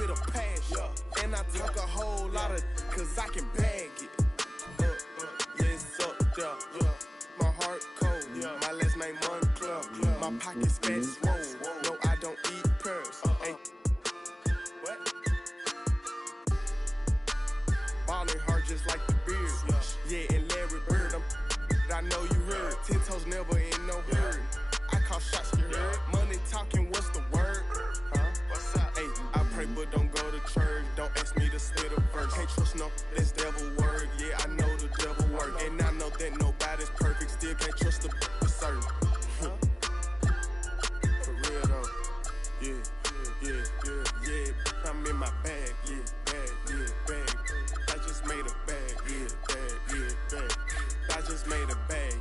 with a passion. And I talk a whole lot of, cause I can bag it. Yes, up there. My heart cold. My last name Montclair. My pockets fat swole. No, I don't eat pearls. Hey. Ballin' hard just like the beard. Yeah, and Larry Bird. I know you heard. 10 toes never in no hurry. I call shots, you heard. Money talking, what's the word? What's up? Hey, I pray but don't go to church. Don't ask me to spit a verse. Can't trust no, that's devil word. Yeah, I know the devil work. And I know that nobody's perfect. Still can't trust the certain. For real though. Yeah. I'm in my bag, bag. I just made a bag, bag. I just made a bag,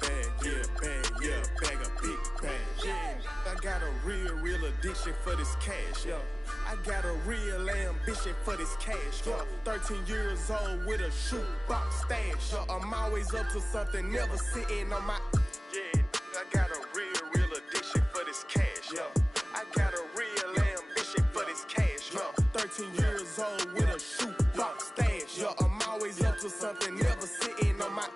bag, a big bag. I got a real addiction for this cash, I got a real ambition for this cash, 13 years old with a shoebox stash, I'm always up to something, never sitting on my. I got a real addiction for this cash, I got a real ambition for this cash, 13 years old with a shoebox stash, I'm always up to something, never sitting on my.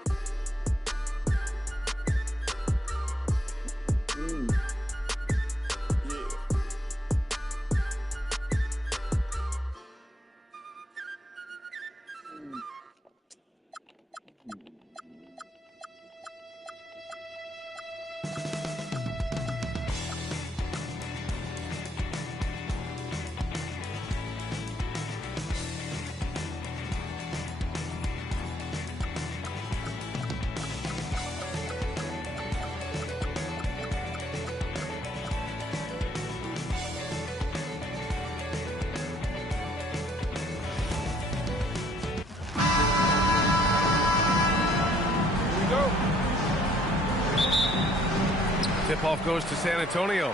Tip-off goes to San Antonio.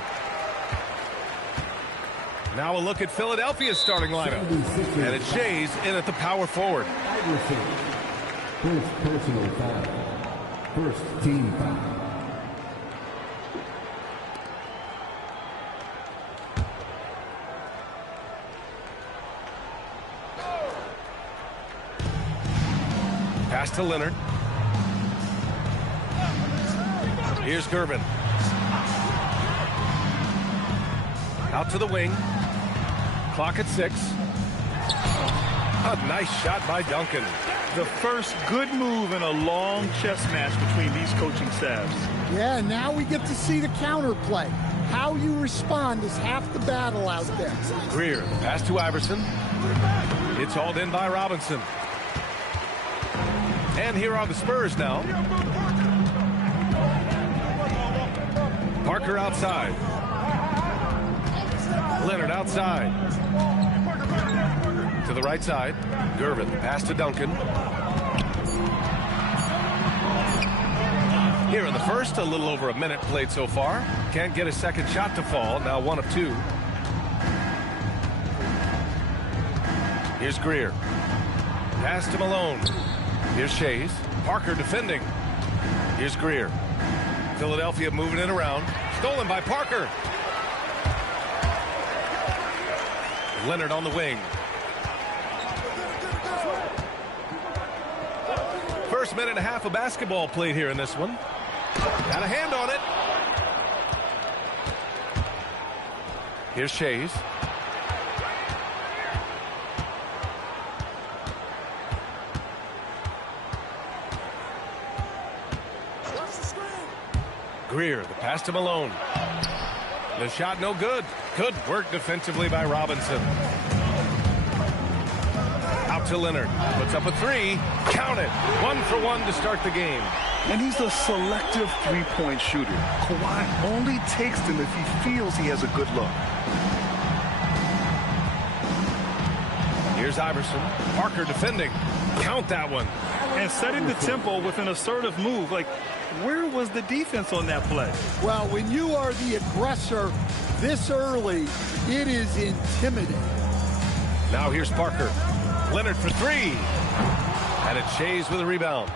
Now a look at Philadelphia's starting lineup. And it's Shays in at the power forward. First personal foul. First team foul. Pass to Leonard. Here's Gervin. Out to the wing. Clock at 6. A nice shot by Duncan. The first good move in a long chess match between these coaching staffs. Yeah, now we get to see the counterplay. How you respond is half the battle out there. Greer, pass to Iverson. It's hauled in by Robinson. And here are the Spurs now. Parker outside. Leonard outside. To the right side. Gervin, pass to Duncan. Here in the first, a little over a minute played so far. Can't get a second shot to fall. Now 1 of 2. Here's Greer. Pass to Malone. Here's Shays. Parker defending. Here's Greer. Philadelphia moving it around. Stolen by Parker. Leonard on the wing. First minute and a half of basketball played here in this one. Got a hand on it. Here's Shays. Greer, the pass to Malone. The shot no good. Good work defensively by Robinson. Out to Leonard. Puts up a 3. Count it. 1 for 1 to start the game. And he's a selective three-point shooter. Kawhi only takes them if he feels he has a good look. Here's Iverson. Parker defending. Count that one. And setting the tempo with an assertive move. Like, where was the defense on that play? Well, when you are the aggressor this early, it is intimidating. Now here's Parker. Leonard for 3. And it's Shays with a rebound.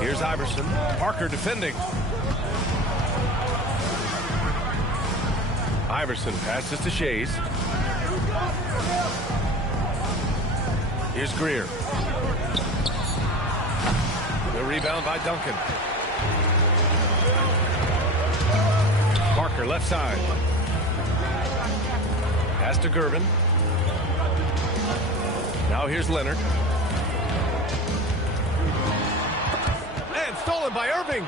Here's Iverson. Parker defending. Iverson passes to Shays. Here's Greer. The rebound by Duncan. Parker left side. Pass to Gervin. Now here's Leonard. And stolen by Irving.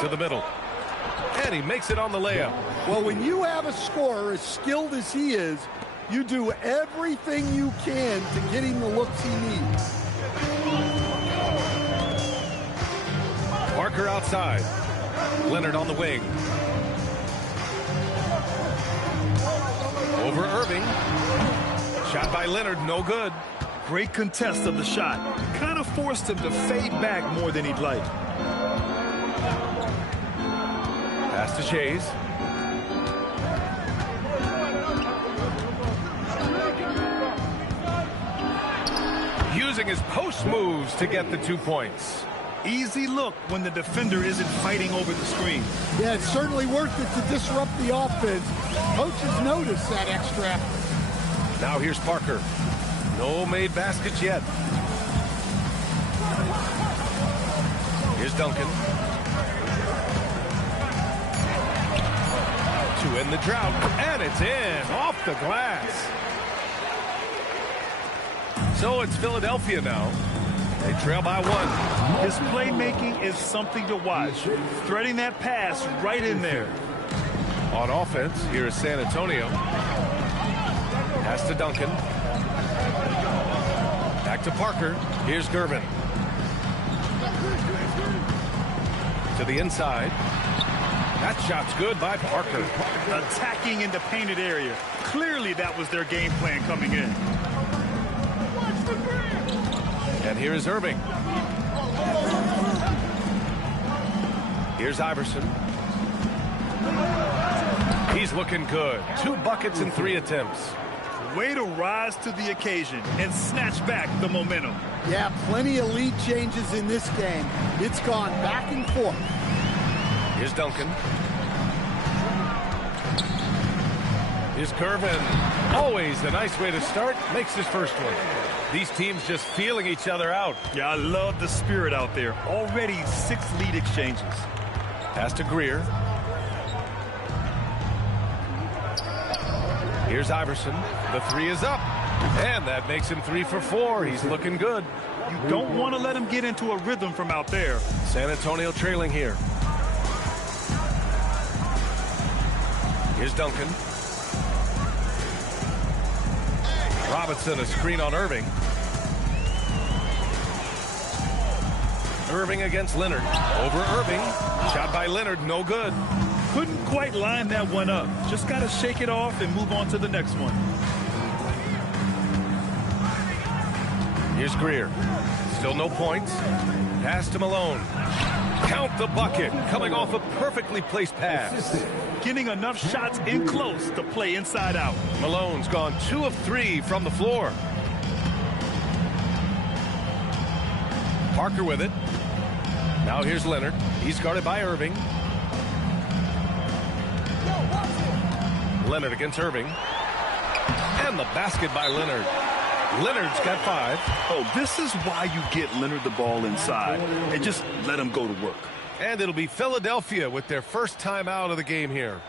To the middle. And he makes it on the layup. Well, when you have a scorer as skilled as he is, you do everything you can to get him the looks he needs. Parker outside. Leonard on the wing. Over Irving. Shot by Leonard, no good. Great contest of the shot. Kind of forced him to fade back more than he'd like. Pass to Shays. Using his post moves to get the 2 points. Easy look when the defender isn't fighting over the screen. Yeah, it's certainly worth it to disrupt the offense. Coaches notice that extra effort. Now here's Parker. No made baskets yet. Here's Duncan. To end the drought, and it's in, off the glass. So it's Philadelphia now. They trail by 1. His playmaking is something to watch. Threading that pass right in there. On offense, here is San Antonio. Pass to Duncan. Back to Parker. Here's Gervin. To the inside. That shot's good by Parker. Attacking in the painted area. Clearly that was their game plan coming in. And here is Irving. Here's Iverson. He's looking good. 2 buckets in 3 attempts. Way to rise to the occasion and snatch back the momentum. Yeah, plenty of lead changes in this game. It's gone back and forth. Here's Duncan. Here's Gervin. Always a nice way to start. Makes his first one. These teams just feeling each other out. Yeah, I love the spirit out there. Already 6 lead exchanges. Pass to Greer. Here's Iverson. The 3 is up. And that makes him 3 for 4. He's looking good. You don't want to let him get into a rhythm from out there. San Antonio trailing here. Here's Duncan. Robinson, a screen on Irving. Irving against Leonard. Over Irving. Shot by Leonard, no good. Couldn't quite line that one up. Just got to shake it off and move on to the next one. Here's Greer. Still no points. Pass to Malone. Count the bucket. Coming off a perfectly placed pass. Getting enough shots in close to play inside out. Malone's gone 2 of 3 from the floor. Parker with it. Now here's Leonard. He's guarded by Irving. Leonard against Irving. And the basket by Leonard. Leonard's got 5. Oh, this is why you get Leonard the ball inside and just let him go to work. And it'll be Philadelphia with their first time out of the game here.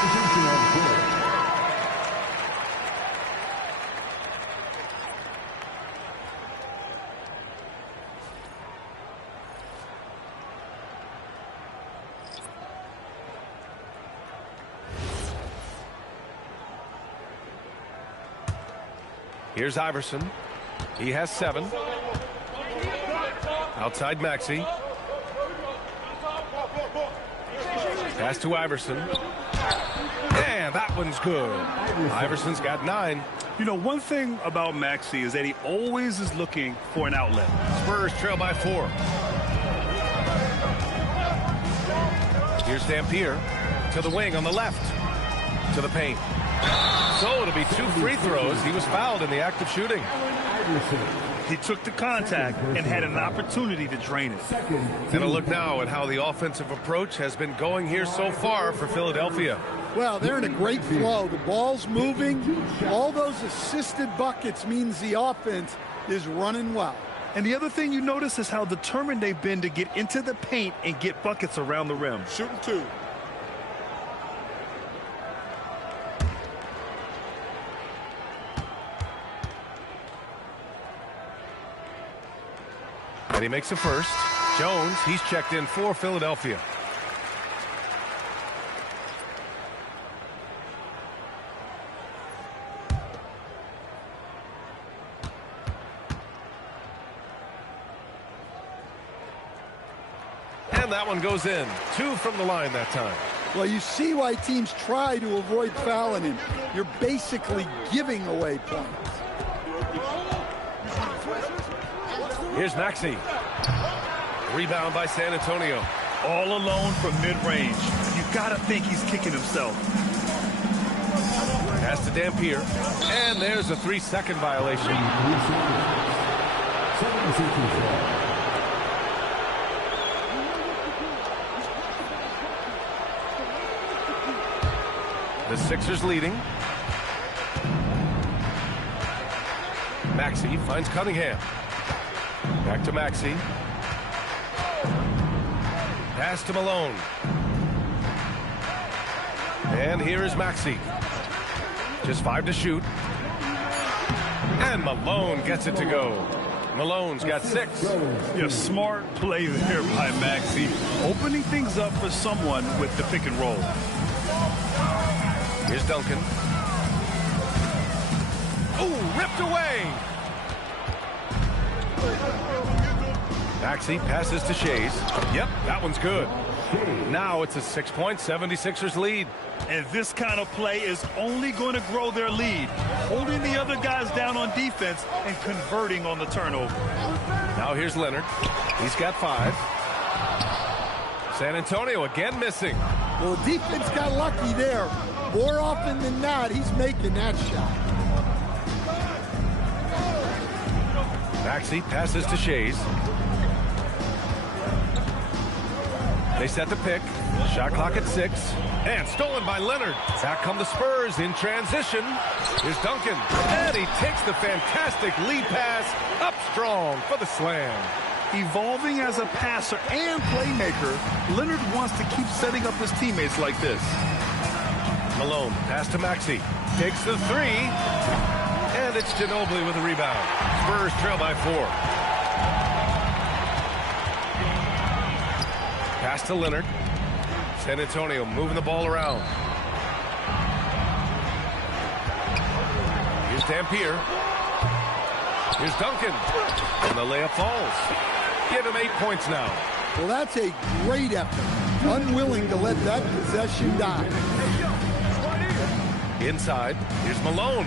position on the court. Here's Iverson. He has 7. Outside Maxey. Pass to Iverson. And that one's good. Iverson's got 9. You know, one thing about Maxey is that he always is looking for an outlet. Spurs trail by 4. Here's Dampier to the wing on the left. To the paint. So it'll be 2 free throws. He was fouled in the act of shooting. He took the contact and had an opportunity to drain it. And a look now at how the offensive approach has been going here so far for Philadelphia. Well, they're in a great flow. The ball's moving. All those assisted buckets means the offense is running well. And the other thing you notice is how determined they've been to get into the paint and get buckets around the rim. Shooting 2. And he makes a first. Jones, he's checked in for Philadelphia. And that one goes in. 2 from the line that time. Well, you see why teams try to avoid fouling him. You're basically giving away points. Here's Maxey. Rebound by San Antonio. All alone from mid-range. You gotta think he's kicking himself. Pass to Dampier. And there's a 3-second violation. The Sixers leading. Maxey finds Cunningham. Back to Maxey. Pass to Malone. And here is Maxey. Just 5 to shoot. And Malone gets it to go. Malone's got 6. Yeah, smart play there by Maxey. Opening things up for someone with the pick and roll. Here's Duncan. Oh, ripped away. Maxey passes to Shays. Yep, that one's good. Now it's a 6-point 76ers lead. And this kind of play is only going to grow their lead. Holding the other guys down on defense and converting on the turnover. Now here's Leonard. He's got 5. San Antonio again missing. Well, the defense got lucky there. More often than not, he's making that shot. Maxey passes to Shays. They set the pick. Shot clock at 6. And stolen by Leonard. Back come the Spurs in transition. Here's Duncan. And he takes the fantastic lead pass up strong for the slam. Evolving as a passer and playmaker, Leonard wants to keep setting up his teammates like this. Malone, pass to Maxey. Takes the 3. And it's Ginobili with a rebound. Spurs trail by 4. Pass to Leonard. San Antonio moving the ball around. Here's Dampier. Here's Duncan. And the layup falls. Give him 8 points now. Well, that's a great effort. Unwilling to let that possession die. Inside, here's Malone.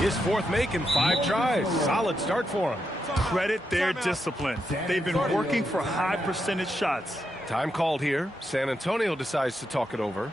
His 4th make in 5 tries. Solid start for him. Credit their discipline. They've been working for high percentage shots. Time called here. San Antonio decides to talk it over.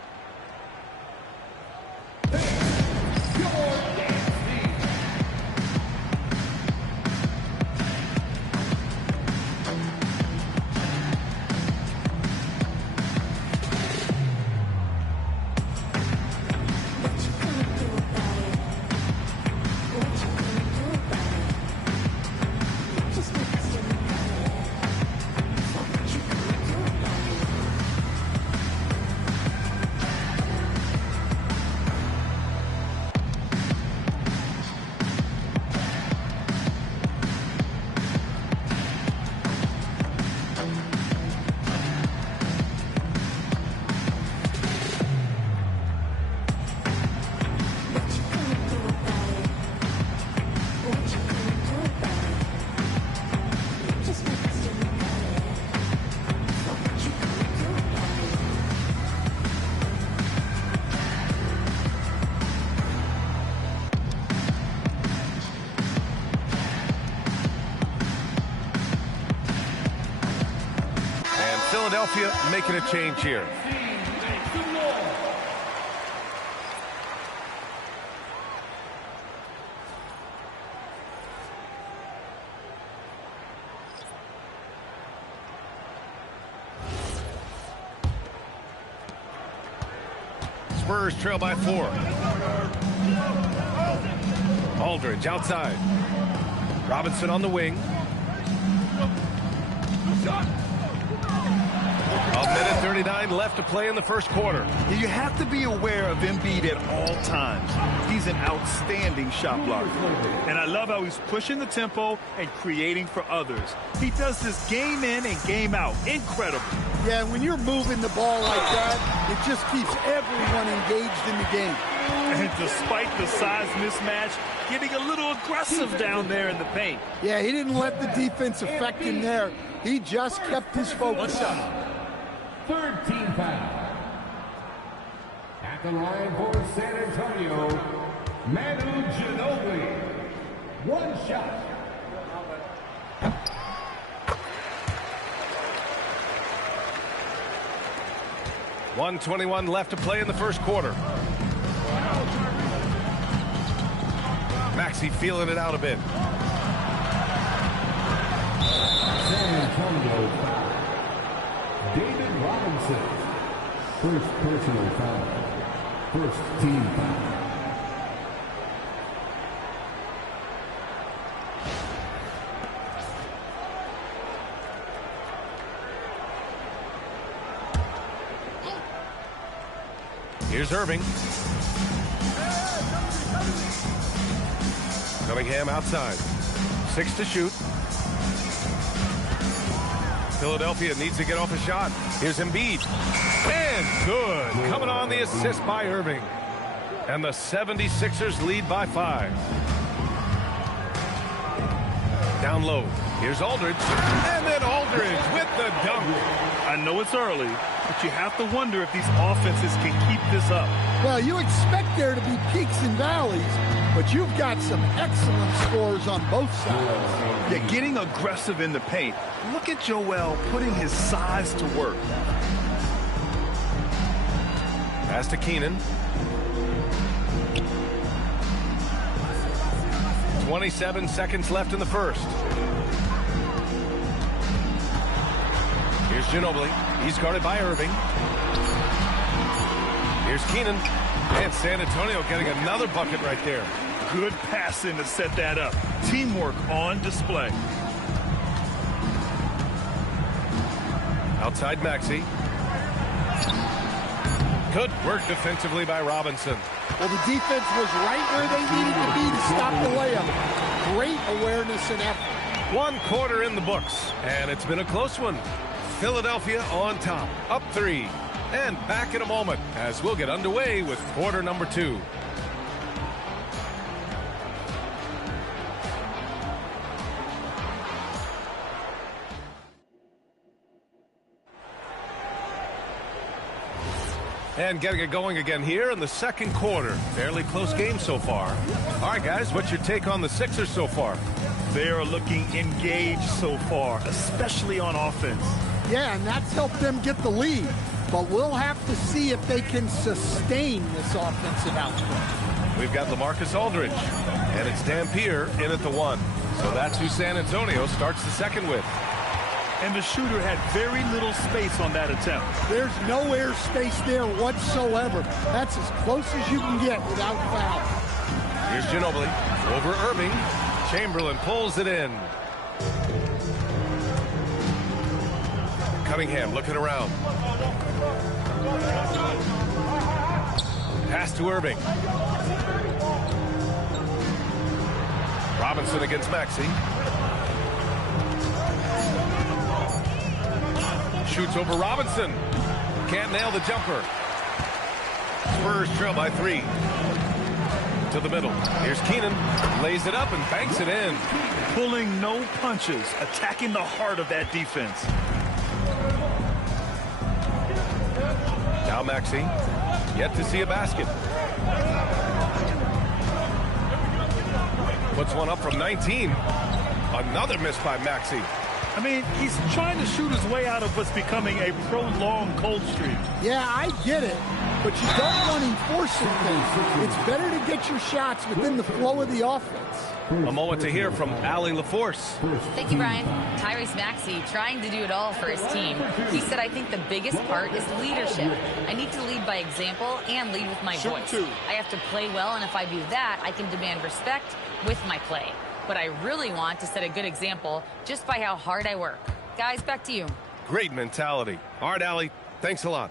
Philadelphia making a change here. Spurs trail by 4. Aldridge outside. Robinson on the wing. A minute 39 left to play in the first quarter. You have to be aware of Embiid at all times. He's an outstanding shot blocker. And I love how he's pushing the tempo and creating for others. He does this game in and game out. Incredible. Yeah, when you're moving the ball like that, it just keeps everyone engaged in the game. And despite the size mismatch, getting a little aggressive down there in the paint. Yeah, he didn't let the defense affect him there. He just kept his focus. Third team foul. At the line for San Antonio, Manu Ginobili. One shot. .121 left to play in the first quarter. Maxey feeling it out a bit. San Antonio foul. David Robinson. First personal foul. First team foul. Here's Irving. Cunningham outside. 6 to shoot. Philadelphia needs to get off a shot. Here's Embiid. And good. Coming on the assist by Irving. And the 76ers lead by 5. Down low. Here's Aldridge. And then Aldridge with the dunk. I know it's early, but you have to wonder if these offenses can keep this up. Well, you expect there to be peaks and valleys, but you've got some excellent scores on both sides. Yeah, getting aggressive in the paint. Look at Joel putting his size to work. Pass to Keenan. 27 seconds left in the first. Here's Ginobili. He's guarded by Irving. Here's Keenan. And San Antonio getting another bucket right there. Good passing to set that up. Teamwork on display. Outside Maxey. Good work defensively by Robinson. Well, the defense was right where they needed to be to stop the layup. Great awareness and effort. 1 quarter in the books, and it's been a close one. Philadelphia on top, up 3. And back in a moment as we'll get underway with quarter number 2. And getting it going again here in the second quarter. Fairly close game so far. All right, guys, what's your take on the Sixers so far? They are looking engaged so far, especially on offense. Yeah, and that's helped them get the lead. But we'll have to see if they can sustain this offensive output. We've got LaMarcus Aldridge, and it's Dampier in at the 1. So that's who San Antonio starts the second with. And the shooter had very little space on that attempt. There's no air space there whatsoever. That's as close as you can get without foul. Here's Ginobili over Irving. Chamberlain pulls it in. Cunningham looking around. Pass to Irving. Robinson against Maxey. Shoots over Robinson. Can't nail the jumper. Spurs trail by 3. To the middle. Here's Keenan. Lays it up and banks it in. Pulling no punches. Attacking the heart of that defense. Now Maxey. Yet to see a basket. Puts one up from 19. Another miss by Maxey. I mean, he's trying to shoot his way out of what's becoming a prolonged cold streak. Yeah, I get it, but you don't want him forcing things. It's better to get your shots within the flow of the offense. A moment to hear from Allie LaForce. Thank you, Brian. Tyrese Maxey trying to do it all for his team. He said, I think the biggest part is leadership. I need to lead by example and lead with my voice. I have to play well, and if I do that, I can demand respect with my play. But I really want to set a good example just by how hard I work. Guys, back to you. Great mentality. All right, Allie, thanks a lot.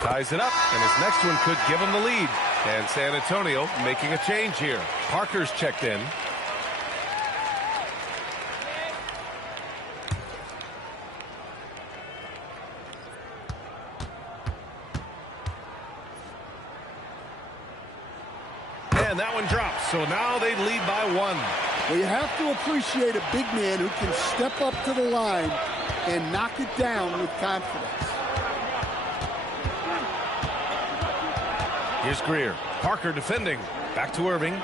Ties it up, and his next one could give him the lead. And San Antonio making a change here. Parker's checked in. And that one drops, so now they lead by 1. Well, you have to appreciate a big man who can step up to the line and knock it down with confidence. Here's Greer. Parker defending. Back to Irving.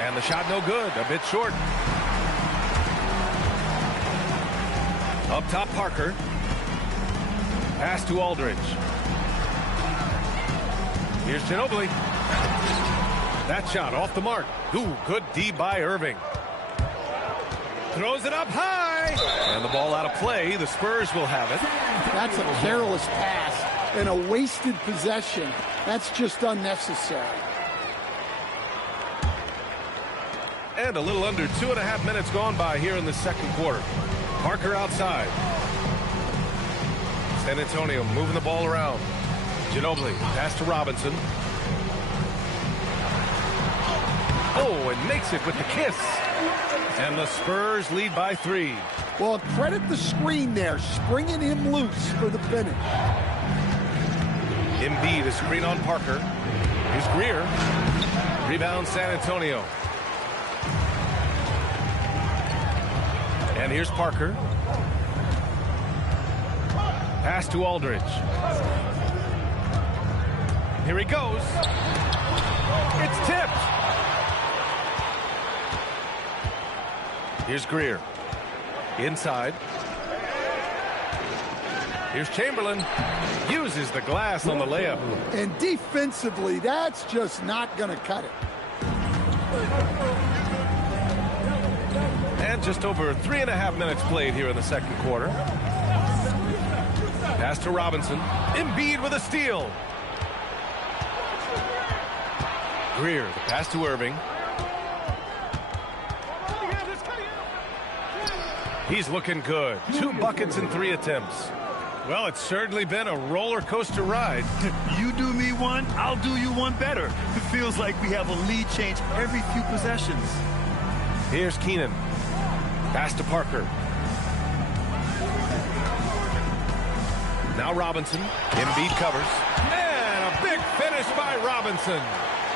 And the shot no good. A bit short. Up top, Parker. Pass to Aldridge. Here's Ginobili. That shot off the mark. Ooh, good D by Irving. Throws it up high. And the ball out of play. The Spurs will have it. That's a careless pass and a wasted possession. That's just unnecessary. And a little under 2.5 minutes gone by here in the second quarter. Parker outside. San Antonio moving the ball around. Ginobili, pass to Robinson. Oh, and makes it with the kiss. And the Spurs lead by 3. Well, credit the screen there, springing him loose for the finish. Embiid, a screen on Parker. Here's Greer. Rebound San Antonio. And here's Parker. Pass to Aldridge. Here he goes. It's tipped. Here's Greer. Inside. Here's Chamberlain. Uses the glass on the layup. And defensively, that's just not going to cut it. And just over 3.5 minutes played here in the second quarter. Pass to Robinson. Embiid with a steal. Greer, the pass to Irving. He's looking good. 2 buckets in 3 attempts. Well, it's certainly been a roller coaster ride. You do me one, I'll do you one better. It feels like we have a lead change every few possessions. Here's Keenan. Pass to Parker. Now Robinson. Embiid covers. And a big finish by Robinson.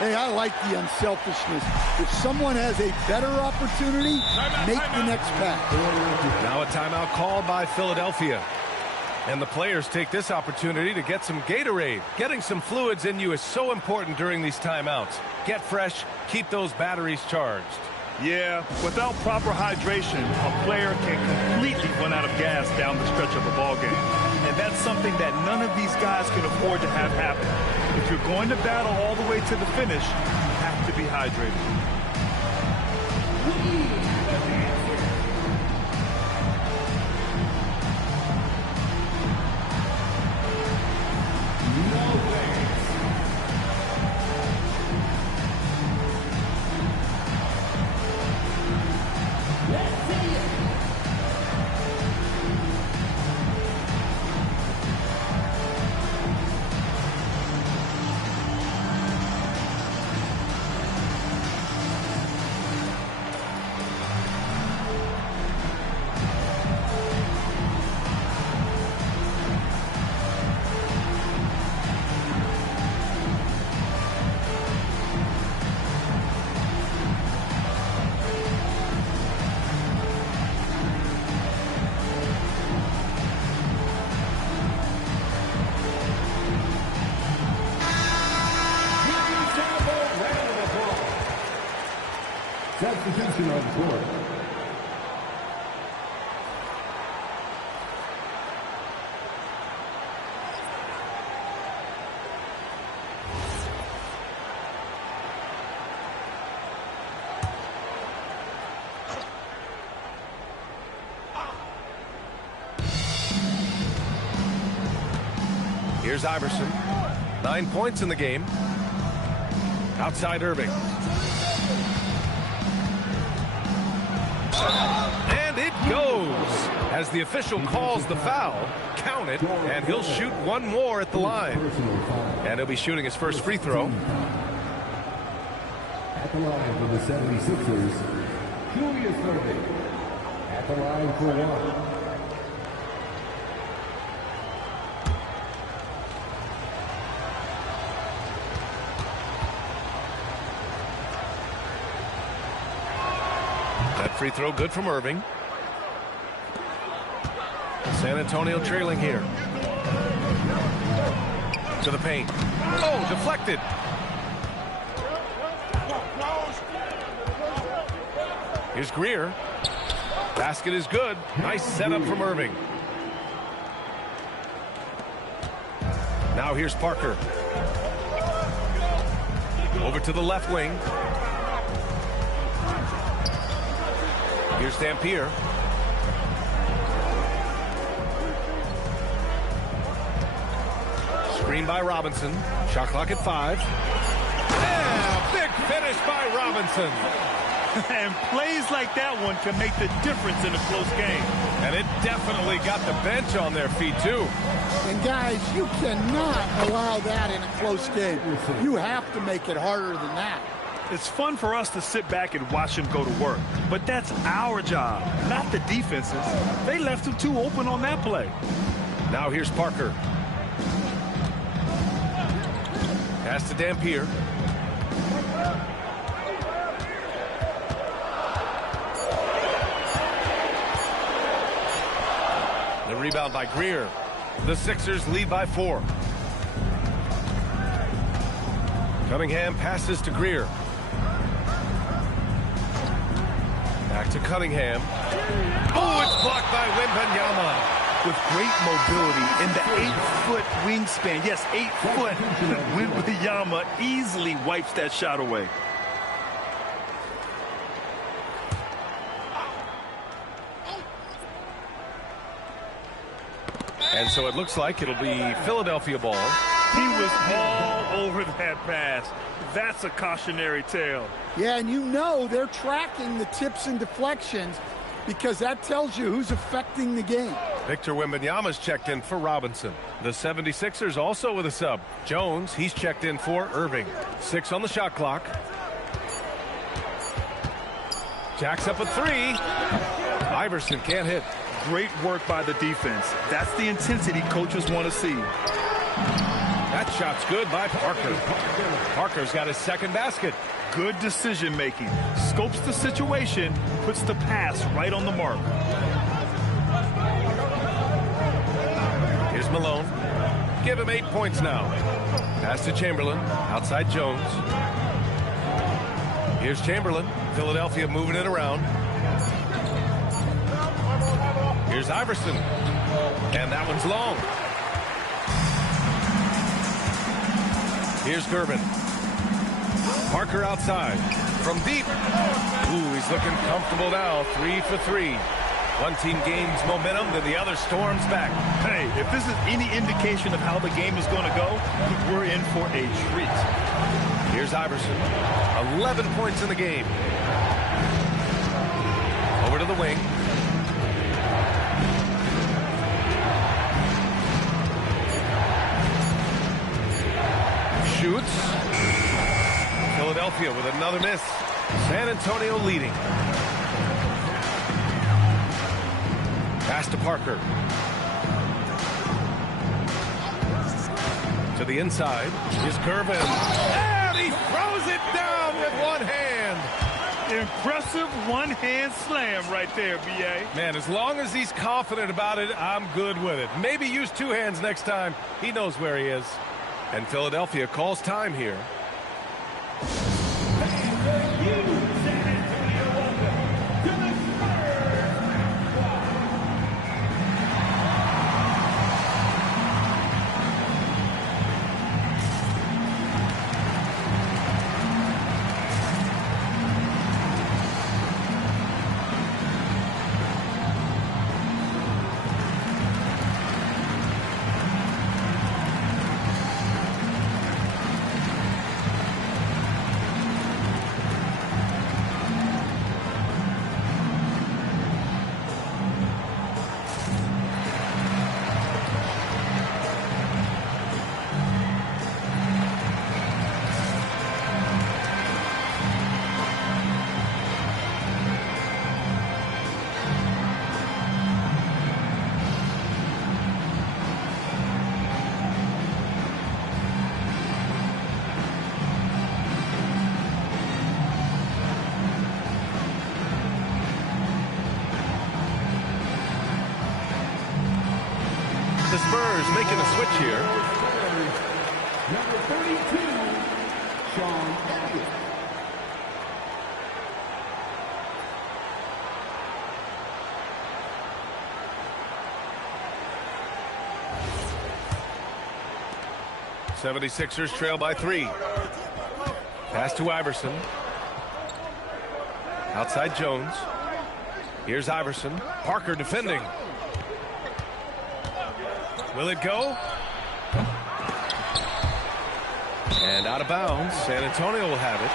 Hey, I like the unselfishness. If someone has a better opportunity, make the next pass. Now a timeout called by Philadelphia. And the players take this opportunity to get some Gatorade. Getting some fluids in you is so important during these timeouts. Get fresh, keep those batteries charged. Yeah, without proper hydration, a player can completely run out of gas down the stretch of a ball game. And that's something that none of these guys can afford to have happen. If you're going to battle all the way to the finish, you have to be hydrated. substitution on the court. Here's Iverson. 9 points in the game. Outside Irving. And it goes. As the official calls the foul, count it, and he'll shoot one more at the line. And he'll be shooting his first free throw. At the line for the 76ers, Julius Irving. At the line for one. Free throw good from Irving. San Antonio trailing here. To the paint. Oh, deflected. Here's Greer. Basket is good. Nice setup from Irving. Now here's Parker. Over to the left wing. Here's Dampier. Screen by Robinson. Shot clock at 5. Yeah, big finish by Robinson. And plays like that one can make the difference in a close game. And it definitely got the bench on their feet, too. And, guys, you cannot allow that in a close game. You have to make it harder than that. It's fun for us to sit back and watch him go to work. But that's our job, not the defense's. They left him too open on that play. Now here's Parker. Pass to Dampier. The rebound by Greer. The Sixers lead by 4. Cunningham passes to Greer. Back to Cunningham. Oh, it's blocked by Wembanyama. With great mobility in the 8-foot wingspan. Yes, 8 foot. Wembanyama easily wipes that shot away. And so it looks like it'll be Philadelphia ball. He was all over that pass. That's a cautionary tale. Yeah, and you know they're tracking the tips and deflections because that tells you who's affecting the game. Victor Wembanyama's checked in for Robinson. The 76ers also with a sub. Jones, he's checked in for Irving. 6 on the shot clock. Jacks up a 3. Iverson can't hit. Great work by the defense. That's the intensity coaches want to see. That shot's good by Parker. Parker's got his second basket. Good decision making. Scopes the situation, puts the pass right on the mark. Here's Malone. Give him 8 points now. Pass to Chamberlain. Outside Jones. Here's Chamberlain. Philadelphia moving it around. Here's Iverson. And that one's long. Here's Gervin. Parker outside. From deep. Ooh, he's looking comfortable now. 3 for 3. One team gains momentum, then the other storms back. Hey, if this is any indication of how the game is going to go, we're in for a treat. Here's Iverson. 11 points in the game. Over to the wing. Shoots. Philadelphia with another miss. San Antonio leading. Pass to Parker. To the inside is Gervin. And he throws it down with one hand. Impressive one-hand slam right there, B.A. Man, as long as he's confident about it, I'm good with it. Maybe use 2 hands next time. He knows where he is. And Philadelphia calls time here. The Spurs making a switch here. Number 32, Sean Elliott. '76ers trail by 3. Pass to Iverson. Outside Jones. Here's Iverson. Parker defending. Will it go? And out of bounds. San Antonio will have it.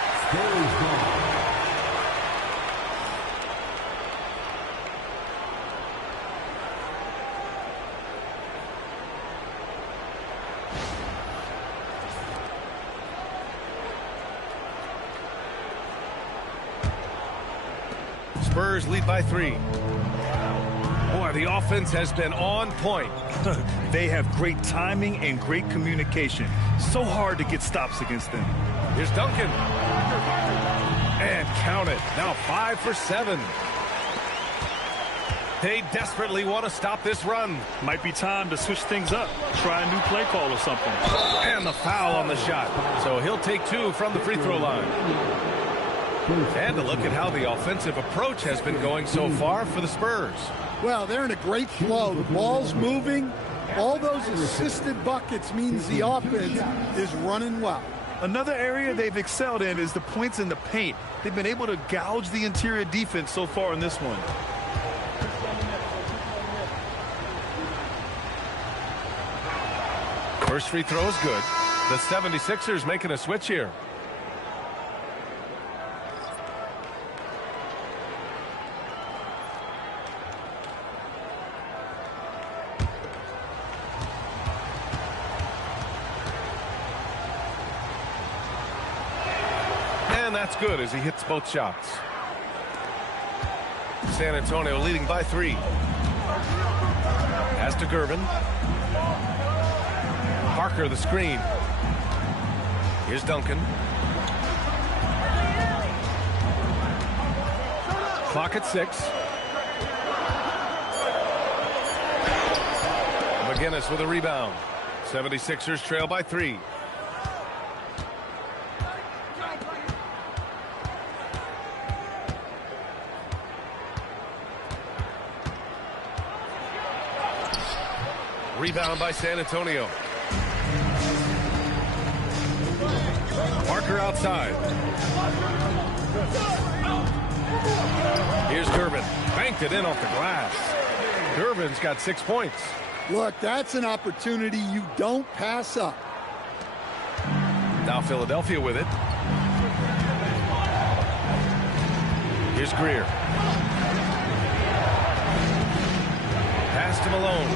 Spurs lead by 3. Boy, the offense has been on point. They have great timing and great communication. So hard to get stops against them. Here's Duncan. And count it. Now 5 for 7. They desperately want to stop this run. Might be time to switch things up. Try a new play call or something. And the foul on the shot. So he'll take 2 from the free throw line. And to look at how the offensive approach has been going so far for the Spurs. Well, they're in a great flow. The ball's moving. All those assisted buckets means the offense is running well. Another area they've excelled in is the points in the paint. They've been able to gouge the interior defense so far in this one. First free throw is good. The 76ers making a switch here. And that's good as he hits both shots. San Antonio leading by 3. Pass to Gervin. Parker the screen. Here's Duncan. Clock at 6. McGinnis with a rebound. 76ers trail by 3. Rebound by San Antonio. Parker outside. Here's Gervin. Banked it in off the glass. Gervin's got 6 points. Look, that's an opportunity you don't pass up. Now Philadelphia with it. Here's Greer. Pass to Malone.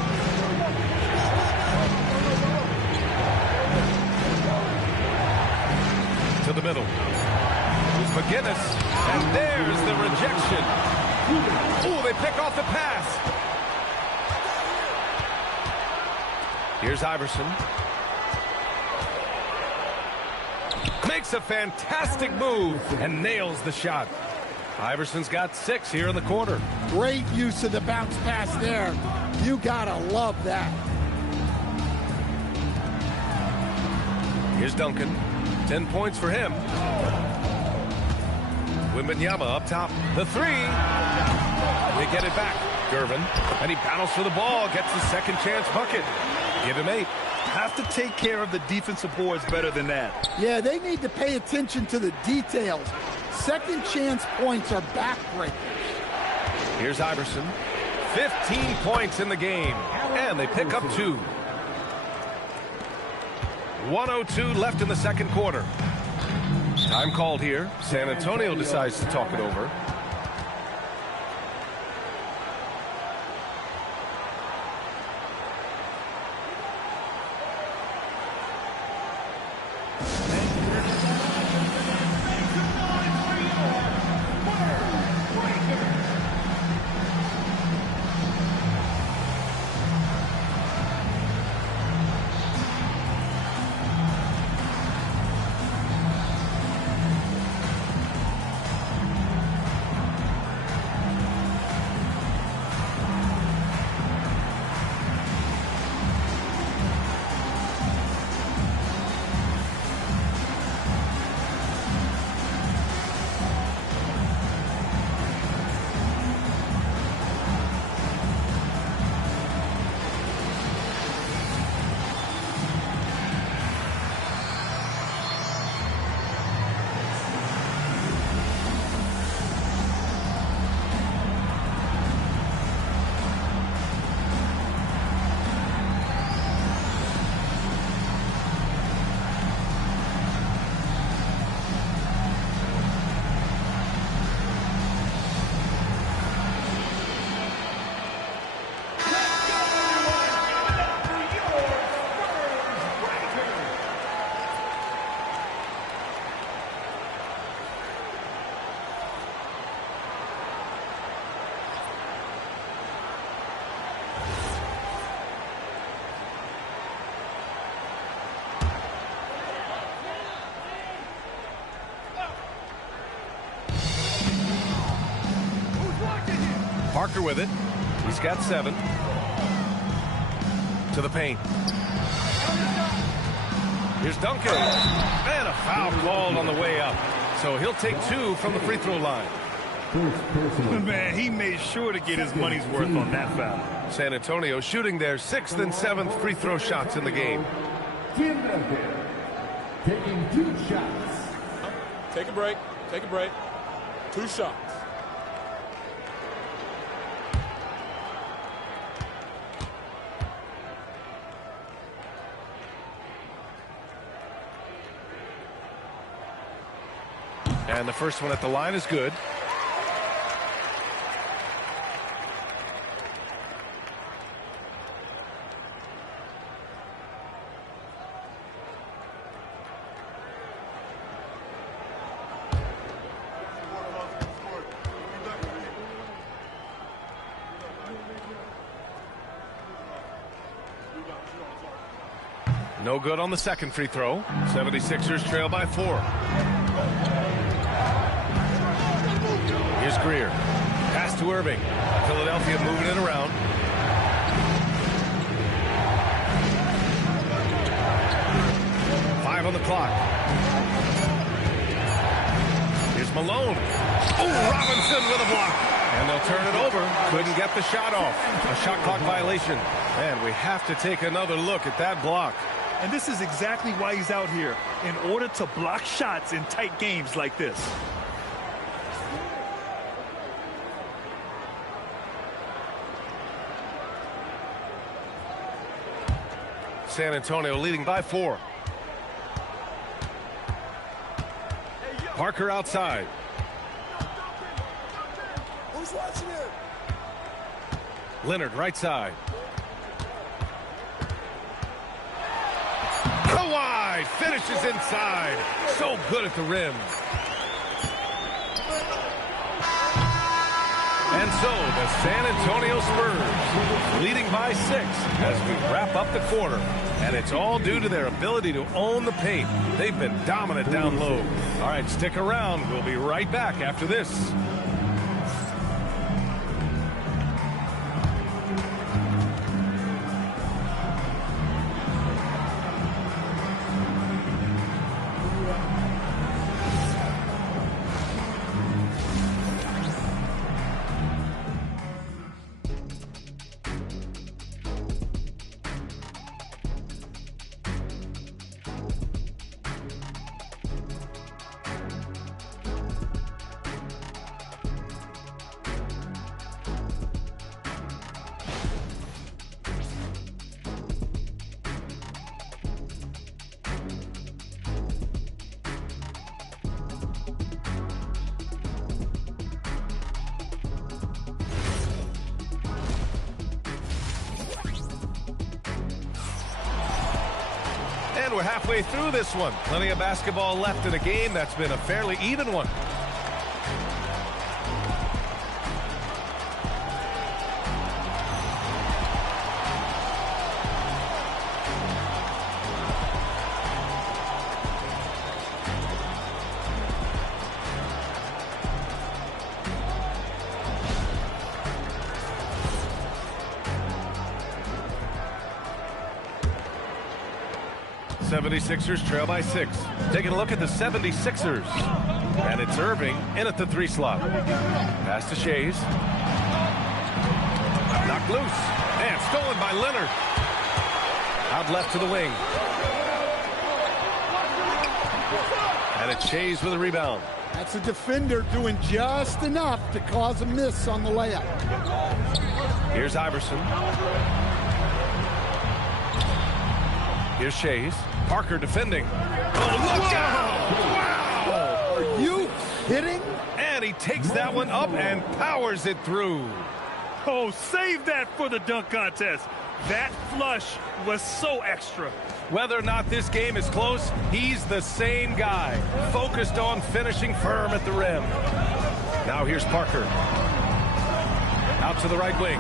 To the middle. Here's McGinnis. And there's the rejection. Ooh, they pick off the pass. Here's Iverson. Makes a fantastic move and nails the shot. Iverson's got 6 here in the quarter. Great use of the bounce pass there. You gotta love that. Here's Duncan. 10 points for him. Wembanyama up top. The 3. They get it back. Gervin. And he battles for the ball. Gets the second chance bucket. Give him 8. Have to take care of the defensive boards better than that. Yeah, they need to pay attention to the details. Second chance points are backbreakers. Here's Iverson. 15 points in the game. And they pick up 2. 1:02 left in the second quarter. Time called here. San Antonio decides to talk it over. Parker with it. He's got 7. To the paint. Here's Duncan. And a foul called on the way up. So he'll take 2 from the free throw line. Man, he made sure to get his money's worth on that foul. San Antonio shooting their 6th and 7th free throw shots in the game. Tim Duncan taking 2 shots. Take a break. Take a break. 2 shots. And the first one at the line is good. No good on the second free throw. 76ers trail by 4. Here's Greer. Pass to Irving. Philadelphia moving it around. Five on the clock. Here's Malone. Oh, Robinson with a block. And they'll turn it over. Couldn't get the shot off. A shot clock violation. And we have to take another look at that block. And this is exactly why he's out here, in order to block shots in tight games like this. San Antonio leading by 4. Parker outside. Who's watching it? Leonard right side. Kawhi finishes inside. So good at the rim. And so the San Antonio Spurs leading by 6 as we wrap up the quarter. And it's all due to their ability to own the paint. They've been dominant down low. All right, stick around. We'll be right back after this. We're halfway through this one. Plenty of basketball left in a game that's been a fairly even one. '76ers trail by 6. Taking a look at the '76ers. And it's Irving in at the 3 slot. Pass to Shays. Knocked loose. And stolen by Leonard. Out left to the wing. And it's Shays with a rebound. That's a defender doing just enough to cause a miss on the layup. Here's Iverson. Here's Shays. Parker defending. Oh, look out! Wow! Are you kidding? And he takes that one up and powers it through. Oh, save that for the dunk contest. That flush was so extra. Whether or not this game is close, he's the same guy, focused on finishing firm at the rim. Now here's Parker. Out to the right wing.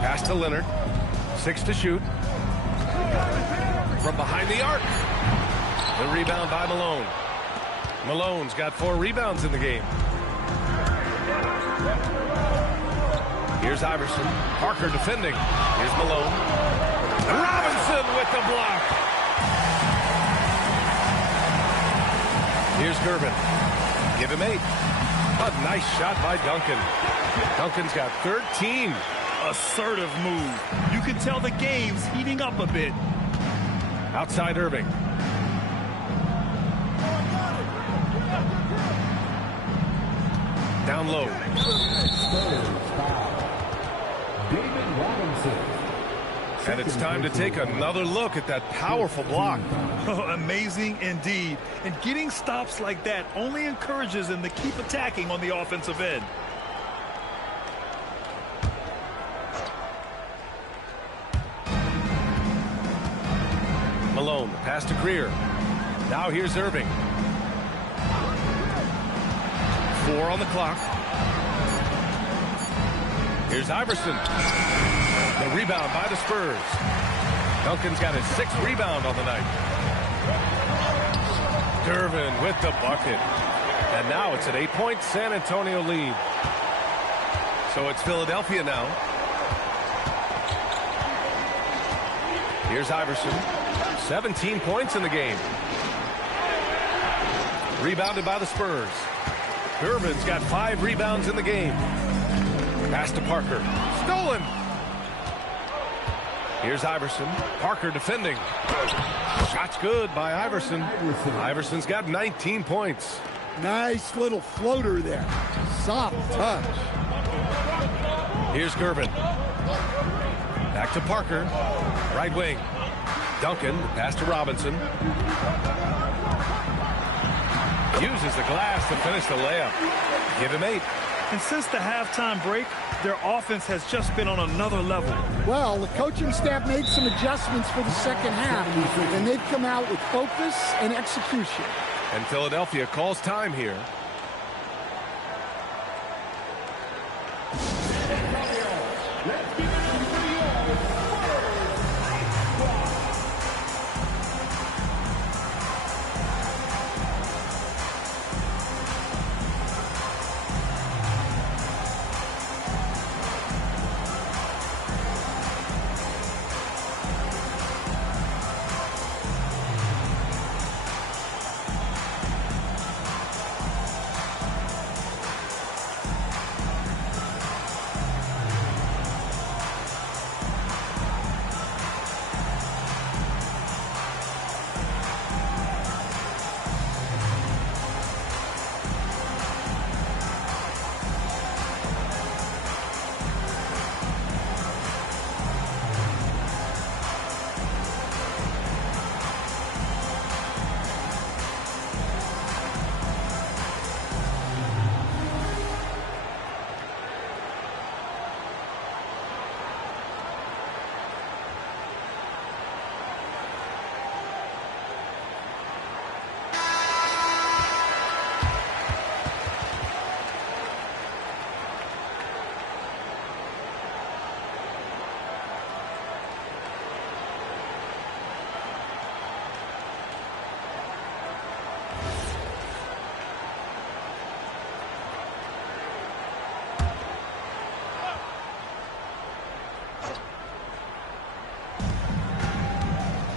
Pass to Leonard. 6 to shoot. From behind the arc. The rebound by Malone. Malone's got 4 rebounds in the game. Here's Iverson. Parker defending. Here's Malone. Robinson with the block. Here's Gervin. Give him 8. A nice shot by Duncan. Duncan's got 13. Assertive move. You can tell the game's heating up a bit. Outside Irving. Down low. David Robinson. And it's time to take another look at that powerful block. Oh, amazing indeed. And getting stops like that only encourages them to keep attacking on the offensive end. Malone, pass to Greer. Now here's Irving. 4 on the clock. Here's Iverson. The rebound by the Spurs. Duncan's got his 6th rebound on the night. Gervin with the bucket. And now it's an 8-point San Antonio lead. So it's Philadelphia now. Here's Iverson. 17 points in the game. Rebounded by the Spurs. Gervin's got 5 rebounds in the game. Pass to Parker. Stolen. Here's Iverson. Parker defending. Shot's good by Iverson. Iverson's got 19 points. Nice little floater there. Soft touch. Here's Gervin. Back to Parker. Right wing. Duncan. Pass to Robinson. Uses the glass to finish the layup. Give him 8. And since the halftime break, their offense has just been on another level. Well, the coaching staff made some adjustments for the second half, and they've come out with focus and execution. And Philadelphia calls time here.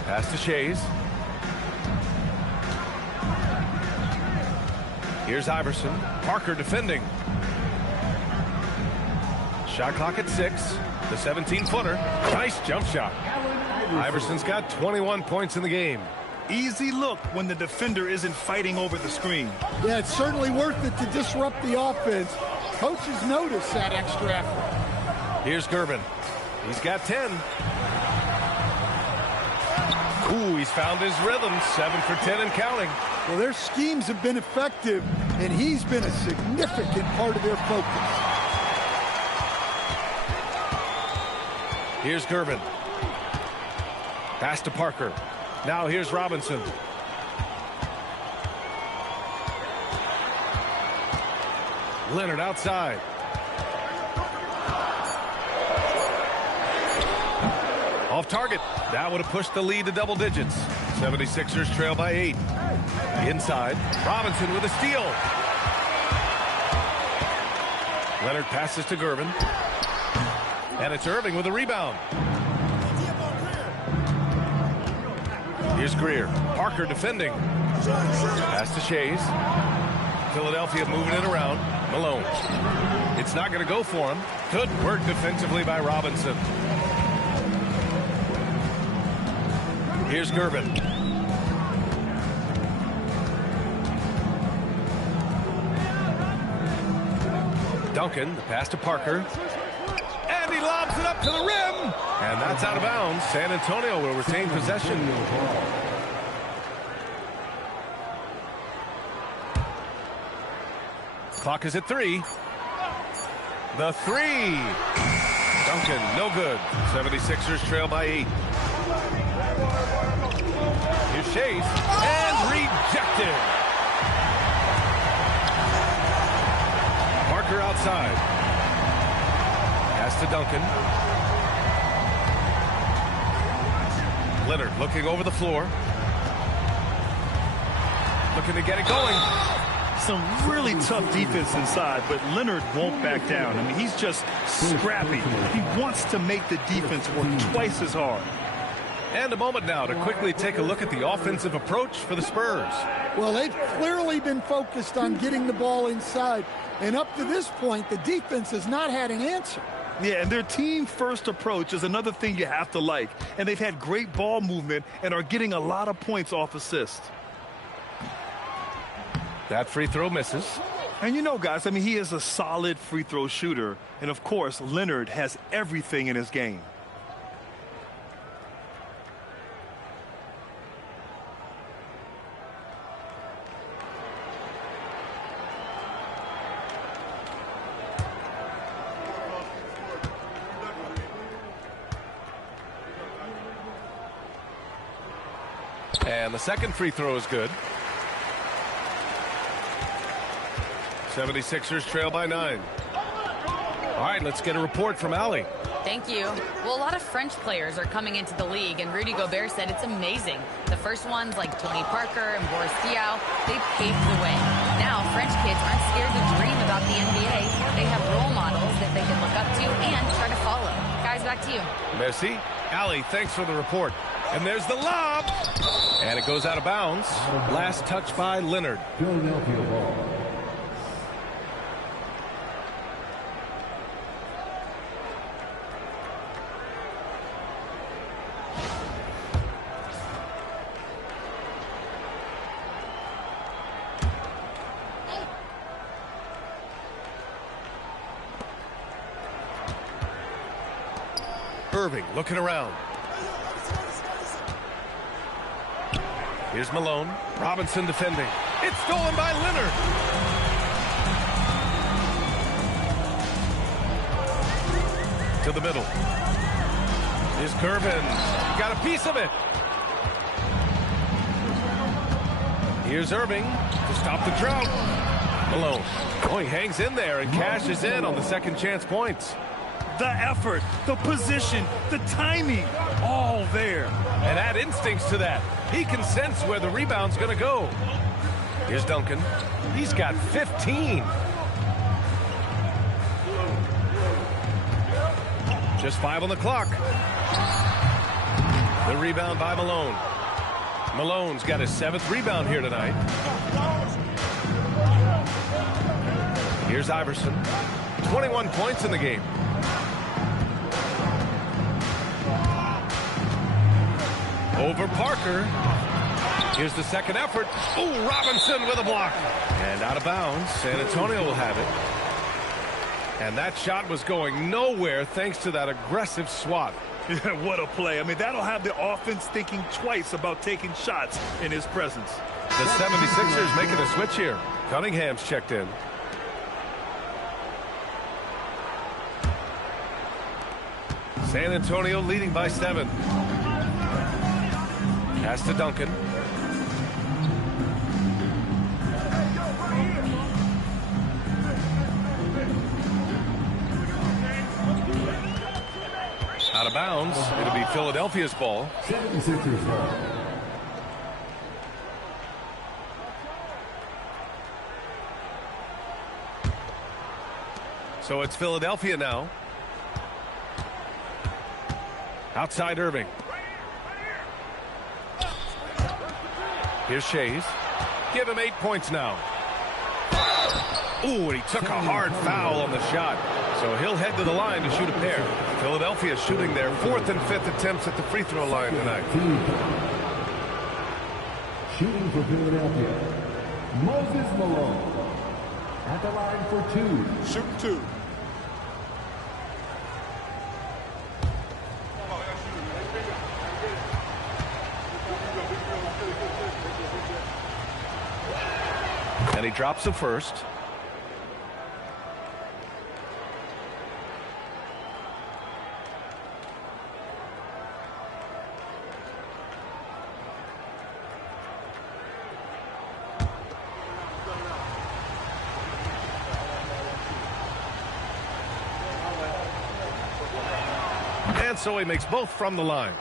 Pass to Shays. Here's Iverson. Parker defending. Shot clock at 6. The 17-footer. Nice jump shot. Iverson's got 21 points in the game. Easy look when the defender isn't fighting over the screen. Yeah, it's certainly worth it to disrupt the offense. Coaches notice that extra effort. Here's Gervin. He's got 10. Ooh, he's found his rhythm. 7 for 10 and counting. Well, their schemes have been effective, and he's been a significant part of their focus. Here's Gervin. Pass to Parker. Now here's Robinson. Leonard outside. Off target. That would have pushed the lead to double digits. 76ers trail by 8. Inside. Robinson with a steal. Leonard passes to Gervin. And it's Irving with a rebound. Here's Greer. Parker defending. Pass to Shays. Philadelphia moving it around. Malone. It's not going to go for him. Good work defensively by Robinson. Here's Gervin. Duncan, the pass to Parker. And he lobs it up to the rim. And that's out of bounds. San Antonio will retain possession. Clock is at 3. The 3. Duncan, no good. 76ers trail by 8. Here's Shays. And rejected. Parker outside. Pass to Duncan. Leonard looking over the floor. Looking to get it going. Some really tough defense inside, but Leonard won't back down. I mean, he's just scrappy. He wants to make the defense work twice as hard. And a moment now to quickly take a look at the offensive approach for the Spurs. Well, they've clearly been focused on getting the ball inside. And up to this point, the defense has not had an answer. Yeah, and their team-first approach is another thing you have to like. And they've had great ball movement and are getting a lot of points off assist. That free throw misses. And you know, guys, I mean, he is a solid free throw shooter. And, of course, Leonard has everything in his game. And the second free throw is good. 76ers trail by 9. All right, let's get a report from Allie. Thank you. Well, a lot of French players are coming into the league, and Rudy Gobert said it's amazing. The first ones, like Tony Parker and Boris Diaw, they paved the way. Now, French kids aren't scared to dream about the NBA. They have role models that they can look up to and try to follow. Guys, back to you. Merci. Allie, thanks for the report. And there's the lob. And it goes out of bounds. Last touch by Leonard. Philadelphia ball. Irving looking around. Here's Malone. Robinson defending. It's stolen by Leonard. To the middle. Here's Gervin. Got a piece of it. Here's Irving to stop the drought. Malone. Oh, he hangs in there and cashes in on the second chance points. The effort, the position, the timing, all there. And add instincts to that. He can sense where the rebound's going to go. Here's Duncan. He's got 15. Just 5 on the clock. The rebound by Malone. Malone's got his 7th rebound here tonight. Here's Iverson. 21 points in the game. Over Parker. Here's the second effort. Ooh, Robinson with a block. And out of bounds. San Antonio will have it. And that shot was going nowhere thanks to that aggressive swat. Yeah, what a play. I mean, that'll have the offense thinking twice about taking shots in his presence. The 76ers making a switch here. Cunningham's checked in. San Antonio leading by 7. Pass to Duncan. Out of bounds. It'll be Philadelphia's ball. 76ers ball. So it's Philadelphia now. Outside Irving. Here's Shays. Give him 8 points now. Ooh, and he took a hard foul on the shot. So he'll head to the line to shoot a pair. Philadelphia shooting their 4th and 5th attempts at the free throw line tonight. Shooting for Philadelphia, Moses Malone. At the line for 2. Shoot 2. And he drops the first. And so he makes both from the line.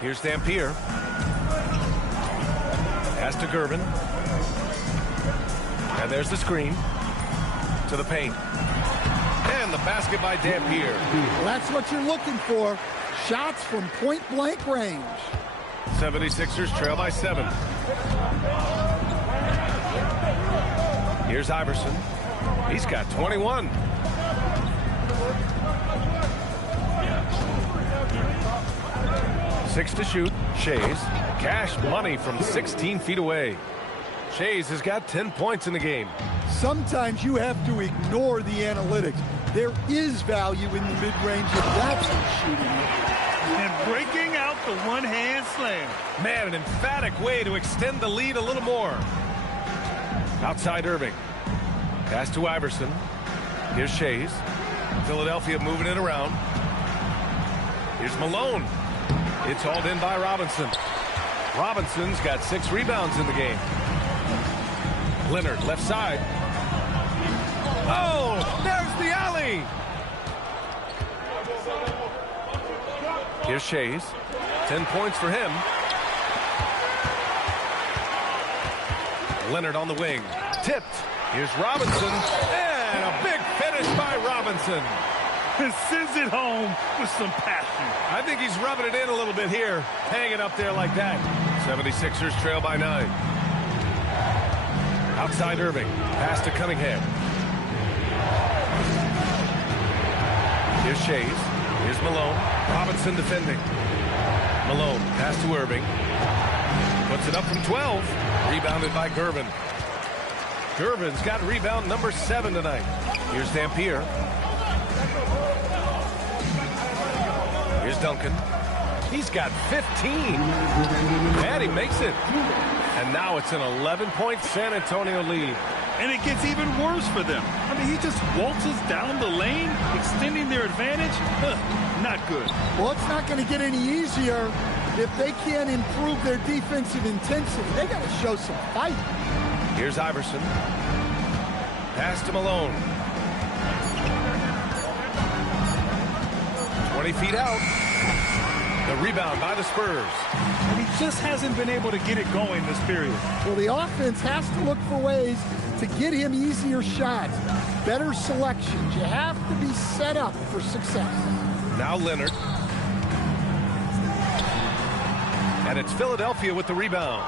Here's Dampier. Pass to Gervin. And there's the screen. To the paint. And the basket by Dampier. Well, that's what you're looking for. Shots from point-blank range. 76ers trail by 7. Here's Iverson. He's got 21. Six to shoot. Shays. Cash money from 16 feet away. Shays has got 10 points in the game. Sometimes you have to ignore the analytics. There is value in the mid-range if that's who's shooting it. And breaking out the one-hand slam. Man, an emphatic way to extend the lead a little more. Outside Irving. Pass to Iverson. Here's Shays. Philadelphia moving it around. Here's Malone. It's hauled in by Robinson. Robinson's got 6 rebounds in the game. Leonard, left side. Oh, there's the alley. Here's Shays. 10 points for him. Leonard on the wing. Tipped. Here's Robinson. And a big finish by Robinson. Sends it home with some passion. I think he's rubbing it in a little bit here. Hanging up there like that. 76ers trail by 9. Outside Irving. Pass to Cunningham. Here's Shays. Here's Malone. Robinson defending. Malone. Pass to Irving. Puts it up from 12. Rebounded by Gervin. Gervin's got rebound number 7 tonight. Here's Dampier. Here's Duncan. He's got 15. And he makes it. And now it's an 11-point San Antonio lead. And it gets even worse for them. I mean, he just waltzes down the lane, extending their advantage. Not good. Well, it's not going to get any easier if they can't improve their defensive intensity. They got to show some fight. Here's Iverson. Pass to Malone. 20 feet out. The rebound by the Spurs. And he just hasn't been able to get it going this period. Well, the offense has to look for ways to get him easier shots, better selections. You have to be set up for success. Now Leonard. And it's Philadelphia with the rebound.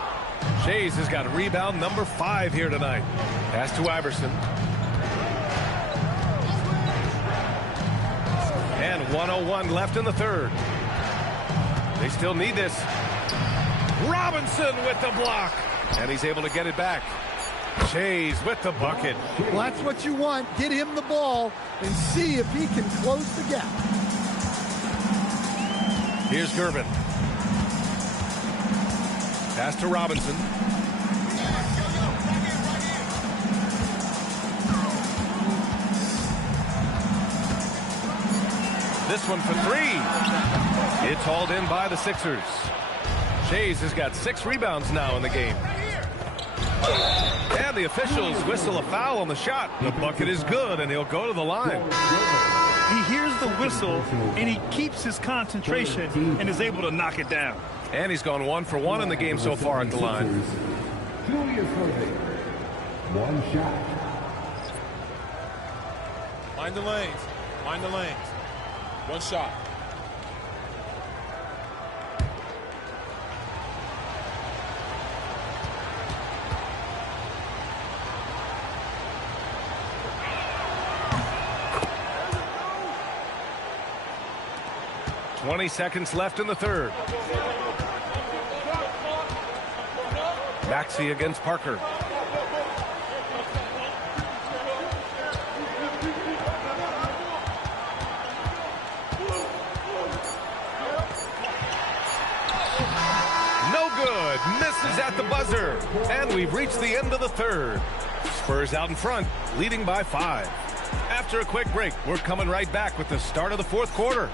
Shays has got rebound number 5 here tonight. Pass to Iverson. And 1:01 left in the third. They still need this. Robinson with the block. And he's able to get it back. Shays with the bucket. Well, that's what you want. Get him the ball and see if he can close the gap. Here's Gervin. Pass to Robinson. This one for 3. It's hauled in by the Sixers. Shays has got 6 rebounds now in the game. And the officials whistle a foul on the shot. The bucket is good, and he'll go to the line. He hears the whistle, and he keeps his concentration and is able to knock it down. And he's gone 1 for 1 in the game so far at the line. Julius Randle. 1 shot. Find the lanes. Find the lane. One shot. .20 seconds left in the third. Maxey against Parker. No good. Misses at the buzzer. And we've reached the end of the third. Spurs out in front, leading by 5. After a quick break, we're coming right back with the start of the fourth quarter.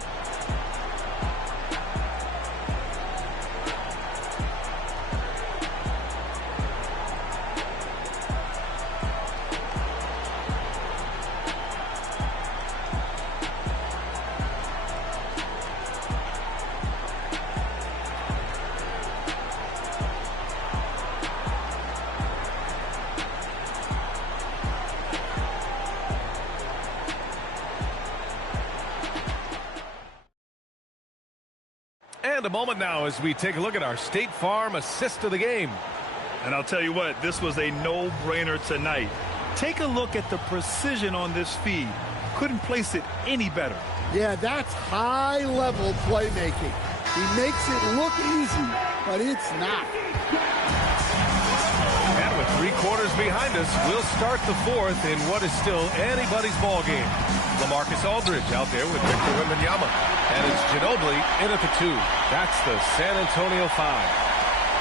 And a moment now as we take a look at our State Farm assist of the game. And I'll tell you what, this was a no-brainer tonight. Take a look at the precision on this feed. Couldn't place it any better. Yeah, that's high-level playmaking. He makes it look easy, but it's not. And with 3 quarters behind us, we'll start the fourth in what is still anybody's ball game. LaMarcus Aldridge out there with Victor Wembanyama. And it's Ginobili in at the 2. That's the San Antonio 5.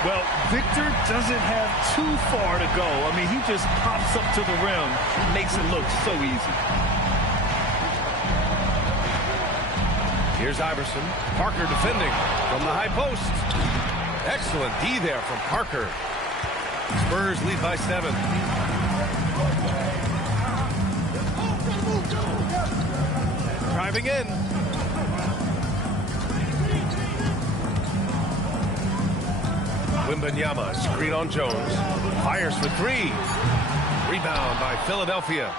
Well, Victor doesn't have too far to go. I mean, he just pops up to the rim, makes it look so easy. Here's Iverson. Parker defending from the high post. Excellent D there from Parker. Spurs lead by 7. Driving in. Wembanyama, screen on Jones. Fires for 3. Rebound by Philadelphia.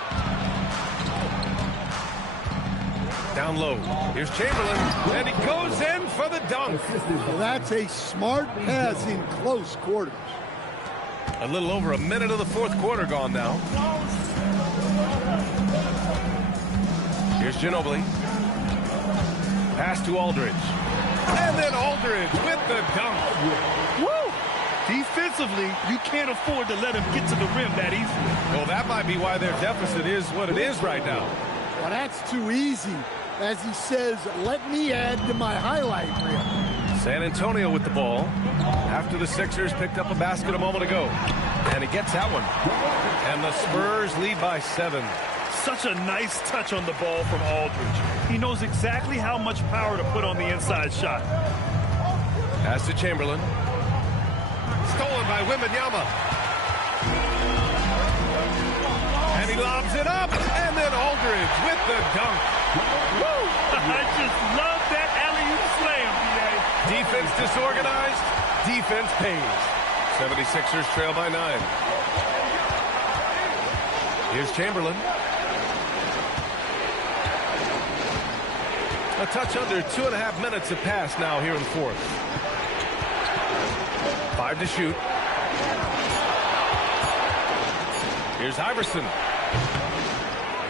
Down low. Here's Chamberlain. And he goes in for the dunk. Well, that's a smart pass in close quarters. A little over a minute of the fourth quarter gone now. Here's Ginobili. Pass to Aldridge. And then Aldridge with the dunk. Woo! Defensively, you can't afford to let him get to the rim that easily. Well, that might be why their deficit is what it is right now. Well, that's too easy. As he says, let me add to my highlight reel. San Antonio with the ball. After the Sixers picked up a basket a moment ago. And he gets that one. And the Spurs lead by 7. Such a nice touch on the ball from Aldridge. He knows exactly how much power to put on the inside shot. Pass to Chamberlain. Stolen by Wembanyama. And he lobs it up. And then Aldridge with the dunk. Woo! I just love that alley-oop slam, B.A. Defense disorganized. Defense pays. 76ers trail by 9. Here's Chamberlain. A touch under 2.5 minutes have passed now here in the fourth. 5 to shoot. Here's Iverson.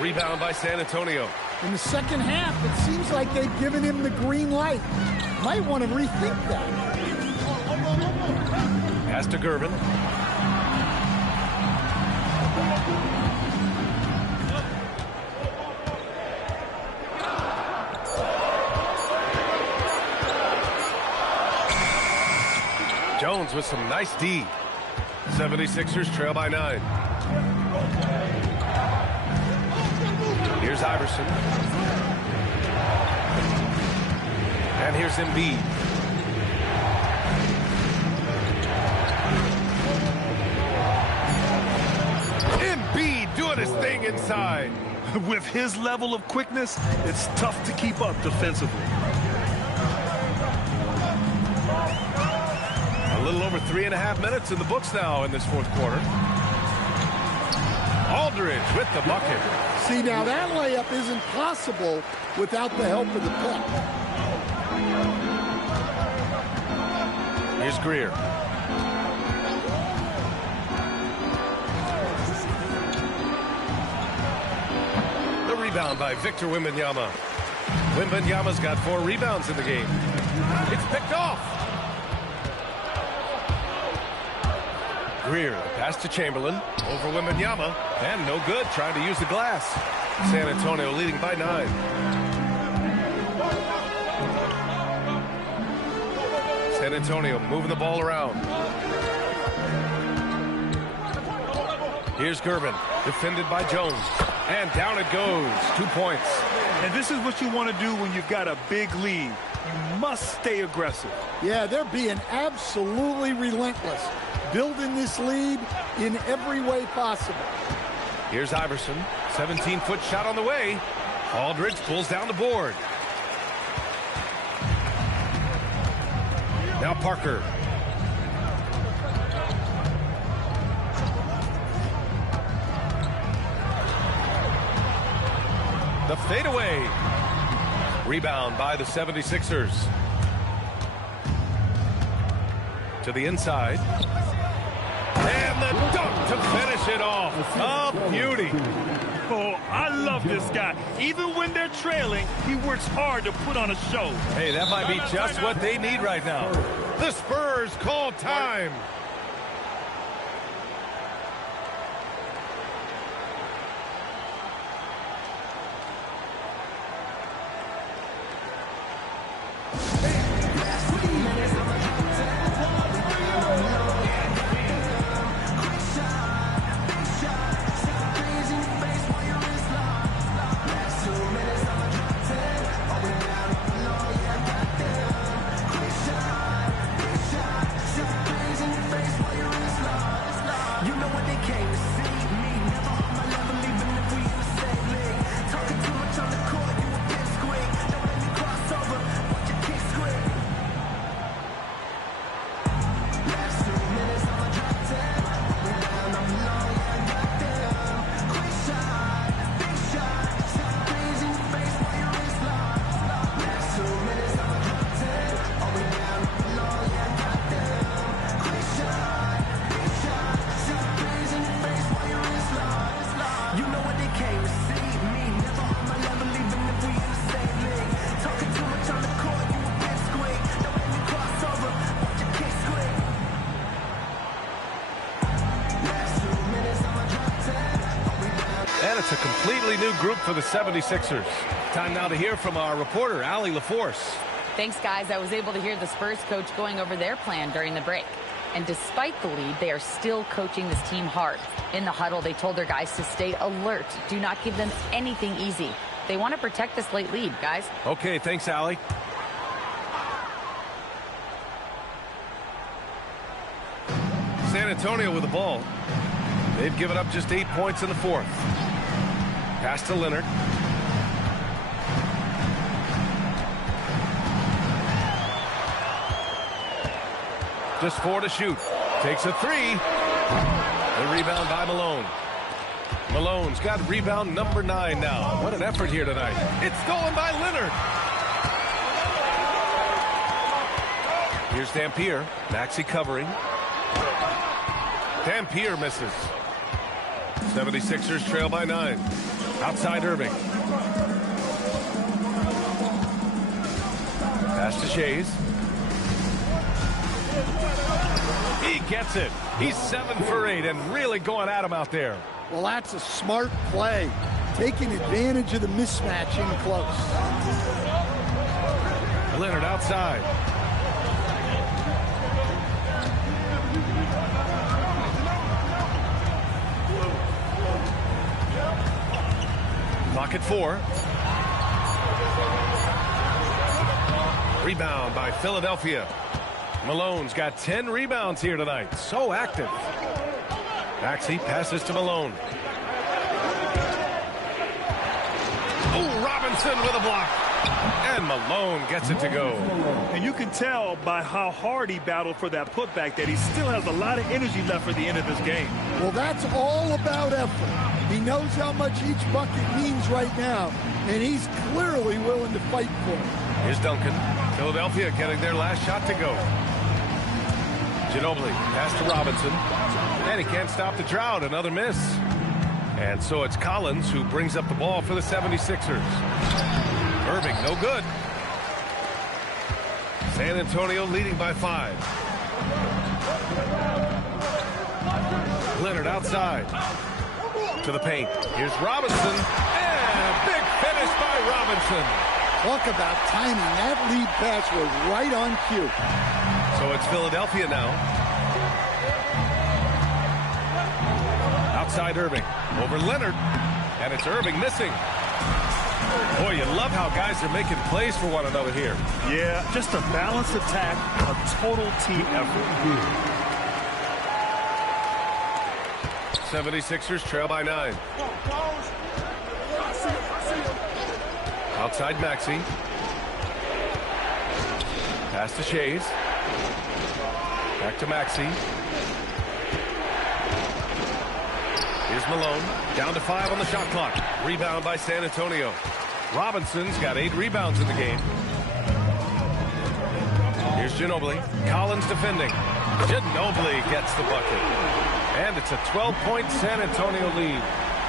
Rebound by San Antonio. In the second half, it seems like they've given him the green light. Might want to rethink that. Pass to Gervin. Jones with some nice D. 76ers trail by 9. Here's Iverson. And here's Embiid. Embiid doing his thing inside. With his level of quickness, it's tough to keep up defensively. A little over 3.5 minutes in the books now in this fourth quarter. Aldridge with the bucket. See, now that layup isn't possible without the help of the puck. Here's Greer. The rebound by Victor Wembanyama. Wembanyama's got 4 rebounds in the game. It's picked off. Greer, the pass to Chamberlain. Over Wembanyama. And no good, trying to use the glass. San Antonio leading by 9. San Antonio moving the ball around. Here's Gervin, defended by Jones. And down it goes. 2 points. And this is what you want to do when you've got a big lead. You must stay aggressive. Yeah, they're being absolutely relentless, building this lead in every way possible. Here's Iverson, 17-foot shot on the way. Aldridge pulls down the board. Now Parker. The fadeaway. Rebound by the 76ers. To the inside. And the dunk to finish it off. A beauty. Oh, I love this guy. Even when they're trailing, he works hard to put on a show. Hey, that might be just what they need right now. The Spurs call time. And it's a completely new group for the 76ers. Time now to hear from our reporter, Allie LaForce. Thanks, guys. I was able to hear the Spurs coach going over their plan during the break. And despite the lead, they are still coaching this team hard. In the huddle, they told their guys to stay alert. Do not give them anything easy. They want to protect this late lead, guys. Okay, thanks, Allie. San Antonio with the ball. They've given up just 8 points in the fourth. Pass to Leonard. Just 4 to shoot. Takes a 3. The rebound by Malone. Malone's got rebound number 9 now. What an effort here tonight. It's stolen by Leonard. Here's Dampier. Maxey covering. Dampier misses. 76ers trail by 9. Outside Irving. Pass to Shays. He gets it. He's 7 for 8 and really going at him out there. Well, that's a smart play, taking advantage of the mismatch in close. Leonard outside. Clock at 4. Rebound by Philadelphia. Malone's got 10 rebounds here tonight. So active. Maxey passes to Malone. Oh, Robinson with a block. And Malone gets it to go. And you can tell by how hard he battled for that putback that he still has a lot of energy left for the end of this game. Well, that's all about effort. He knows how much each bucket means right now, and he's clearly willing to fight for it. Here's Duncan. Philadelphia getting their last shot to go. Ginobili, pass to Robinson. And he can't stop the drought. Another miss. And so it's Collins who brings up the ball for the 76ers. Irving, no good. San Antonio leading by 5. Leonard outside. To the paint. Here's Robinson. And big finish by Robinson. Talk about timing. That lead pass was right on cue. So it's Philadelphia now. Outside Irving. Over Leonard. And it's Irving missing. Boy, you love how guys are making plays for one another here. Yeah, just a balanced attack, a total team effort. 76ers trail by 9. Outside Maxey. Pass to Shays. Back to Maxey. Here's Malone. Down to 5 on the shot clock. Rebound by San Antonio. Robinson's got 8 rebounds in the game. Here's Ginobili. Collins defending. Ginobili gets the bucket. And it's a 12-point San Antonio lead.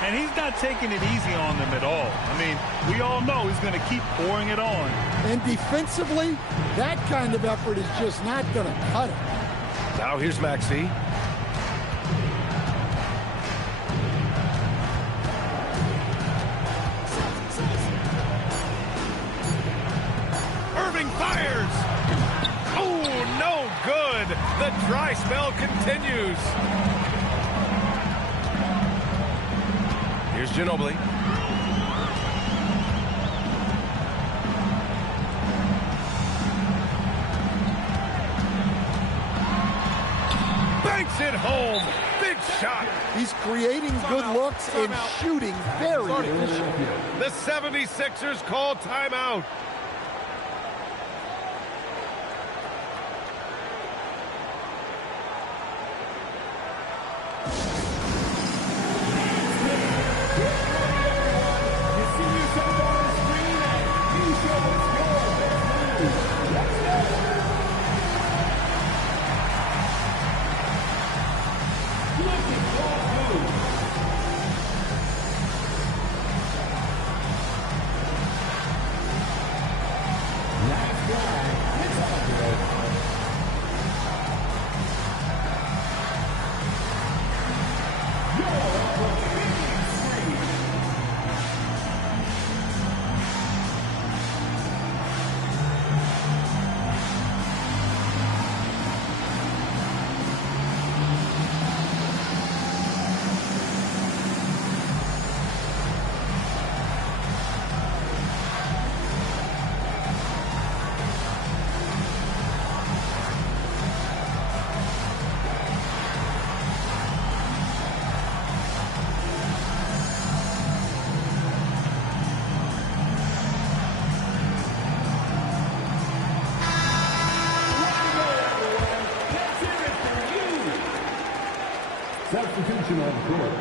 And he's not taking it easy on them at all. I mean, we all know he's going to keep pouring it on. And defensively, that kind of effort is just not going to cut it. Now here's Maxey. Irving fires. Oh, no good. The dry spell continues. Here's Ginobili. Banks it home. Big shot. He's creating good looks and shooting very efficient. The 76ers call timeout. Substitution on the court.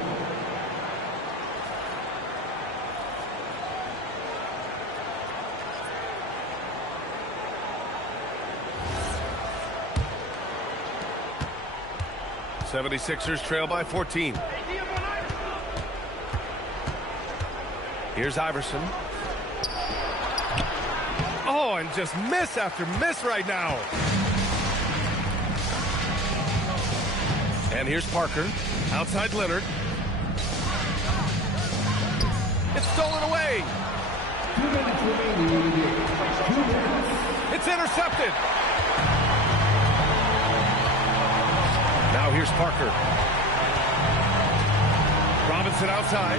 '76ers trail by 14. Here's Iverson. Oh, and just miss after miss right now. And here's Parker. Outside Leonard. It's stolen away. 2 minutes remaining in the game. 2 minutes. It's intercepted. Now here's Parker. Robinson outside.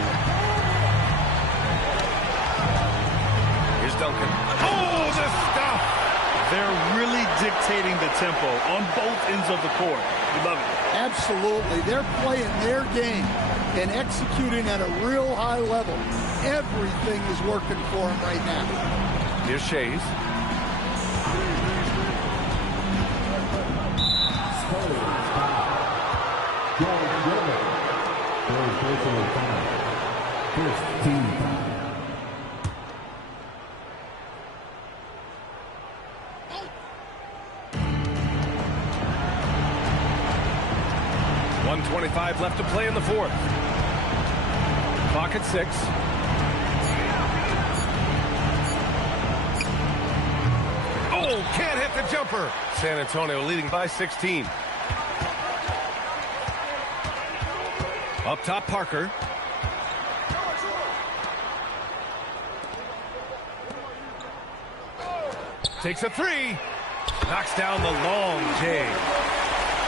Here's Duncan. Oh, the stop. They're really dictating the tempo on both ends of the court. You love it. Absolutely. They're playing their game and executing at a real high level. Everything is working for them right now. Here's Shays. Personal foul. First team foul. .125 left to play in the fourth. Clock at 6. Oh, can't hit the jumper. San Antonio leading by 16. Up top, Parker. Takes a three. Knocks down the long J.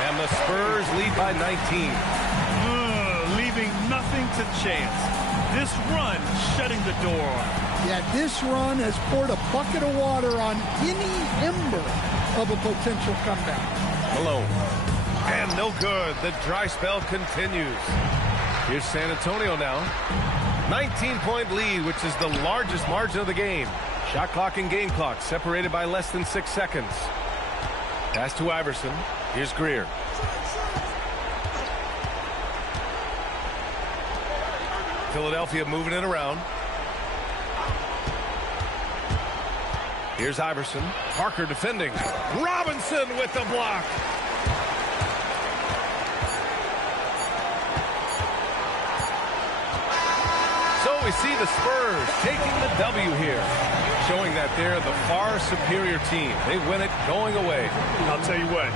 And the Spurs lead by 19. Leaving nothing to chance. This run shutting the door on him. Yeah, this run has poured a bucket of water on any ember of a potential comeback. Malone. And no good. The dry spell continues. Here's San Antonio now. 19-point lead, which is the largest margin of the game. Shot clock and game clock separated by less than 6 seconds. Pass to Iverson. Here's Greer. Philadelphia moving it around. Here's Iverson. Parker defending. Robinson with the block. So we see the Spurs taking the W here, showing that they're the far superior team. They win it going away. I'll tell you what,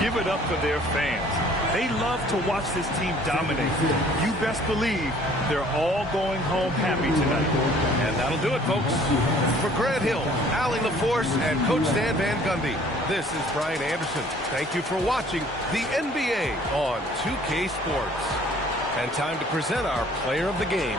give it up for their fans. They love to watch this team dominate. You best believe they're all going home happy tonight. And that'll do it, folks. For Grant Hill, Allie LaForce, and Coach Dan Van Gundy, this is Brian Anderson. Thank you for watching the NBA on 2K Sports. And time to present our player of the game.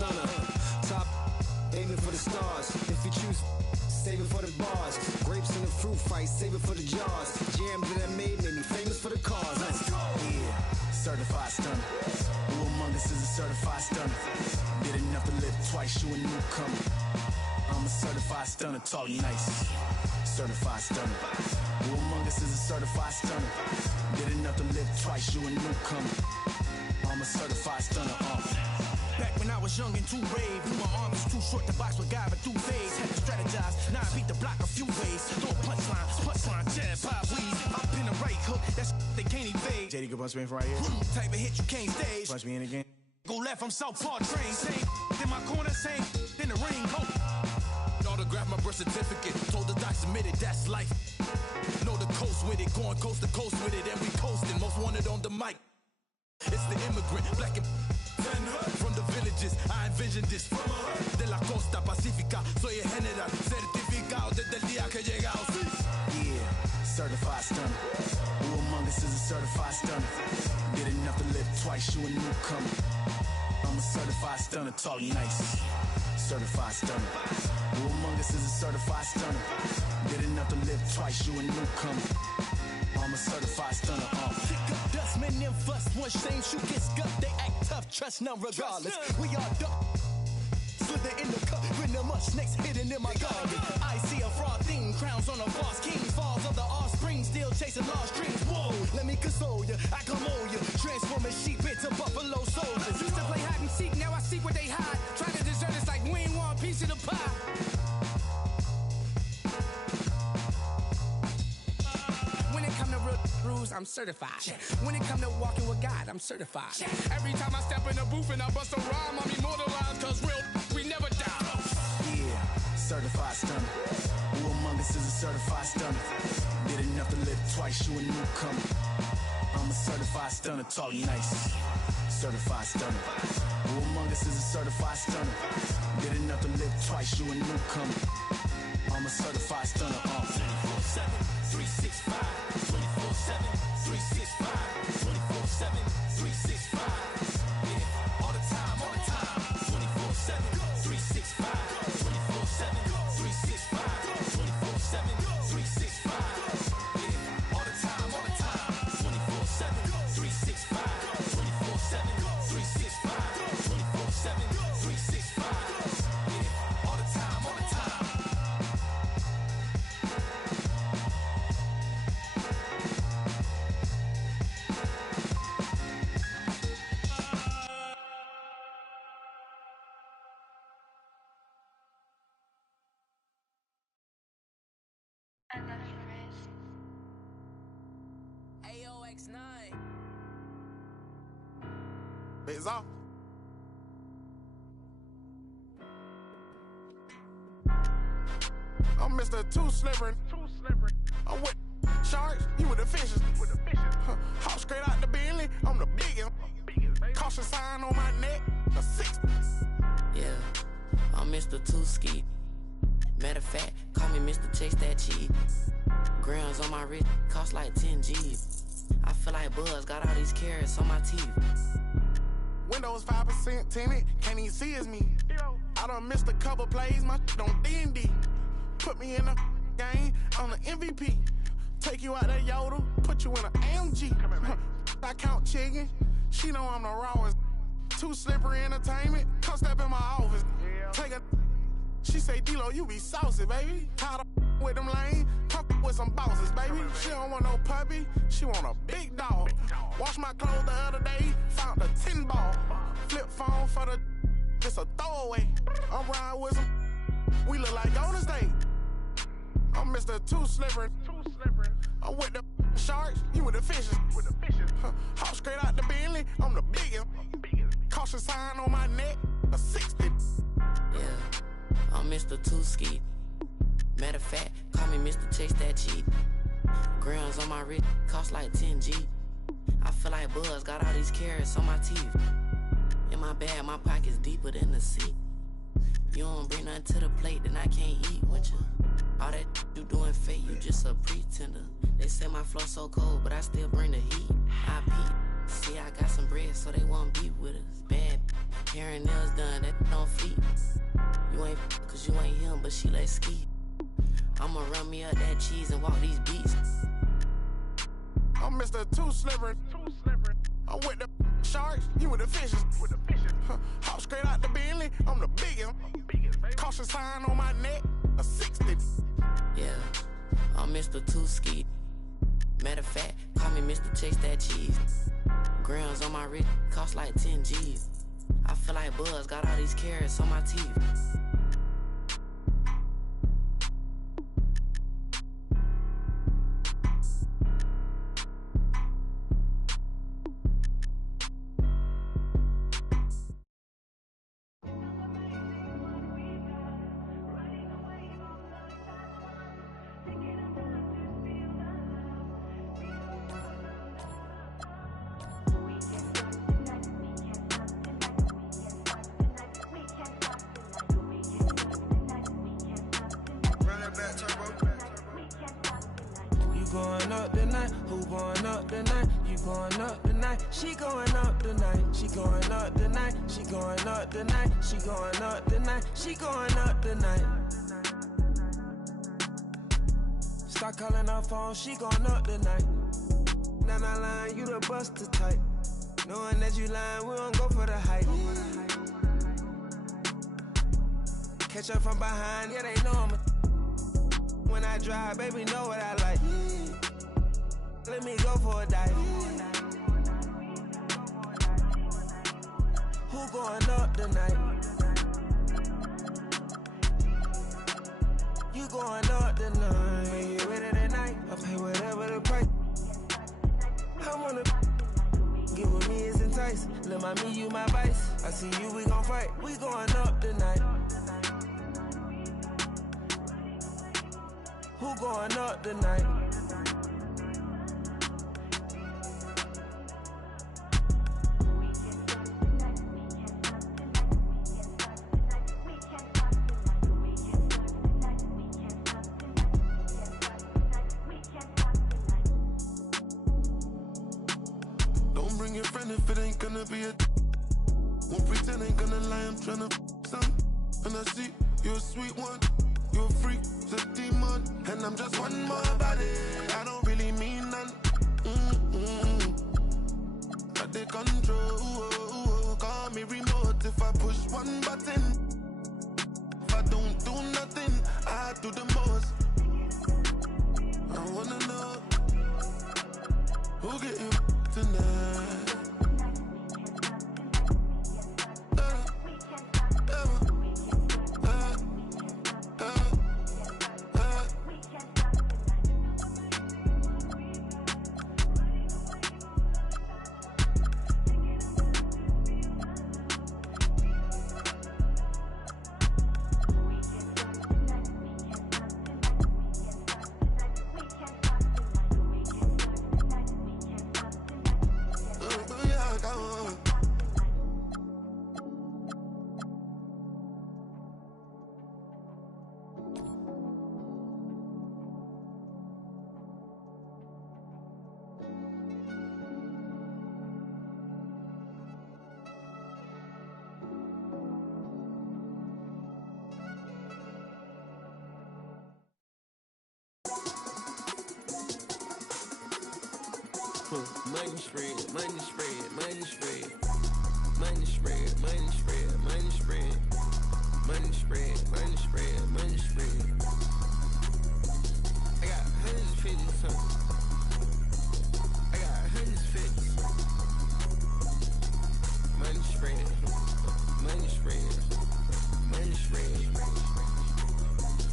stunner. Top, aiming for the stars. If you choose, save it for the bars. Grapes in the fruit fight, save it for the jars. Jams that I made me famous for the cars. Let's go. Yeah, certified stunner. Who among us is a certified stunner? Did enough to live twice, you a newcomer. I'm a certified stunner, talking nice. Certified stunner. Who among us is a certified stunner? Did enough to live twice, you a newcomer. I'm a certified stunner. Back when I was young and too brave, knew my arm was too short to box with God, but through phase, had to strategize. Now I beat the block a few ways. Throw a punchline, jab, pop, weed. Up in the right hook, that's they can't evade. JD, go punch me in from right here. Type of hit you can't stage. Punch me in again. Go left, I'm Southpaw train. Same in my corner, same in the ring. Autograph my birth certificate. Told the doc submitted, that's life. Know the coast with it, going coast to coast with it, and we coasting. Most wanted on the mic. It's the immigrant, black and from the villages. I envisioned this de la costa pacífica. Soy el general, certificado desde el día que llegamos. Yeah, certified stunner. Who among us is a certified stunner? Did enough to live twice, you a newcomer. I'm a certified stunner, talk nice. Certified stunner. Who among us is a certified stunner? Did enough to live twice, you a newcomer. I'm a certified stunner. Kick up dust, men them fuss. One shame, shoot gets scuffed. They act tough, trust none regardless. We are duck. Slither in the cup, with them up, snakes hidden in my garden. I see a fraud theme, crowns on a false king. Falls of the offspring, still chasing lost dreams. Whoa, let me console you, I come on you. Transforming sheep into buffalo soldiers. Used to play hide and seek, now I seek what they hide. Try to desert us like we ain't want a piece of the pie. When it come to real rules, I'm certified. When it come to walking with God, I'm certified. Every time I step in the booth and I bust a rhyme, I'm immortalized, cause real, we never die. Yeah, certified stunner. Who among us is a certified stunner? Did enough to live twice, you a newcomer. I'm a certified stunner, talk nice. Certified stunner. Who among us is a certified stunner? Did enough to live twice, you a newcomer. I'm a certified stunner. 24/7, 365, 24/7, 365, 24/7, 365. Yeah, all the time, 24/7, 365, 24/7, 365, 24/7, 365. Yeah, all the time, 24/7, 365, 24/7, 365, 24/7, 365. Yeah, all the time. AOX9. It's off. I'm Mr. Too Slippery. I'm with sharks, you with the fishes. Hop straight out the Bentley, I'm the biggest. Caution sign on my neck, a 6. Yeah, I'm Mr. Too Ski. Matter of fact, call me Mr. Chase That Cheese. Grams on my wrist, cost like 10 G's. I feel like Buzz got all these carrots on my teeth. Windows 5% tinted, can't even see it's me. I done missed a couple plays, my shit on D&D. Put me in the game, I'm the MVP. Take you out that Yoda, put you in an AMG. I count chicken, she know I'm the rawest. Too Slippery Entertainment, come step in my office. Take a, she say, D-Lo, you be saucy, baby. Tired of with them lame, come with some bosses, baby. She don't want no puppy, she want a big dog. Wash my clothes the other day, found a 10 ball. Flip phone for the, it's a throwaway. I'm riding with some, we look like Golden State. I'm Mr. Too Slippery. I'm with the sharks, you with the fishes. Hop straight out the Bentley, I'm the biggest. Caution sign on my neck, a 60. Yeah, I'm Mr. Too Ski. Matter of fact, call me Mr. Chase That Cheese. Grams on my wrist, cost like 10 G. I feel like Buzz got all these carrots on my teeth. In my bag, my pocket's deeper than the sea. You don't bring nothing to the plate, then I can't eat with you. All that you doing fake, you just a pretender. They say my flow so cold, but I still bring the heat. I peep, See, I got some bread, so they won't be with us. Bad hair and nails done, that don't fleet. You ain't cause you ain't him, but she let ski. I'ma run me up that cheese and walk these beats. I'm Mr. Too Slippery. I'm with the sharks, you with the fishes. Hop straight out the Bentley, I'm the biggest. Caution sign on my neck, a 60. Yeah, I'm Mr. Too Ski. Matter of fact, call me Mr. Chase That Cheese. Grams on my wrist, cost like 10 G's. I feel like Buzz, got all these carrots on my teeth. Going up tonight, who going up tonight? You going up tonight, she going up tonight, she going up tonight, she going up tonight, she going up tonight, she going up tonight. Start calling her phone, she going up tonight. Now not lying, you the buster type. Knowing that you lying, we don't go for the hype. Catch her from behind, yeah, they know I'm a. When I drive, baby, know what I like. Let me go for a dive. Who going up tonight? You going up tonight. You ready tonight? I'll pay whatever the price. I wanna get with me is entice. Let my me, you my vice. I see you, we gon' fight. We going up tonight. Who going up tonight? Don't bring your friend if it ain't gonna be a. Won't pretend ain't gonna lie, I'm tryna some. And I see you're a sweet one. You're a freak, it's a demon. And I'm just one more body. I don't really mean none. But they control. Call me remote if I push one button. If I don't do nothing, I do the most. I wanna know who get you tonight. Money spread, money spread, money spread, money spread, money spread, money spread, money spread, money spread, money spread. I got 150 something. I got 150. Money spread, money spread, money spread.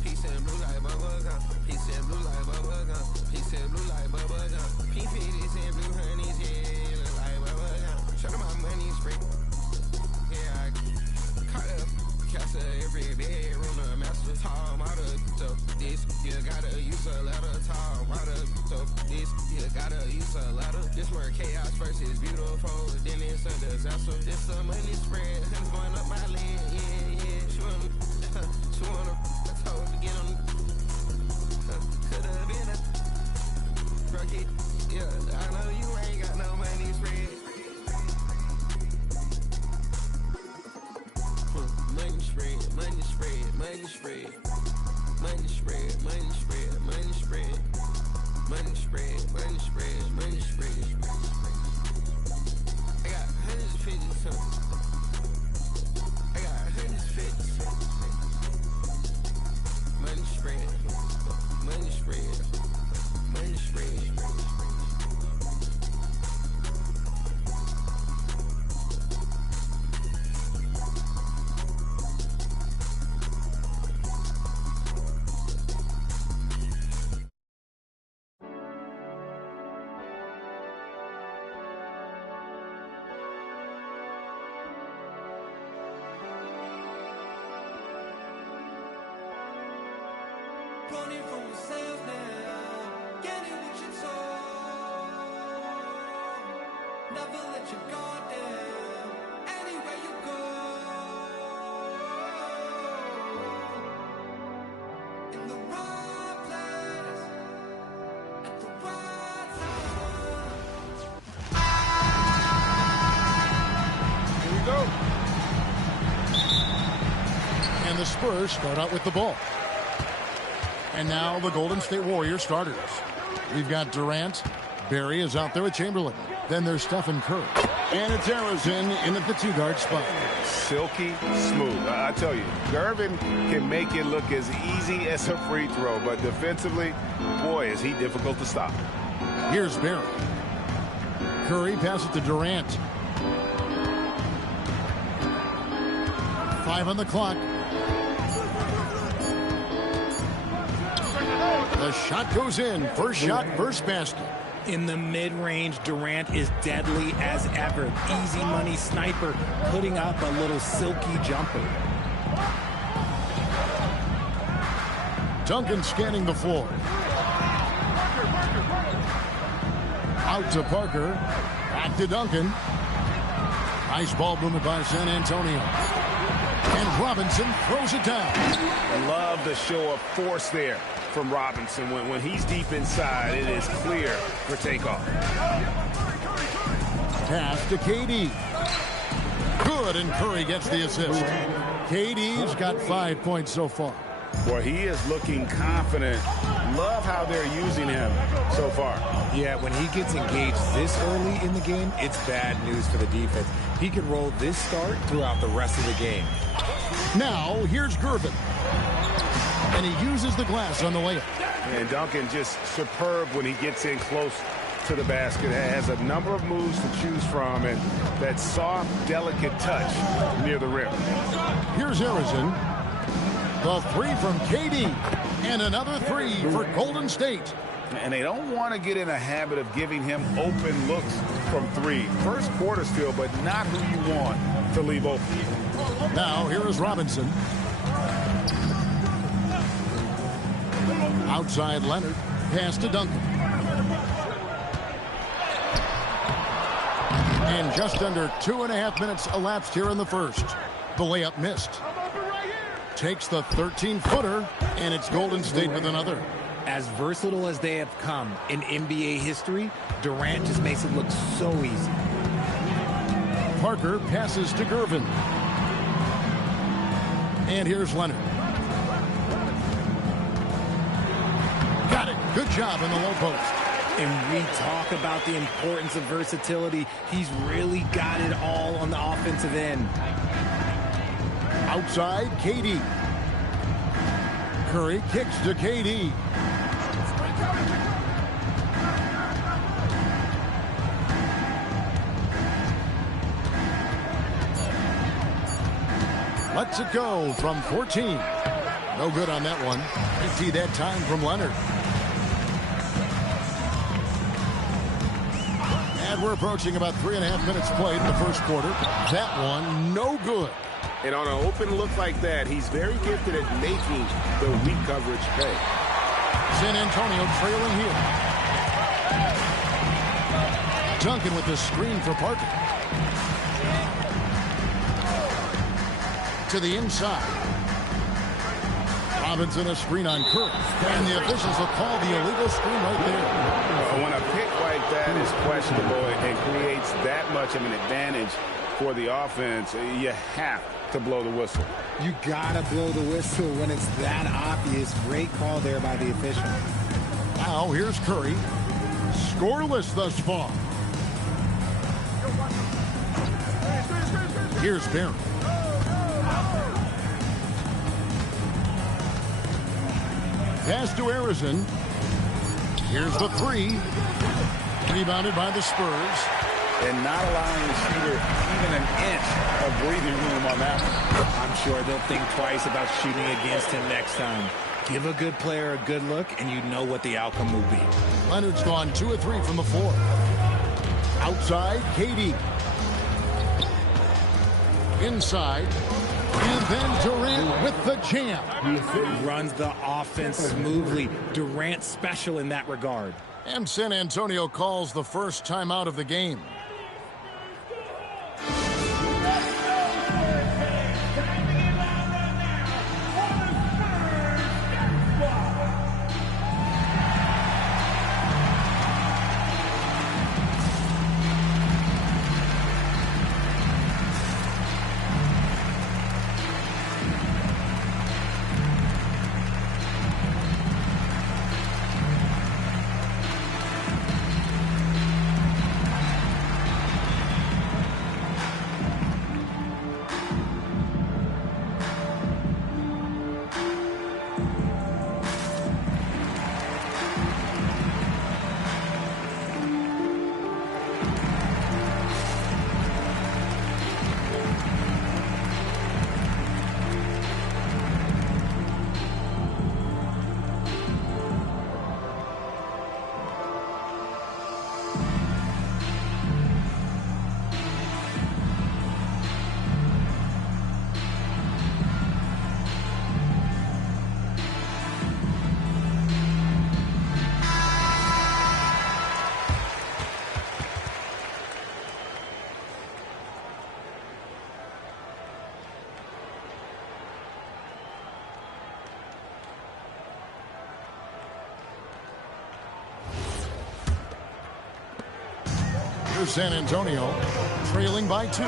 Peace and blue like bubble gum. Peace and blue like bubble gum. Peace and blue like bubble gum. P50s and blue honeys, yeah, look like bubble gum. Show them my money spread. Yeah, I caught up. Casa every bedroom, a master tall model. So this, you gotta use a ladder, tall model. So this, you gotta use a ladder. This more chaos first is beautiful, then it's a disaster. This a money spread, hands going up my leg, yeah, yeah. She wanna told to get on. Could've been a rocket, yeah. I know you ain't got no money spread. money spread. Money spread, money spread, money spread. Money spread, money spread, money spread. I got hundreds of fidgets, huh? I got hundreds of fidgets. Money spread, money spread, money spread. Running from yourself now, getting what you told. Never let your guard down, anywhere you go. In the right place, at the right time. Here we go. And the Spurs start out with the ball. And now the Golden State Warriors starters. We've got Durant. Barry is out there with Chamberlain. Then there's Stephen Curry. And it's Arizin in at the two-guard spot. Silky smooth. I tell you, Gervin can make it look as easy as a free throw, but defensively, boy, is he difficult to stop. Here's Barry. Curry passes to Durant. 5 on the clock. The shot goes in. First shot, first basket. In the mid-range, Durant is deadly as ever. Easy money sniper, putting up a little silky jumper. Duncan scanning the floor. Out to Parker. Back to Duncan. Nice ball movement by San Antonio. And Robinson throws it down. Love the show of force there from Robinson. When he's deep inside, it is clear for takeoff. Pass to KD. Good, and Curry gets the assist. KD's got 5 points so far. Boy, he is looking confident. Love how they're using him so far. Yeah, when he gets engaged this early in the game, it's bad news for the defense. He could roll this start throughout the rest of the game. Now, here's Gervin. And he uses the glass on the layup. And Duncan just superb when he gets in close to the basket. Has a number of moves to choose from, and that soft, delicate touch near the rim. Here's Arizin. The three from KD. And another three for Golden State. And they don't want to get in a habit of giving him open looks from three. First quarter still, but not who you want to leave open. Now, here is Robinson. Outside Leonard. Pass to Duncan. And just under 2.5 minutes elapsed here in the first. The layup missed. Takes the 13-footer, and it's Golden State with another. As versatile as they have come in NBA history, Durant just makes it look so easy. Parker passes to Gervin. And here's Leonard. Got it. Good job in the low post. And we talk about the importance of versatility. He's really got it all on the offensive end. Outside, KD. Curry kicks to KD. Lets it go from 14. No good on that one. You see that time from Leonard. And we're approaching about 3.5 minutes played in the first quarter. That one, no good. And on an open look like that, he's very gifted at making the weak coverage pay. San Antonio trailing here. Duncan with the screen for Parker. To the inside. Robinson a screen on Curry. And the officials will call the illegal screen right there. When a pick like that is questionable and creates that much of an advantage for the offense, you have to blow the whistle. You gotta blow the whistle when it's that obvious. Great call there by the official. Now here's Curry. Scoreless thus far. Here's Barry. Pass to Harrison. Here's the three. Rebounded by the Spurs. And not allowing the shooter even an inch of breathing room on that one. I'm sure they'll think twice about shooting against him next time. Give a good player a good look, and you know what the outcome will be. Leonard's gone 2 of 3 from the floor. Outside, KD. Inside. And then Durant with the jam. Runs the offense smoothly. Durant special in that regard. And San Antonio calls the first timeout of the game. Here's San Antonio, trailing by 2.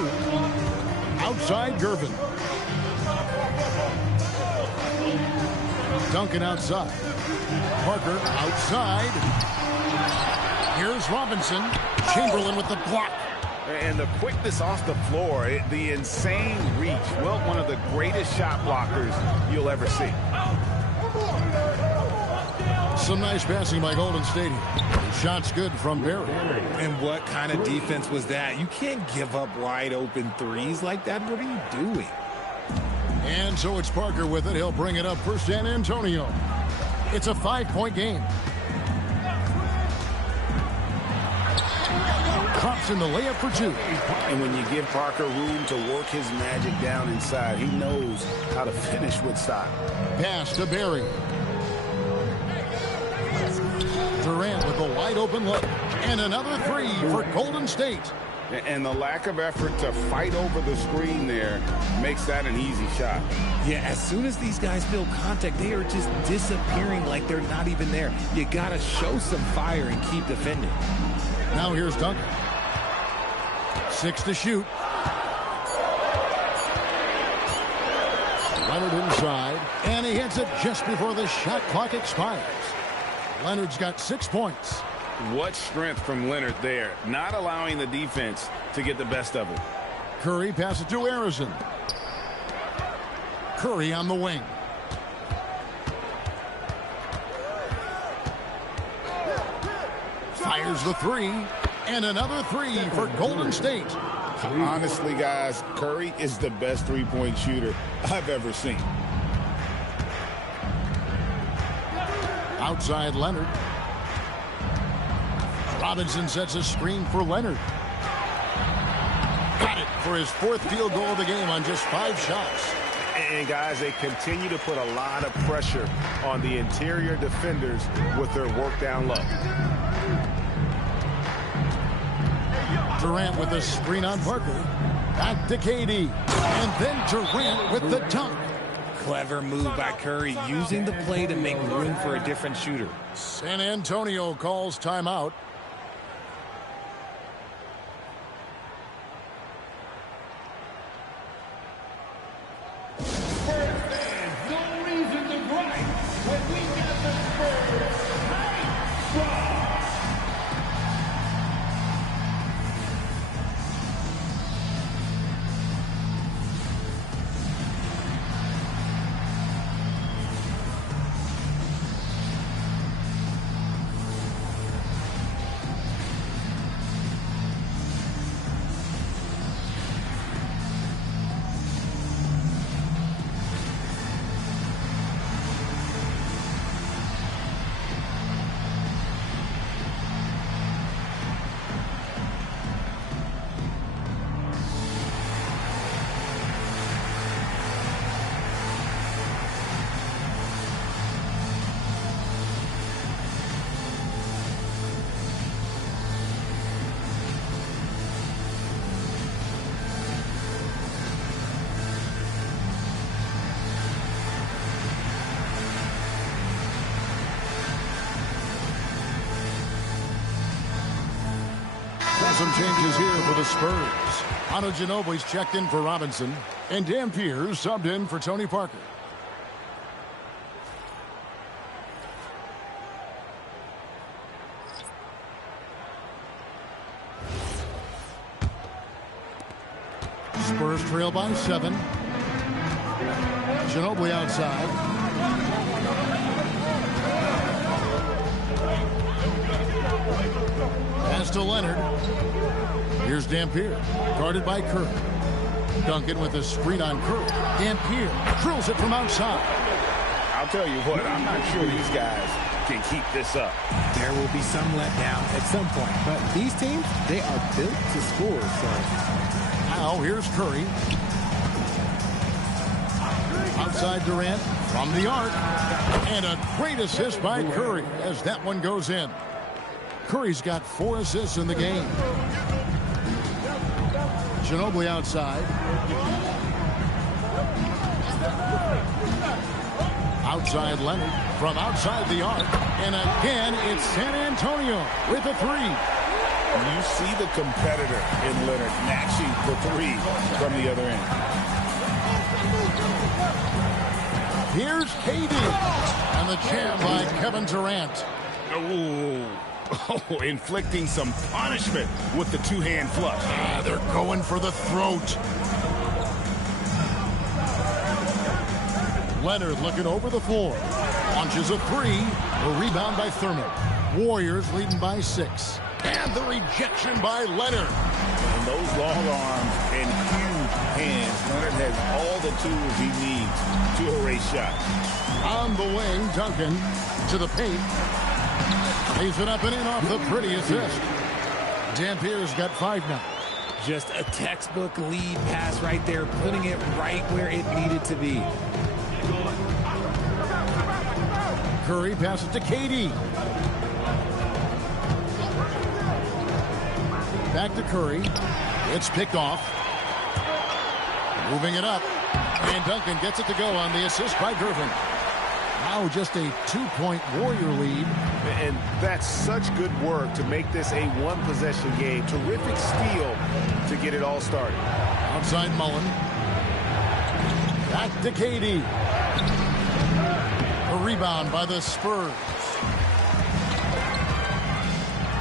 Outside, Gervin. Duncan outside. Parker outside. Here's Robinson. Chamberlain with the block. And the quickness off the floor, the insane reach. Well, one of the greatest shot blockers you'll ever see. Some nice passing by Golden State. Shots good from Barry. And what kind of defense was that? You can't give up wide open threes like that. What are you doing? And so it's Parker with it. He'll bring it up for San Antonio. It's a 5-point game. Drops in the layup for 2. And when you give Parker room to work his magic down inside, he knows how to finish with style. Pass to Barry. Durant with a wide open look. And another 3 for Golden State. And the lack of effort to fight over the screen there makes that an easy shot. Yeah, as soon as these guys feel contact, they are just disappearing like they're not even there. You got to show some fire and keep defending. Now here's Duncan. 6 to shoot. Leonard inside. And he hits it just before the shot clock expires. Leonard's got 6 points. What strength from Leonard there, not allowing the defense to get the best of it. Curry passes to Harrison. Curry on the wing. Fires the 3. And another 3 for Golden State. Honestly, guys, Curry is the best three-point shooter I've ever seen. Outside Leonard. Robinson sets a screen for Leonard. Got it for his 4th field goal of the game on just 5 shots. And guys, they continue to put a lot of pressure on the interior defenders with their work down low. Durant with a screen on Parker. Back to KD. And then Durant with the dunk. Clever move by Curry, using the play to make room for a different shooter. San Antonio calls timeout. Some changes here for the Spurs. Otto Ginobili's checked in for Robinson, and Dampier subbed in for Tony Parker. Spurs trail by 7. Ginobili outside. Pass to Leonard. Here's Dampier, guarded by Curry. Duncan with a screen on Curry. Dampier drills it from outside. I'll tell you what, I'm not sure these guys can keep this up. There will be some letdown at some point, but these teams, they are built to score. So now here's Curry. Outside Durant from the arc. And a great assist by Curry as that one goes in. Curry's got 4 assists in the game. Ginobili outside. Outside Leonard from outside the arc. And again, it's San Antonio with a 3. You see the competitor in Leonard matching the 3 from the other end. Here's KD. And the jam by Kevin Durant. Oh, inflicting some punishment with the 2-hand flush. They're going for the throat. Leonard looking over the floor. Launches a 3. A rebound by Thurman. Warriors leading by 6. And the rejection by Leonard. And those long arms and huge hands. Leonard has all the tools he needs to erase shots. On the wing, Duncan to the paint. Lays it up and in off the pretty assist. Dampier's got 5 now. Just a textbook lead pass right there, putting it right where it needed to be. Curry passes to KD. Back to Curry. It's picked off. Moving it up. And Duncan gets it to go on the assist by Gervin. Now just a 2-point Warrior lead. And that's such good work to make this a 1-possession game. Terrific steal to get it all started. Outside Mullen. Back to KD. A rebound by the Spurs.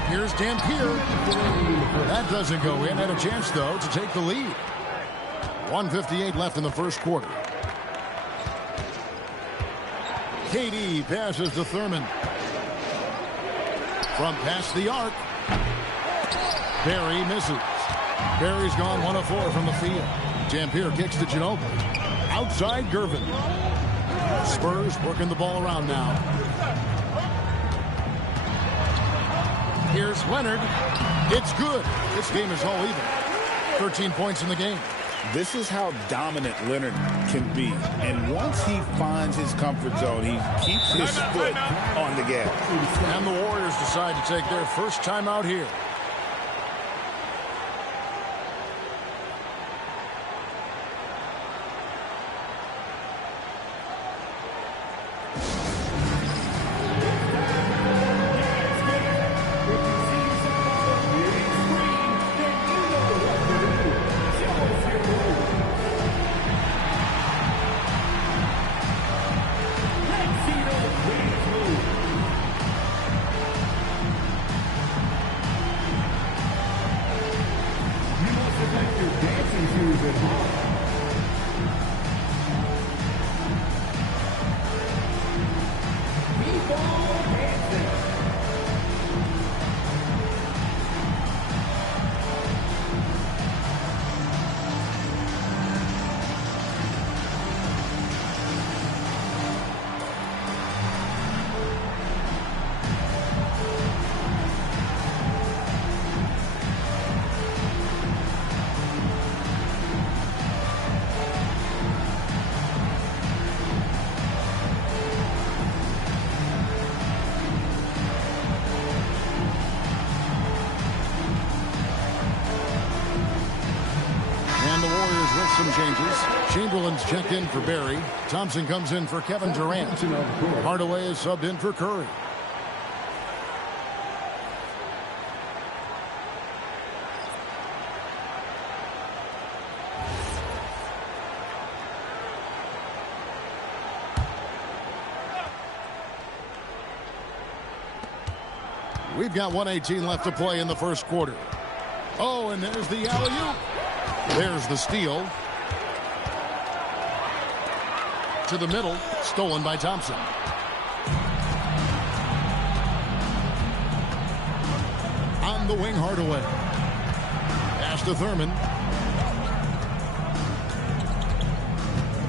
Here's Dampier. That doesn't go in. Had a chance, though, to take the lead. 1:58 left in the first quarter. KD passes to Thurman. From past the arc. Barry misses. Barry's gone 1 of 4 from the field. Dampier kicks to Ginobili. Outside Gervin. Spurs working the ball around now. Here's Leonard. It's good. This game is all even. 13 points in the game. This is how dominant Leonard can be. And once he finds his comfort zone, he keeps his foot on the gas. And the Warriors decide to take their first time out here. changes. Chamberlain's checked in for Barry. Thompson comes in for Kevin Durant. Hardaway is subbed in for Curry. We've got 1:18 left to play in the first quarter. Oh, and there's the alley-oop. There's the steal. To the middle, stolen by Thompson. On the wing, Hardaway. Pass to Thurman.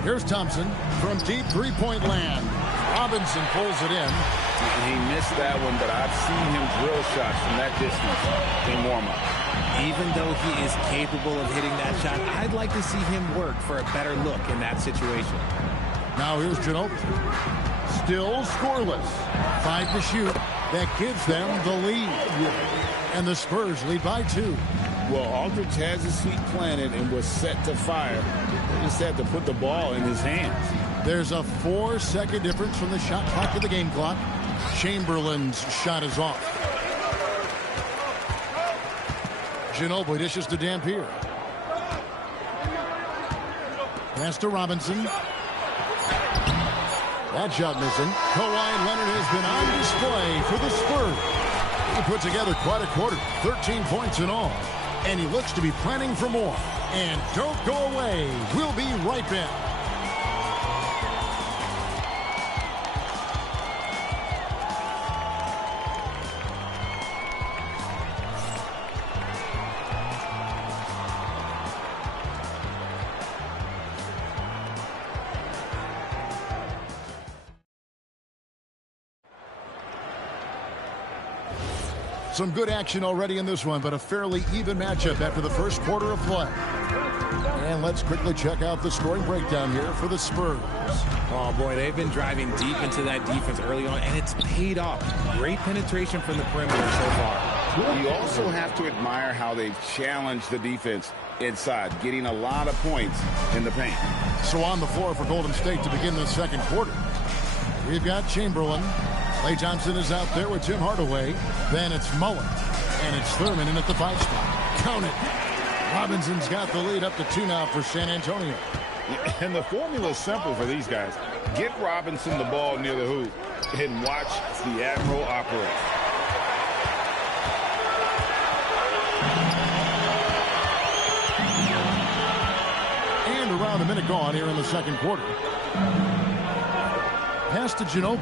Here's Thompson from deep three-point land. Robinson pulls it in. He missed that one, but I've seen him drill shots from that distance in warm-up. Even though he is capable of hitting that shot, I'd like to see him work for a better look in that situation. Now here's Ginobili. Still scoreless. 5 to shoot. That gives them the lead. And the Spurs lead by 2. Well, Aldridge has his feet planted and was set to fire. They just had to put the ball in his hands. There's a 4-second difference from the shot clock to the game clock. Chamberlain's shot is off. Ginobili dishes to Dampier. Pass to Robinson. That shot missing. Kawhi Leonard has been on display for the Spurs. He put together quite a quarter, 13 points in all. And he looks to be planning for more. And don't go away. We'll be right back. Some good action already in this one, but a fairly even matchup after the first quarter of play. And let's quickly check out the scoring breakdown here for the Spurs. Oh, boy, they've been driving deep into that defense early on, and it's paid off. Great penetration from the perimeter so far. You also have to admire how they've challenged the defense inside, getting a lot of points in the paint. So on the floor for Golden State to begin the second quarter, we've got Chamberlain. Klay Thompson is out there with Tim Hardaway. Then it's Mullen. And it's Thurman in at the 5 spot. Count it. Robinson's got the lead up to 2 now for San Antonio. And the formula is simple for these guys. Get Robinson the ball near the hoop and watch the Admiral operate. And around a minute gone here in the second quarter. Pass to Ginobili.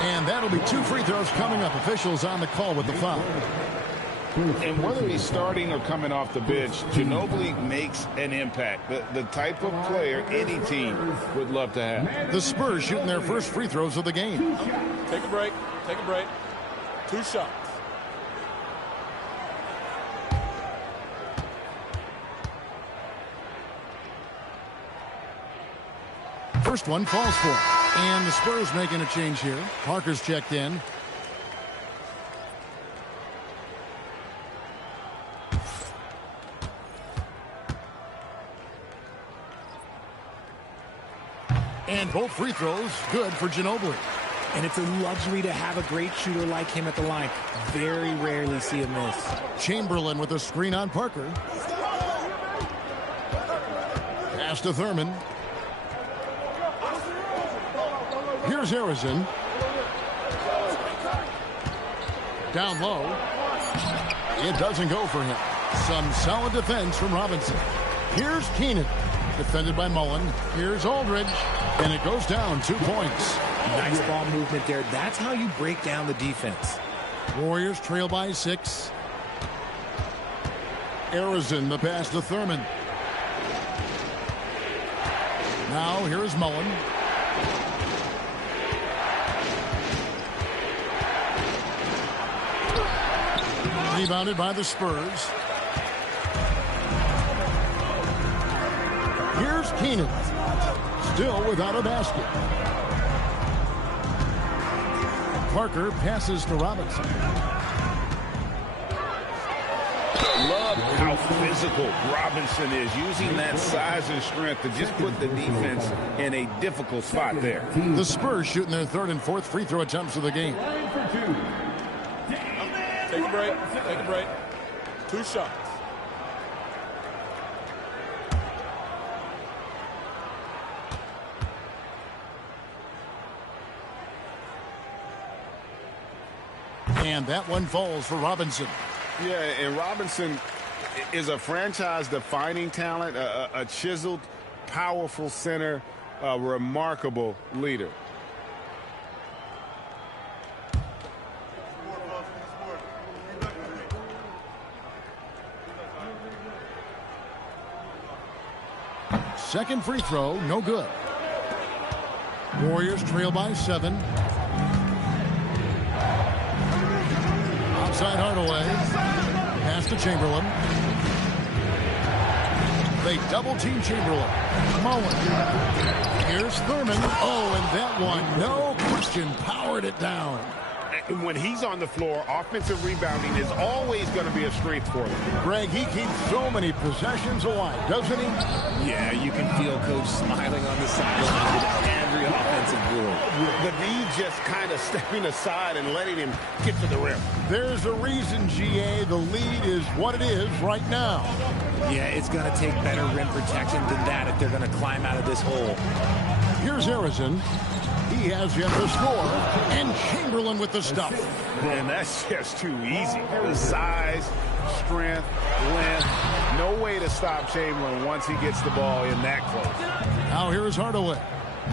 And that'll be 2 free throws coming up. Officials on the call with the foul. And whether he's starting or coming off the bench, Ginobili makes an impact. The type of player any team would love to have. The Spurs shooting their first free throws of the game. Take a break. Take a break. 2 shots. First one falls for him. And the Spurs making a change here. Parker's checked in. And both free throws good for Ginobili. And it's a luxury to have a great shooter like him at the line. Very rarely see him miss. Chamberlain with a screen on Parker. Pass to Thurman. Here's Harrison. Down low. It doesn't go for him. Some solid defense from Robinson. Here's Keenan. Defended by Mullen. Here's Aldridge. And it goes down 2 points. Nice ball movement there. That's how you break down the defense. Warriors trail by 6. Harrison, the pass to Thurman. Now here is Mullen. Rebounded by the Spurs. Here's Keenan. Still without a basket. Parker passes to Robinson. Love how physical Robinson is, using that size and strength to just put the defense in a difficult spot there. The Spurs shooting their third and fourth free throw attempts of the game. Take a break. Take a break. 2 shots. And that one falls for Robinson. Yeah, and Robinson is a franchise-defining talent, a chiseled, powerful center, a remarkable leader. Second free throw, no good. Warriors trail by 7. Outside Hardaway. Pass to Chamberlain. They double-team Chamberlain. Mullen. Here's Thurman. Oh, and that one, no question, powered it down. When he's on the floor, offensive rebounding is always going to be a strength for him. Greg, he keeps so many possessions alive, doesn't he? Yeah, you can feel Coach smiling on the sideline with every offensive board. But he's just kind of stepping aside and letting him get to the rim. There's a reason, GA, the lead is what it is right now. Yeah, it's going to take better rim protection than that if they're going to climb out of this hole. Here's Harrison. He has yet to score, and Chamberlain with the stuff. Man, that's just too easy. The size, strength, length, no way to stop Chamberlain once he gets the ball in that close. Now here is Hardaway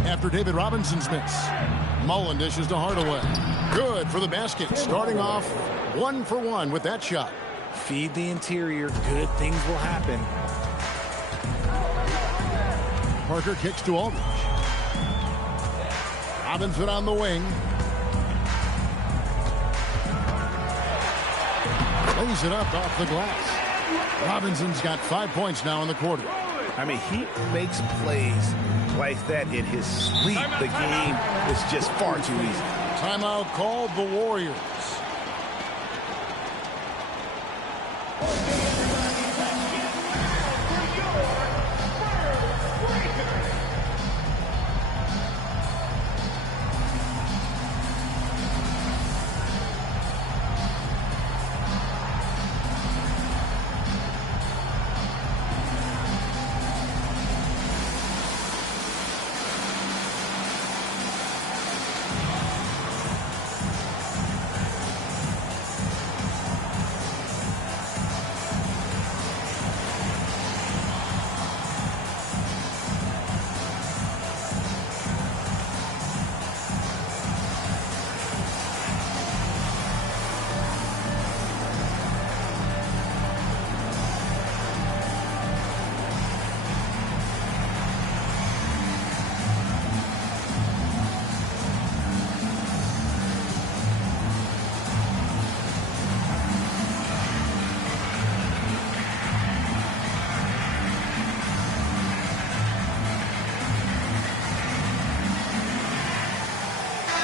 after David Robinson's miss. Mullen dishes to Hardaway. Good for the basket, starting off 1 for 1 with that shot. Feed the interior, good things will happen. Parker kicks to Aldridge. Robinson on the wing. Lays it up off the glass. Robinson's got 5 points now in the quarter. I mean, he makes plays like that in his sleep. The game is just far too easy. Timeout called the Warriors.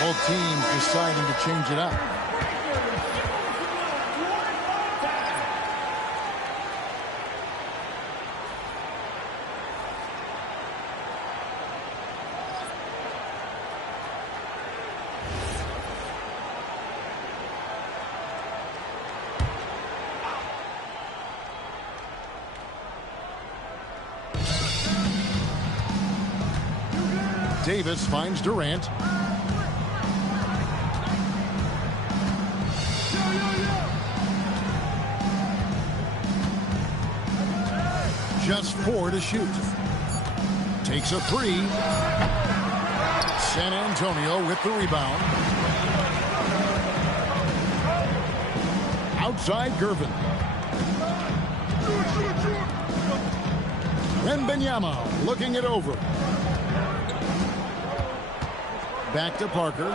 Both teams deciding to change it up. Davis finds Durant. Just 4 to shoot. Takes a 3. San Antonio with the rebound. Outside Gervin. Wembanyama looking it over. Back to Parker.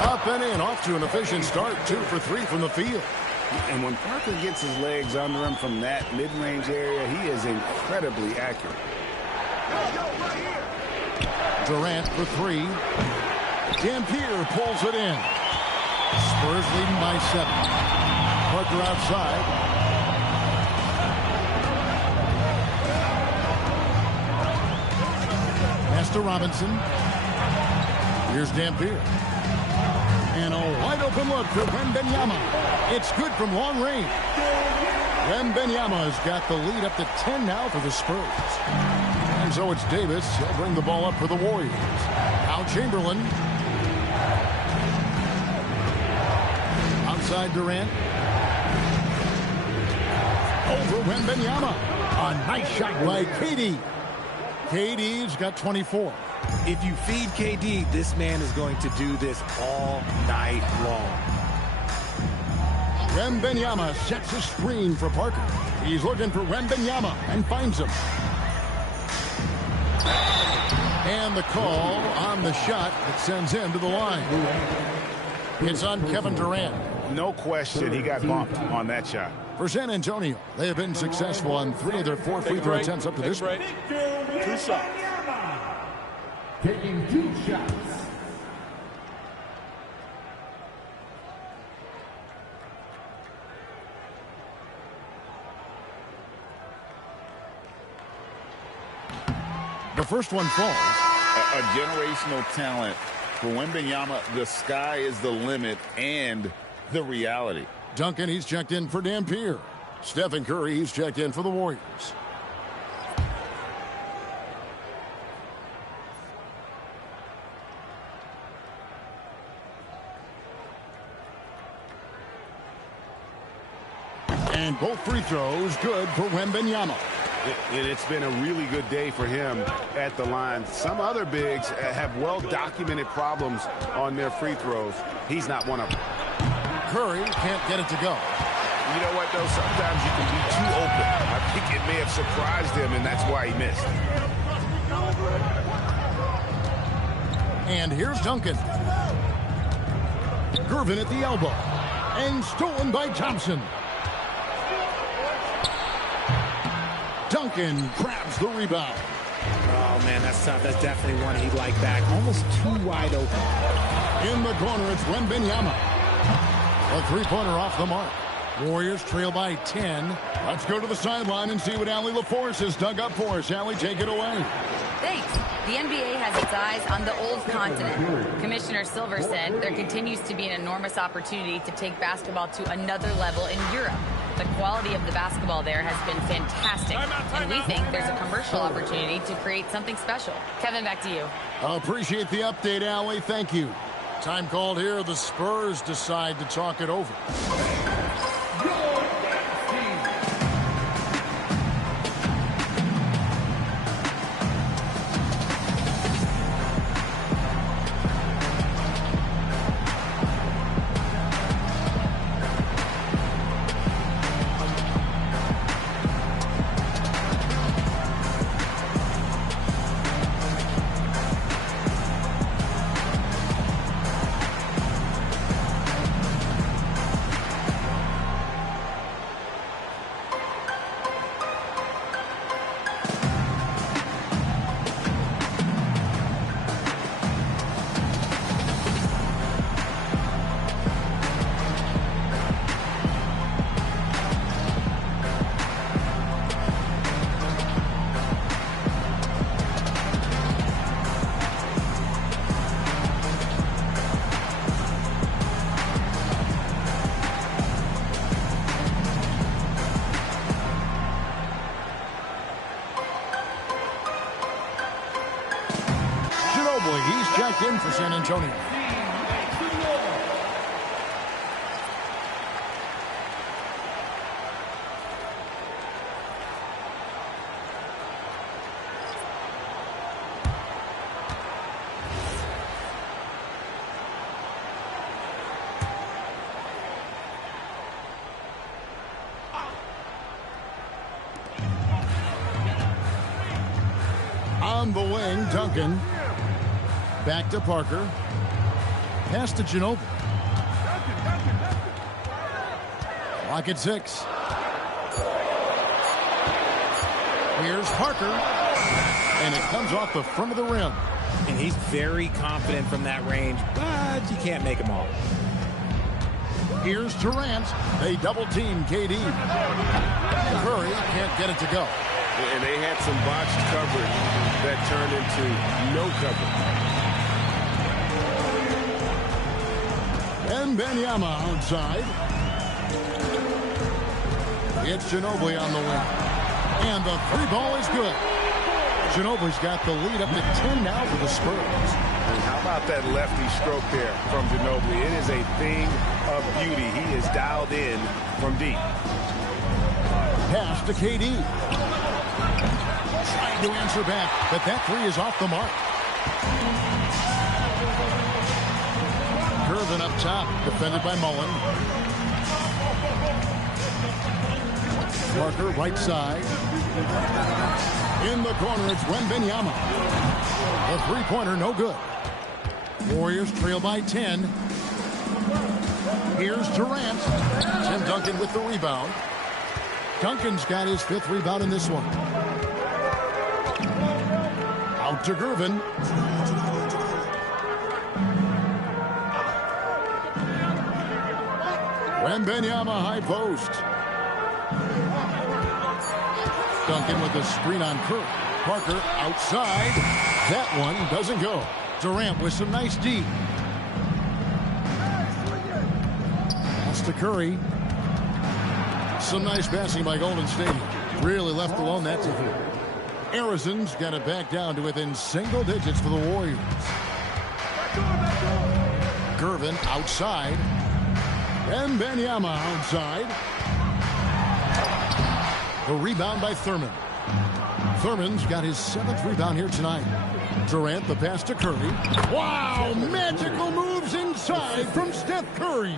Up and in, off to an efficient start. 2 for 3 from the field. And when Parker gets his legs under him from that mid-range area, he is incredibly accurate. Durant for 3. Dampier pulls it in. Spurs leading by 7. Parker outside. Pass to Robinson. Here's Dampier. And a wide open look for Wembanyama. It's good from long range. Wembanyama has got the lead up to 10 now for the Spurs. And so it's Davis. He'll bring the ball up for the Warriors. Now Chamberlain. Outside Durant. Over Wembanyama. A nice shot by KD. KD's got 24. If you feed KD, this man is going to do this all night long. Wembanyama sets a screen for Parker. He's looking for Wembanyama and finds him. And the call on the shot that sends him to the line. It's on Kevin Durant. No question he got bumped on that shot. For San Antonio, they have been successful on 3 of their 4 free throw attempts up to this point. 2 shots. Taking 2 shots. The first one falls. A generational talent. For Wembanyama, the sky is the limit and the reality. Duncan, he's checked in for Dampier. Stephen Curry, he's checked in for the Warriors. And both free throws good for Wembanyama. It's been a really good day for him at the line. Some other bigs have well-documented problems on their free throws. He's not one of them. Curry can't get it to go. You know what, though? Sometimes you can be too open. I think it may have surprised him, and that's why he missed. And here's Duncan. Gervin at the elbow. And stolen by Thompson. Duncan grabs the rebound. Oh, man, that's tough. That's definitely one he'd like back. Almost too wide open. In the corner, it's Wembanyama. A three-pointer off the mark. Warriors trail by 10. Let's go to the sideline and see what Allie LaForce has dug up for us. Allie, take it away. Thanks. The NBA has its eyes on the old continent. Commissioner Silver said there continues to be an enormous opportunity to take basketball to another level in Europe. The quality of the basketball there has been fantastic, and we think there's a commercial opportunity to create something special. Kevin, back to you. I appreciate the update, Allie. Thank you. Time called here. The Spurs decide to talk it over. He's checked in for San Antonio. On the wing, Duncan. Back to Parker. Pass to Ginobili. Lock at 6. Here's Parker. And it comes off the front of the rim. And he's very confident from that range, but you can't make him all. Here's Durant. They double-team KD. Curry can't get it to go. And they had some botched coverage that turned into no coverage. And Wembanyama outside. It's Ginobili on the wing. And the three ball is good. Ginobili's got the lead up to 10 now for the Spurs. And how about that lefty stroke there from Ginobili? It is a thing of beauty. He is dialed in from deep. Pass to KD. Trying to answer back, but that three is off the mark. Irvin up top, defended by Mullen. Parker right side. In the corner, it's Wembanyama. The three-pointer, no good. Warriors trail by 10. Here's Durant. Tim Duncan with the rebound. Duncan's got his fifth rebound in this one. Out to Gervin. Wembanyama high post. Duncan with a screen on Curry. Parker outside. That one doesn't go. Durant with some nice D. Pass to Curry. Some nice passing by Golden State. Really left alone that time. Arizon's got it back down to within single digits for the Warriors. Gervin outside. And Wembanyama outside. The rebound by Thurman. Thurman's got his seventh rebound here tonight. Durant, the pass to Curry. Wow, magical moves inside from Steph Curry.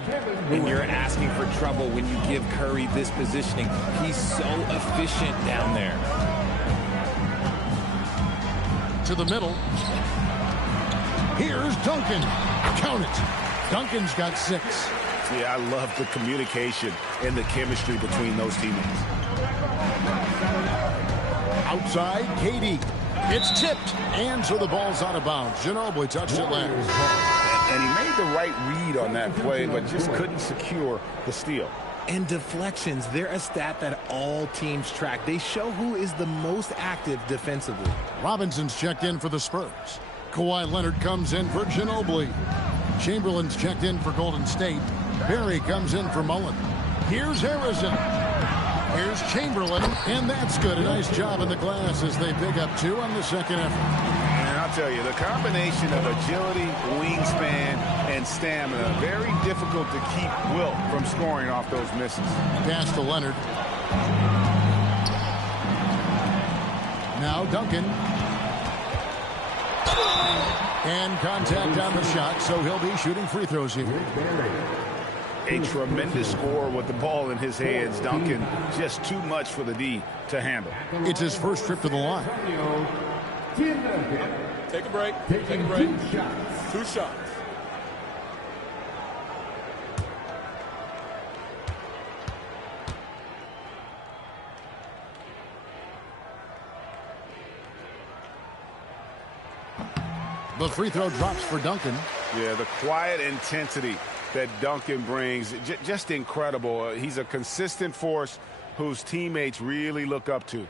And you're asking for trouble when you give Curry this positioning. He's so efficient down there. To the middle. Here's Duncan. Count it. Duncan's got 6. Yeah, I love the communication and the chemistry between those teammates. Outside, KD. It's tipped, and so the ball's out of bounds. Ginobili touched it last. And he made the right read on that play, but just couldn't secure the steal. And deflections, they're a stat that all teams track. They show who is the most active defensively. Robinson's checked in for the Spurs. Kawhi Leonard comes in for Ginobili. Chamberlain's checked in for Golden State. Barry comes in for Mullen. Here's Harrison. Here's Chamberlain, and that's good. A nice job in the glass as they pick up 2 on the second effort. And I'll tell you, the combination of agility, wingspan, and stamina, very difficult to keep Wilt from scoring off those misses. Pass to Leonard. Now Duncan. And contact on the shot, so he'll be shooting free throws here. A tremendous score with the ball in his hands. Duncan, just too much for the D to handle. It's his first trip to the line. Take a break. Take a break. 2 shots. The free throw drops for Duncan. Yeah, the quiet intensity that Duncan brings, just incredible. He's a consistent force whose teammates really look up to.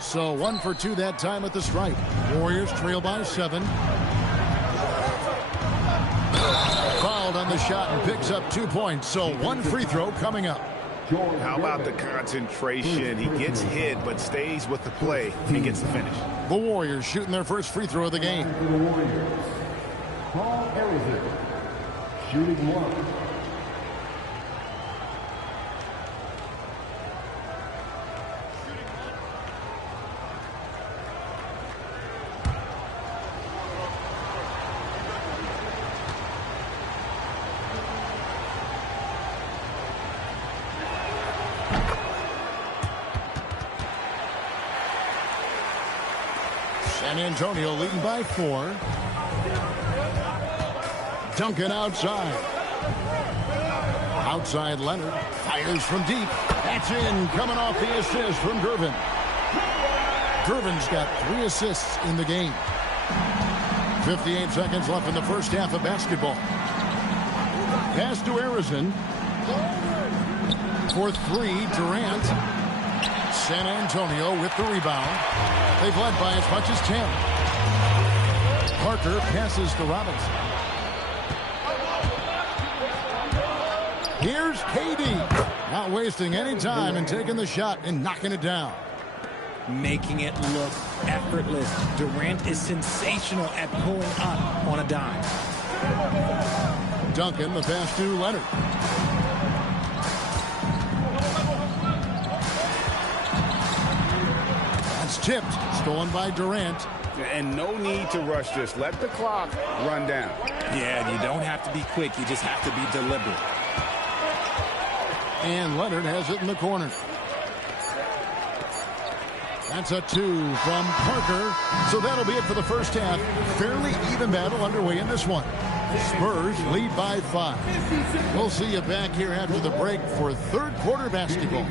So 1 for 2 that time at the stripe. Warriors trail by 7. Fouled on the shot and picks up 2 points. So 1 free throw coming up. How about the concentration? He gets hit but stays with the play and gets the finish. The Warriors shooting their first free throw of the game. The Warriors. Paul Harrison, shooting 1. San Antonio leading by 4. Duncan outside. Outside Leonard fires from deep. That's in, coming off the assist from Gervin. Gervin's got 3 assists in the game. 58 seconds left in the first half of basketball. Pass to Arizon. For 3, Durant. San Antonio with the rebound. They've led by as much as 10. Parker passes to Robinson. Here's KD. Not wasting any time and taking the shot and knocking it down. Making it look effortless. Durant is sensational at pulling up on a dime. Duncan, the pass to Leonard. That's tipped. Stolen by Durant. And no need to rush this. Let the clock run down. Yeah, you don't have to be quick. You just have to be deliberate. And Leonard has it in the corner. That's a 2 from Parker. So that'll be it for the first half. Fairly even battle underway in this one. Spurs lead by 5. We'll see you back here after the break for third quarter basketball.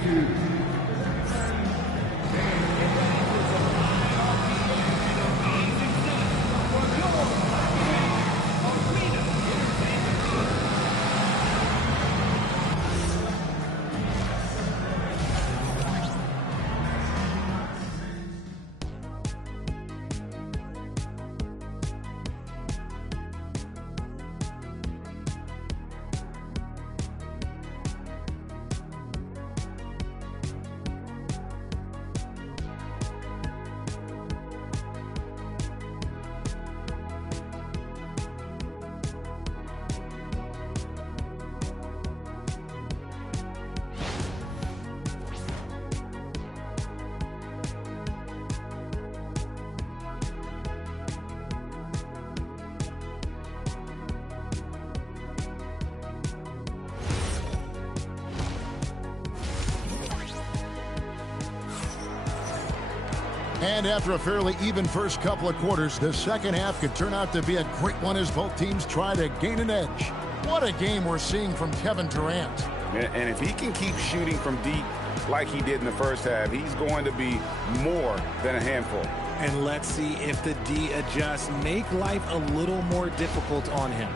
And after a fairly even first couple of quarters, the second half could turn out to be a great one as both teams try to gain an edge. What a game we're seeing from Kevin Durant. And if he can keep shooting from deep like he did in the first half, he's going to be more than a handful. And let's see if the D adjusts. Make life a little more difficult on him.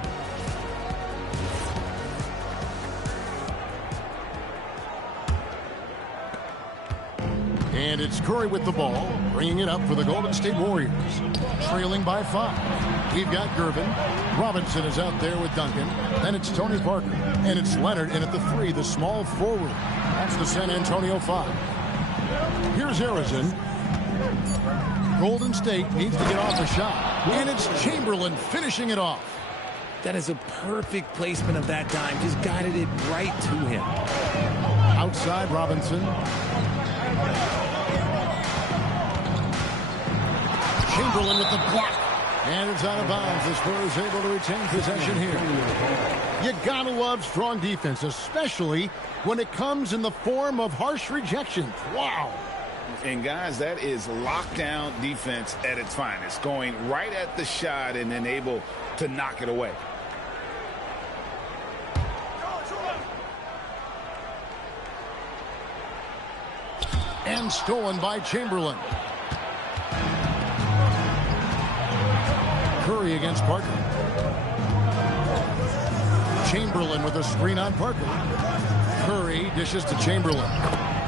And it's Curry with the ball, bringing it up for the Golden State Warriors. Trailing by 5. We've got Gervin. Robinson is out there with Duncan. Then it's Tony Parker. And it's Leonard in at the 3, the small forward. That's the San Antonio 5. Here's Arizon. Golden State needs to get off the shot. And it's Chamberlain finishing it off. That is a perfect placement of that dime. Just guided it right to him. Outside Robinson. Chamberlain with the block. And it's out of bounds. The Spurs able to retain possession here. You gotta love strong defense, especially when it comes in the form of harsh rejections. Wow. And guys, that is lockdown defense at its finest. Going right at the shot and then able to knock it away. And stolen by Chamberlain. Curry against Parker. Chamberlain with a screen on Parker. Curry dishes to Chamberlain.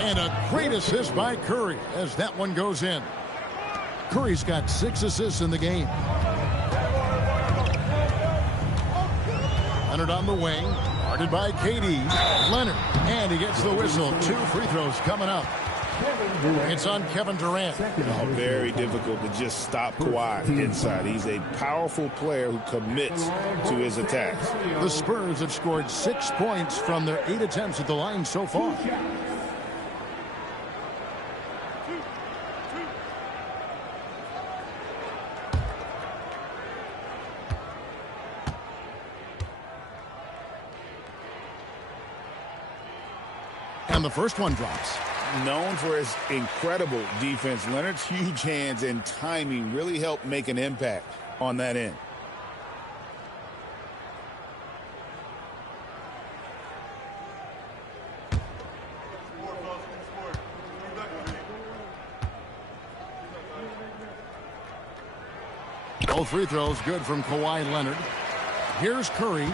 And a great assist by Curry as that one goes in. Curry's got 6 assists in the game. Leonard on the wing. Guarded by KD. Leonard. And he gets the whistle. 2 free throws coming up. It's on Kevin Durant. Very difficult to just stop Kawhi inside. He's a powerful player who commits to his attacks. The Spurs have scored 6 points from their 8 attempts at the line so far. And the first one drops. Known for his incredible defense, Leonard's huge hands and timing really helped make an impact on that end. Both free throws good from Kawhi Leonard. Here's Curry.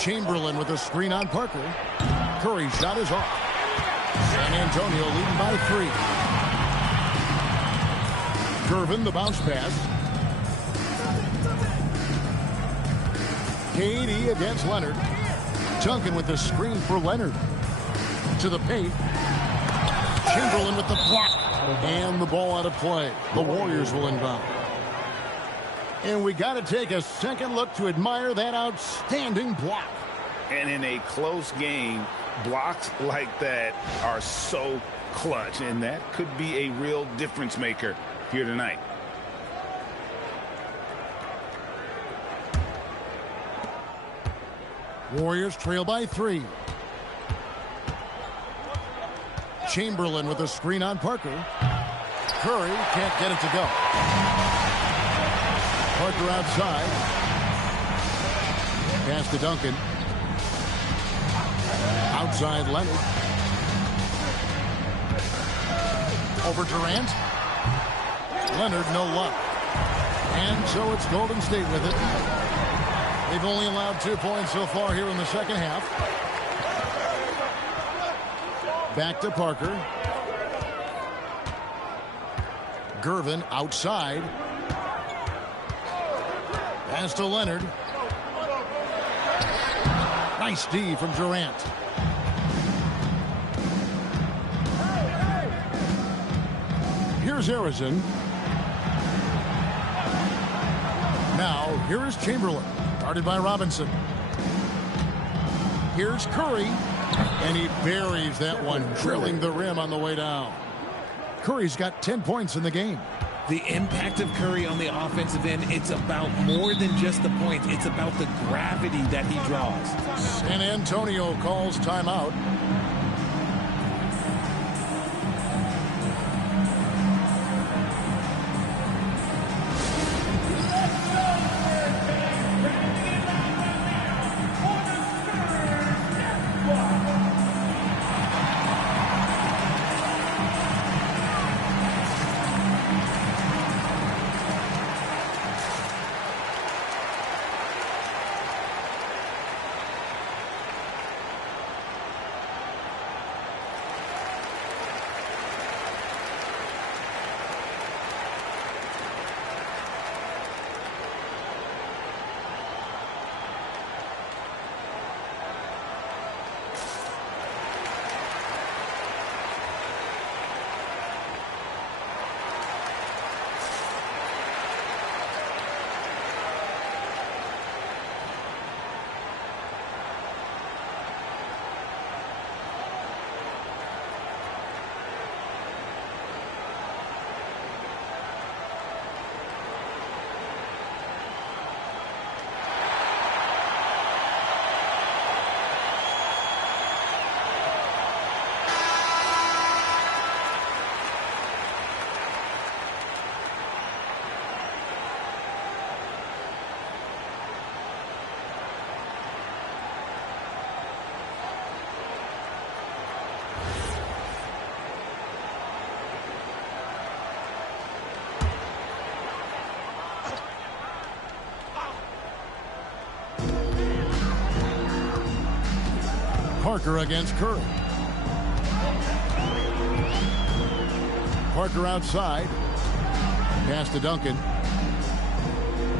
Chamberlain with a screen on Parker. Curry's shot is off. San Antonio leading by 3. Gervin, the bounce pass. KD against Leonard. Duncan with the screen for Leonard. To the paint. Chamberlain with the block. And the ball out of play. The Warriors will inbound. And we got to take a second look to admire that outstanding block. And in a close game, blocks like that are so clutch. And that could be a real difference maker here tonight. Warriors trail by 3. Chamberlain with a screen on Parker. Curry can't get it to go. Parker outside. Pass to Duncan. Outside Leonard. Over Durant. Leonard, no luck. And so it's Golden State with it. They've only allowed 2 points so far here in the second half. Back to Parker. Gervin outside. Pass to Leonard. Nice D from Durant. Here's Harrison. Now, here is Chamberlain. Guarded by Robinson. Here's Curry. And he buries that one, drilling the rim on the way down. Curry's got 10 points in the game. The impact of Curry on the offensive end, it's about more than just the points. It's about the gravity that he draws. San Antonio calls timeout. Parker against Curry. Parker outside. Pass to Duncan.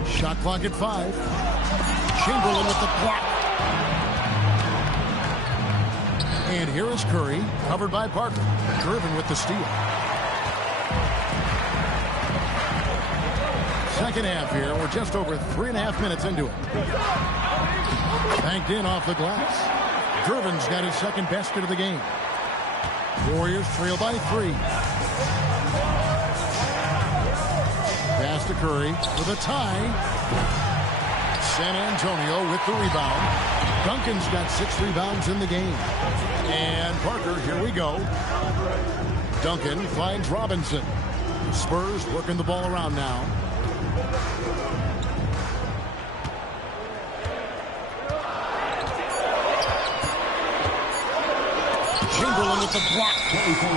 Shot clock at 5. Chamberlain with the block. And here is Curry, covered by Parker. Gervin with the steal. Second half here. We're just over 3.5 minutes into it. Banked in off the glass. Gervin's got his second basket of the game. Warriors trail by 3. Pass to Curry with a tie. San Antonio with the rebound. Duncan's got 6 rebounds in the game. And Parker, here we go. Duncan finds Robinson. Spurs working the ball around now. Chamberlain with the block.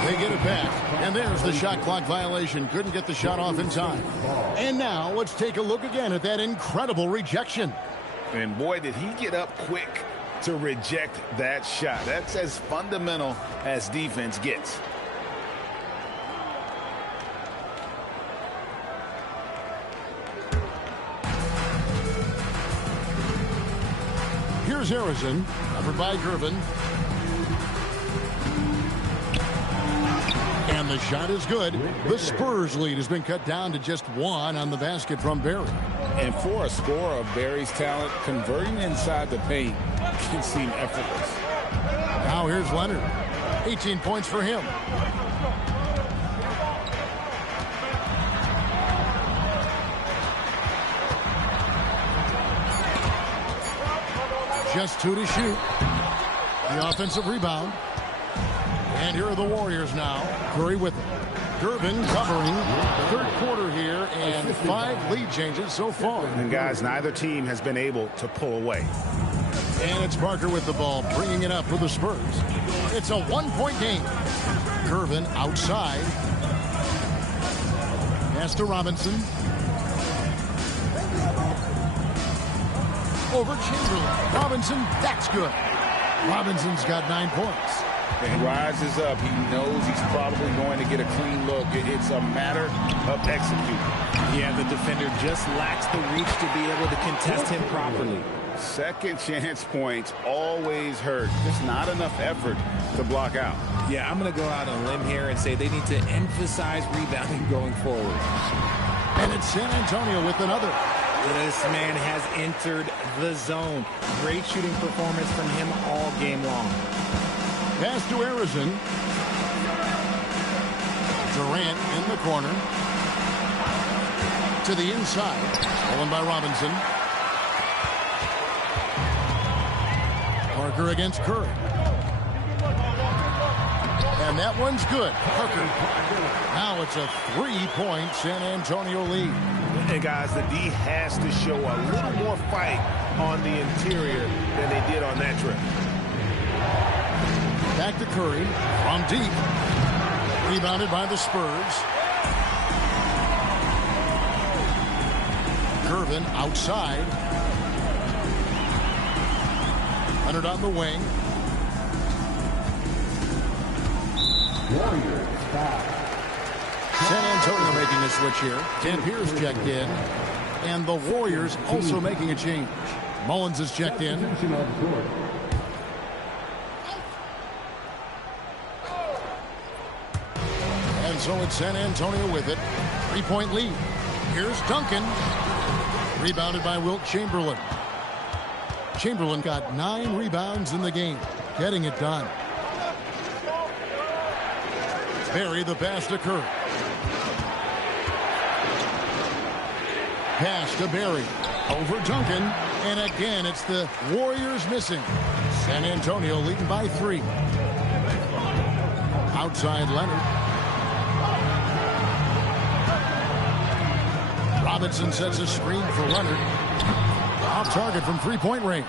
They get it back. And there's the shot clock violation. Couldn't get the shot off in time. And now let's take a look again at that incredible rejection. And boy, did he get up quick to reject that shot. That's as fundamental as defense gets. Here's Harrison, covered by Gervin. And the shot is good. The Spurs lead has been cut down to just 1 on the basket from Barry. And for a scorer of Barry's talent, converting inside the paint can seem effortless. Now here's Leonard. 18 points for him. Just 2 to shoot. The offensive rebound. And here are the Warriors now. Curry with it. Gervin covering. Third quarter here and 5 lead changes so far. And guys, neither team has been able to pull away. And it's Parker with the ball, bringing it up for the Spurs. It's a 1-point game. Gervin outside. Pass to Robinson. Over Chamberlain. Robinson, that's good. Robinson's got 9 points. And he rises up. He knows he's probably going to get a clean look. It's a matter of executing. Yeah, the defender just lacks the reach to be able to contest him properly. Second chance points always hurt. Just not enough effort to block out. Yeah, I'm going to go out on a limb here and say they need to emphasize rebounding going forward. And it's San Antonio with another. This man has entered the zone. Great shooting performance from him all game long. Pass to Harrison. Durant in the corner. To the inside. Stolen by Robinson. Parker against Curry. And that one's good. Parker. Now it's a 3-point San Antonio lead. And guys, the D has to show a little more fight on the interior than they did on that trip. Back to Curry from deep. Rebounded by the Spurs. Gervin outside. Leonard on the wing. Warriors foul. San Antonio making a switch here. Dampier's checked in. And the Warriors also making a change. Mullins is checked in. And so it's San Antonio with it. 3-point lead. Here's Duncan. Rebounded by Wilt Chamberlain. Chamberlain got 9 rebounds in the game. Getting it done. Barry the pass to Curry. Pass to Barry. Over Duncan. And again, it's the Warriors missing. San Antonio leading by 3. Outside Leonard. Robinson sets a screen for Leonard. Off target from 3-point range.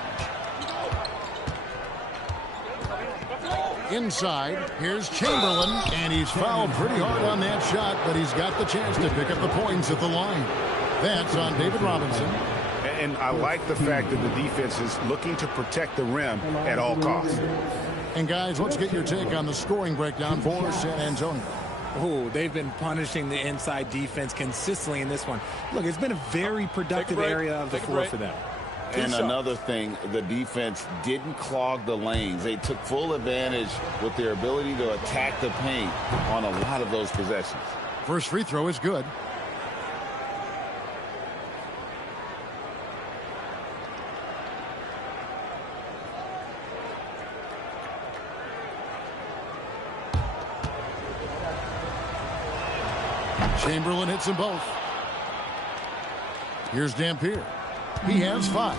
Inside, here's Chamberlain, and he's fouled pretty hard on that shot, but he's got the chance to pick up the points at the line. That's on David Robinson. And I like the fact that the defense is looking to protect the rim at all costs. And guys, let's get your take on the scoring breakdown for San Antonio. Oh, they've been punishing the inside defense consistently in this one. Look, it's been a very productive area of the floor for them. And another thing, the defense didn't clog the lanes. They took full advantage with their ability to attack the paint on a lot of those possessions. First free throw is good. Chamberlain hits them both. Here's Dampier. He has 5.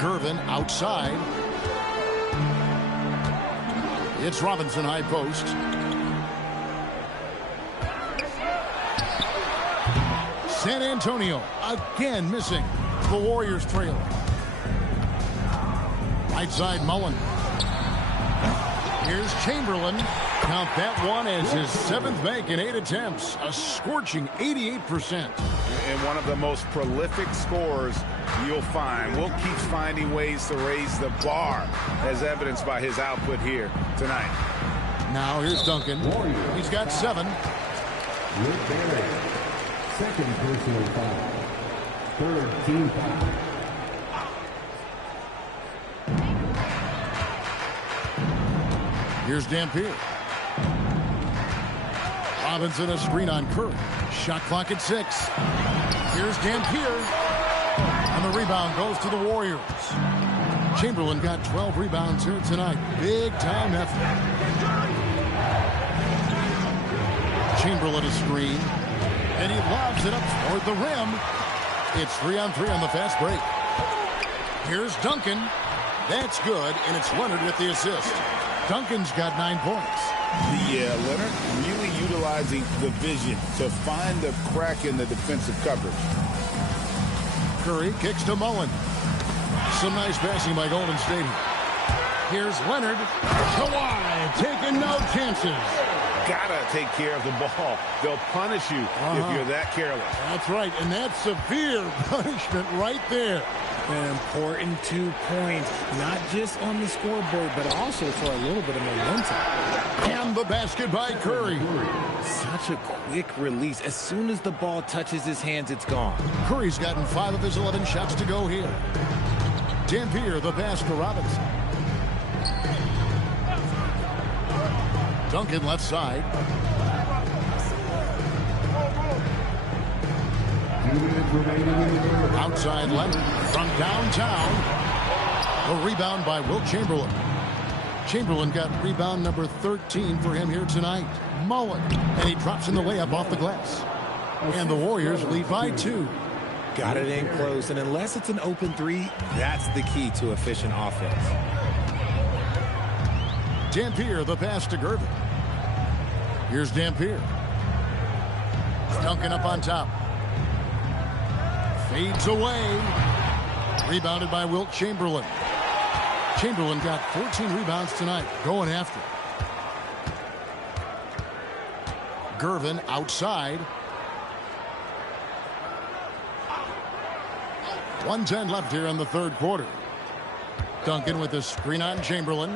Gervin outside. It's Robinson high post. San Antonio again missing. The Warriors trailing. Right side, Mullen. Here's Chamberlain. Count that one as his 7th make in 8 attempts. A scorching 88%. And one of the most prolific scorers you'll find. Will keeps finding ways to raise the bar, as evidenced by his output here tonight. Now here's Duncan. He's got 7. Rick Barry, 2nd personal foul. 3rd team foul. Here's Dampier. Robinson a screen on Curry. Shot clock at 6. Here's Dampier. And the rebound goes to the Warriors. Chamberlain got 12 rebounds here tonight. Big time effort. Chamberlain a screen. And he lobs it up toward the rim. It's 3-on-3 on the fast break. Here's Duncan. That's good, and it's Leonard with the assist. Duncan's got 9 points. Leonard really utilizing the vision to find the crack in the defensive coverage. Curry kicks to Mullen. Some nice passing by Golden State. Here's Leonard. Kawhi taking no chances. Gotta take care of the ball. They'll punish you if you're that careless. That's right, and that's severe punishment right there. An important 2 points, not just on the scoreboard, but also for a little bit of momentum. And the basket by Curry. Such a quick release. As soon as the ball touches his hands, it's gone. Curry's gotten 5 of his 11 shots to go here. Dampier, the pass to Robinson. Duncan left side. Outside Leonard from downtown. The rebound by Wilt Chamberlain. Chamberlain got rebound number 13 for him here tonight. Mullen. And he drops in the layup off the glass. And the Warriors lead by 2. Got it in close, and unless it's an open 3, that's the key to efficient offense. Dampier, the pass to Gervin. Here's Dampier. Duncan up on top. Fades away. Rebounded by Wilt Chamberlain. Chamberlain got 14 rebounds tonight. Going after. Gervin outside. 1:10 left here in the 3rd quarter. Duncan with a screen on Chamberlain.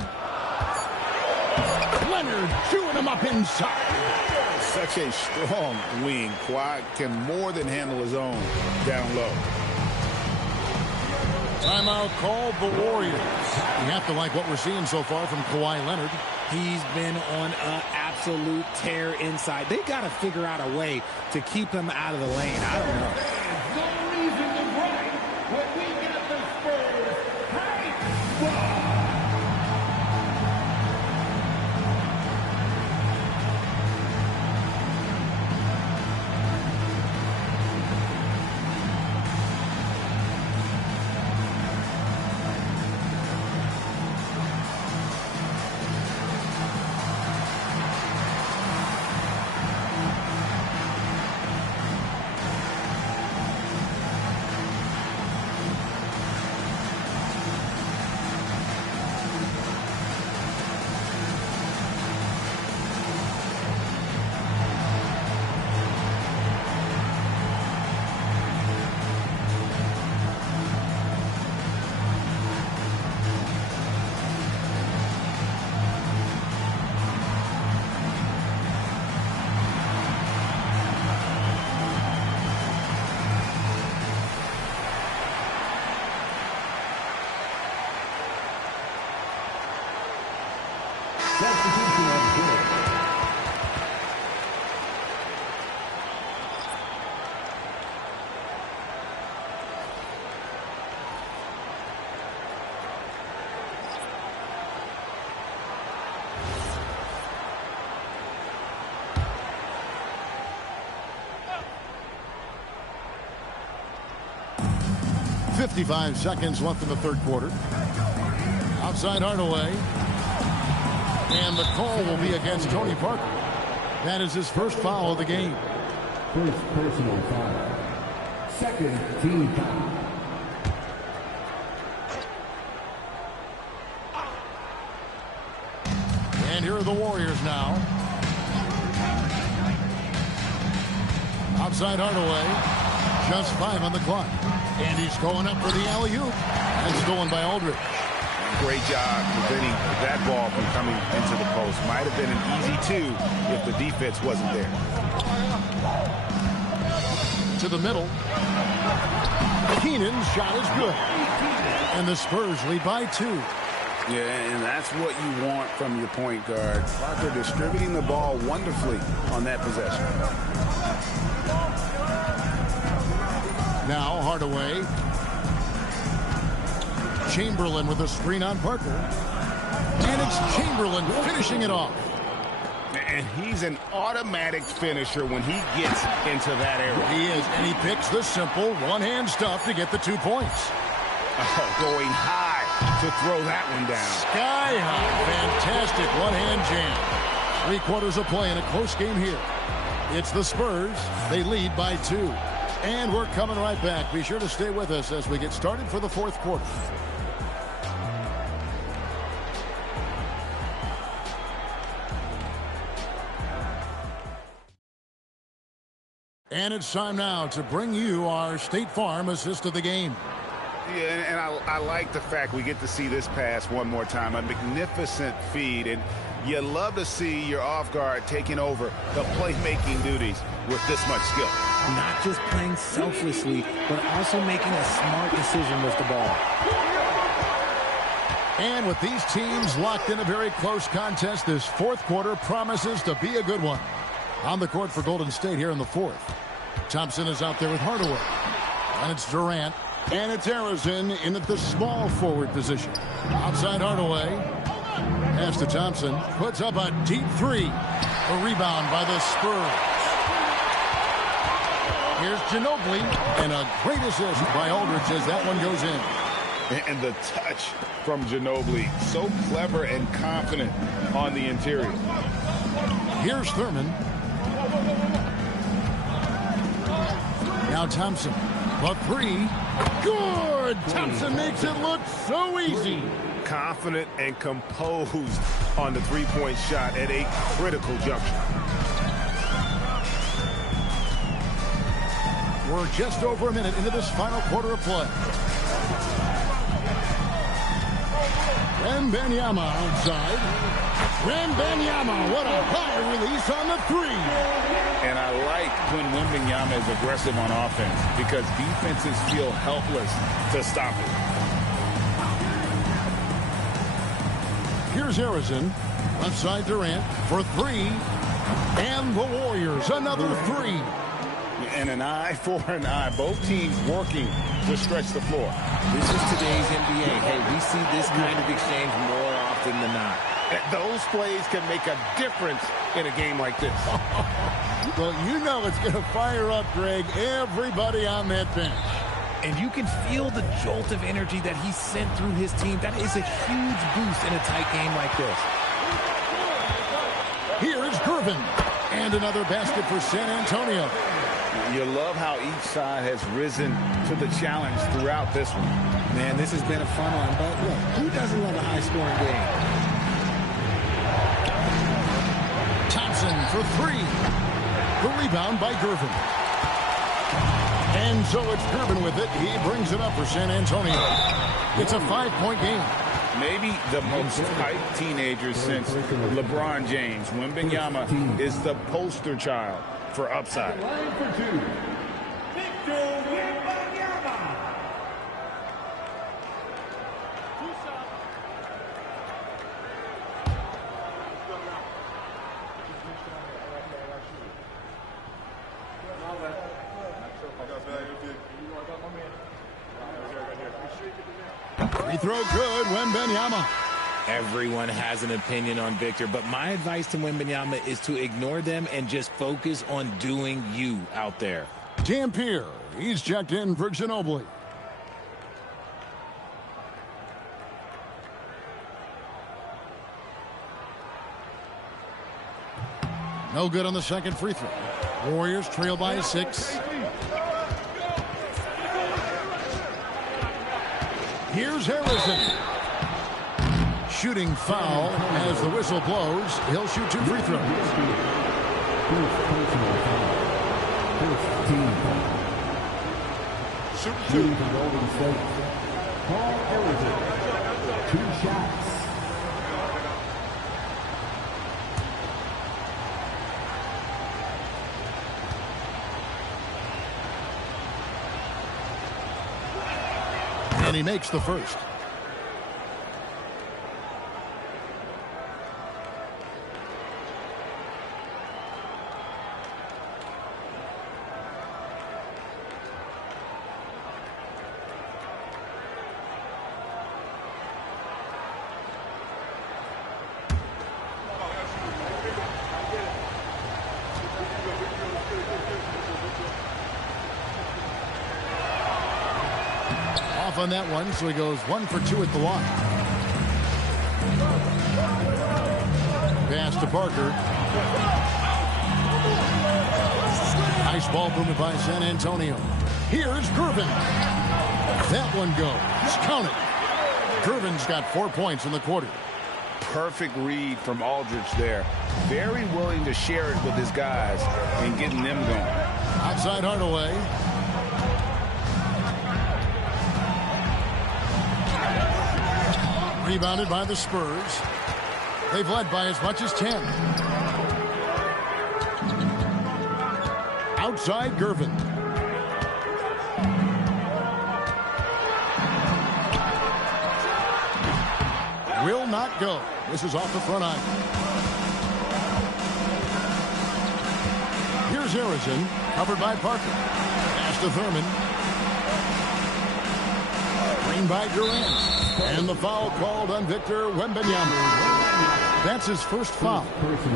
Leonard chewing him up inside. Such a strong wing. Kawhi can more than handle his own down low. Timeout called the Warriors. You have to like what we're seeing so far from Kawhi Leonard. He's been on an absolute tear inside. They got to figure out a way to keep him out of the lane. I don't know. Substitution on the court. 55 seconds left in the 3rd quarter. Outside Hardaway. And the call will be against Tony Parker. That is his first foul of the game. First personal foul. 2nd team foul. are the Warriors now. Outside Hardaway. Just 5 on the clock. And he's going up for the alley-oop. And stolen by Aldridge. Great job preventing that ball from coming into the post. Might have been an easy 2 if the defense wasn't there. To the middle. Keenan's shot is good. And the Spurs lead by 2. Yeah, and that's what you want from your point guard. Parker distributing the ball wonderfully on that possession. Now Hardaway. Chamberlain with a screen on Parker. And it's Chamberlain finishing it off. And he's an automatic finisher when he gets into that area. He is, and he picks the simple one-hand stuff to get the 2 points. Oh, going high to throw that one down. Sky high. Fantastic one-hand jam. 3 quarters of play in a close game here. It's the Spurs. They lead by 2. And we're coming right back. Be sure to stay with us as we get started for the 4th quarter. And it's time now to bring you our State Farm assist of the game. Yeah, and I like the fact we get to see this pass one more time. A magnificent feed, and you love to see your off guard taking over the playmaking duties with this much skill. Not just playing selflessly, but also making a smart decision with the ball. And with these teams locked in a very close contest, this 4th quarter promises to be a good one. On the court for Golden State here in the 4th. Thompson is out there with Hardaway. And it's Durant. And it's Harrison in at the small forward position. Outside Hardaway. Pass to Thompson. Puts up a deep 3. A rebound by the Spurs. Here's Ginobili. And a great assist by Aldridge as that one goes in. And the touch from Ginobili. So clever and confident on the interior. Here's Thurman. Now Thompson. A 3. Good! Thompson makes it look so easy. Confident and composed on the three-point shot at a critical juncture. We're just over a minute into this final quarter of play. Wembanyama outside. Wembanyama, what a high release on the 3. And I like when Wembanyama is aggressive on offense because defenses feel helpless to stop it. Here's Harrison. Left side Durant for 3. And the Warriors, another 3. And an eye for an eye. Both teams working to stretch the floor. This is today's NBA. Hey, we see this kind of exchange more often than not. Those plays can make a difference in a game like this. Well, you know it's going to fire up, Greg, everybody on that bench. And you can feel the jolt of energy that he sent through his team. That is a huge boost in a tight game like this. Here's Gervin. And another basket for San Antonio. You love how each side has risen to the challenge throughout this one. Man, this has been a fun one. But look, who doesn't love a high-scoring game? Thompson for 3. The rebound by Gervin. And so it's Gervin with it. He brings it up for San Antonio. It's a 5-point game. Maybe the most hyped teenager since LeBron James. Wembanyama is the poster child for upside. Free throw good, Wembanyama. Everyone has an opinion on Victor, but my advice to Wembanyama is to ignore them and just focus on doing you out there. Dampier, he's checked in for Ginobili. No good on the second free throw. Warriors trail by 6. Here's Harrison. shooting foul. As the whistle blows, he'll shoot 2 free throws. First personal foul. First team foul. Shoot 2 for Golden State. Paul Arizona. 2 shots. And he makes the first. On that one, so he goes 1 for 2 at the line. Pass to Parker. Nice ball movement by San Antonio. Here's Gervin. That one goes. Count it. Gervin's got 4 points in the quarter. Perfect read from Aldridge there. Very willing to share it with his guys and getting them going. Outside Hardaway. Rebounded by the Spurs. They've led by as much as 10. Outside Gervin. Will not go. This is off the front iron. Here's Harrison, covered by Parker. Pass to Thurman. Screen by Durant. And the foul called on Victor Wembanyama. That's his first foul.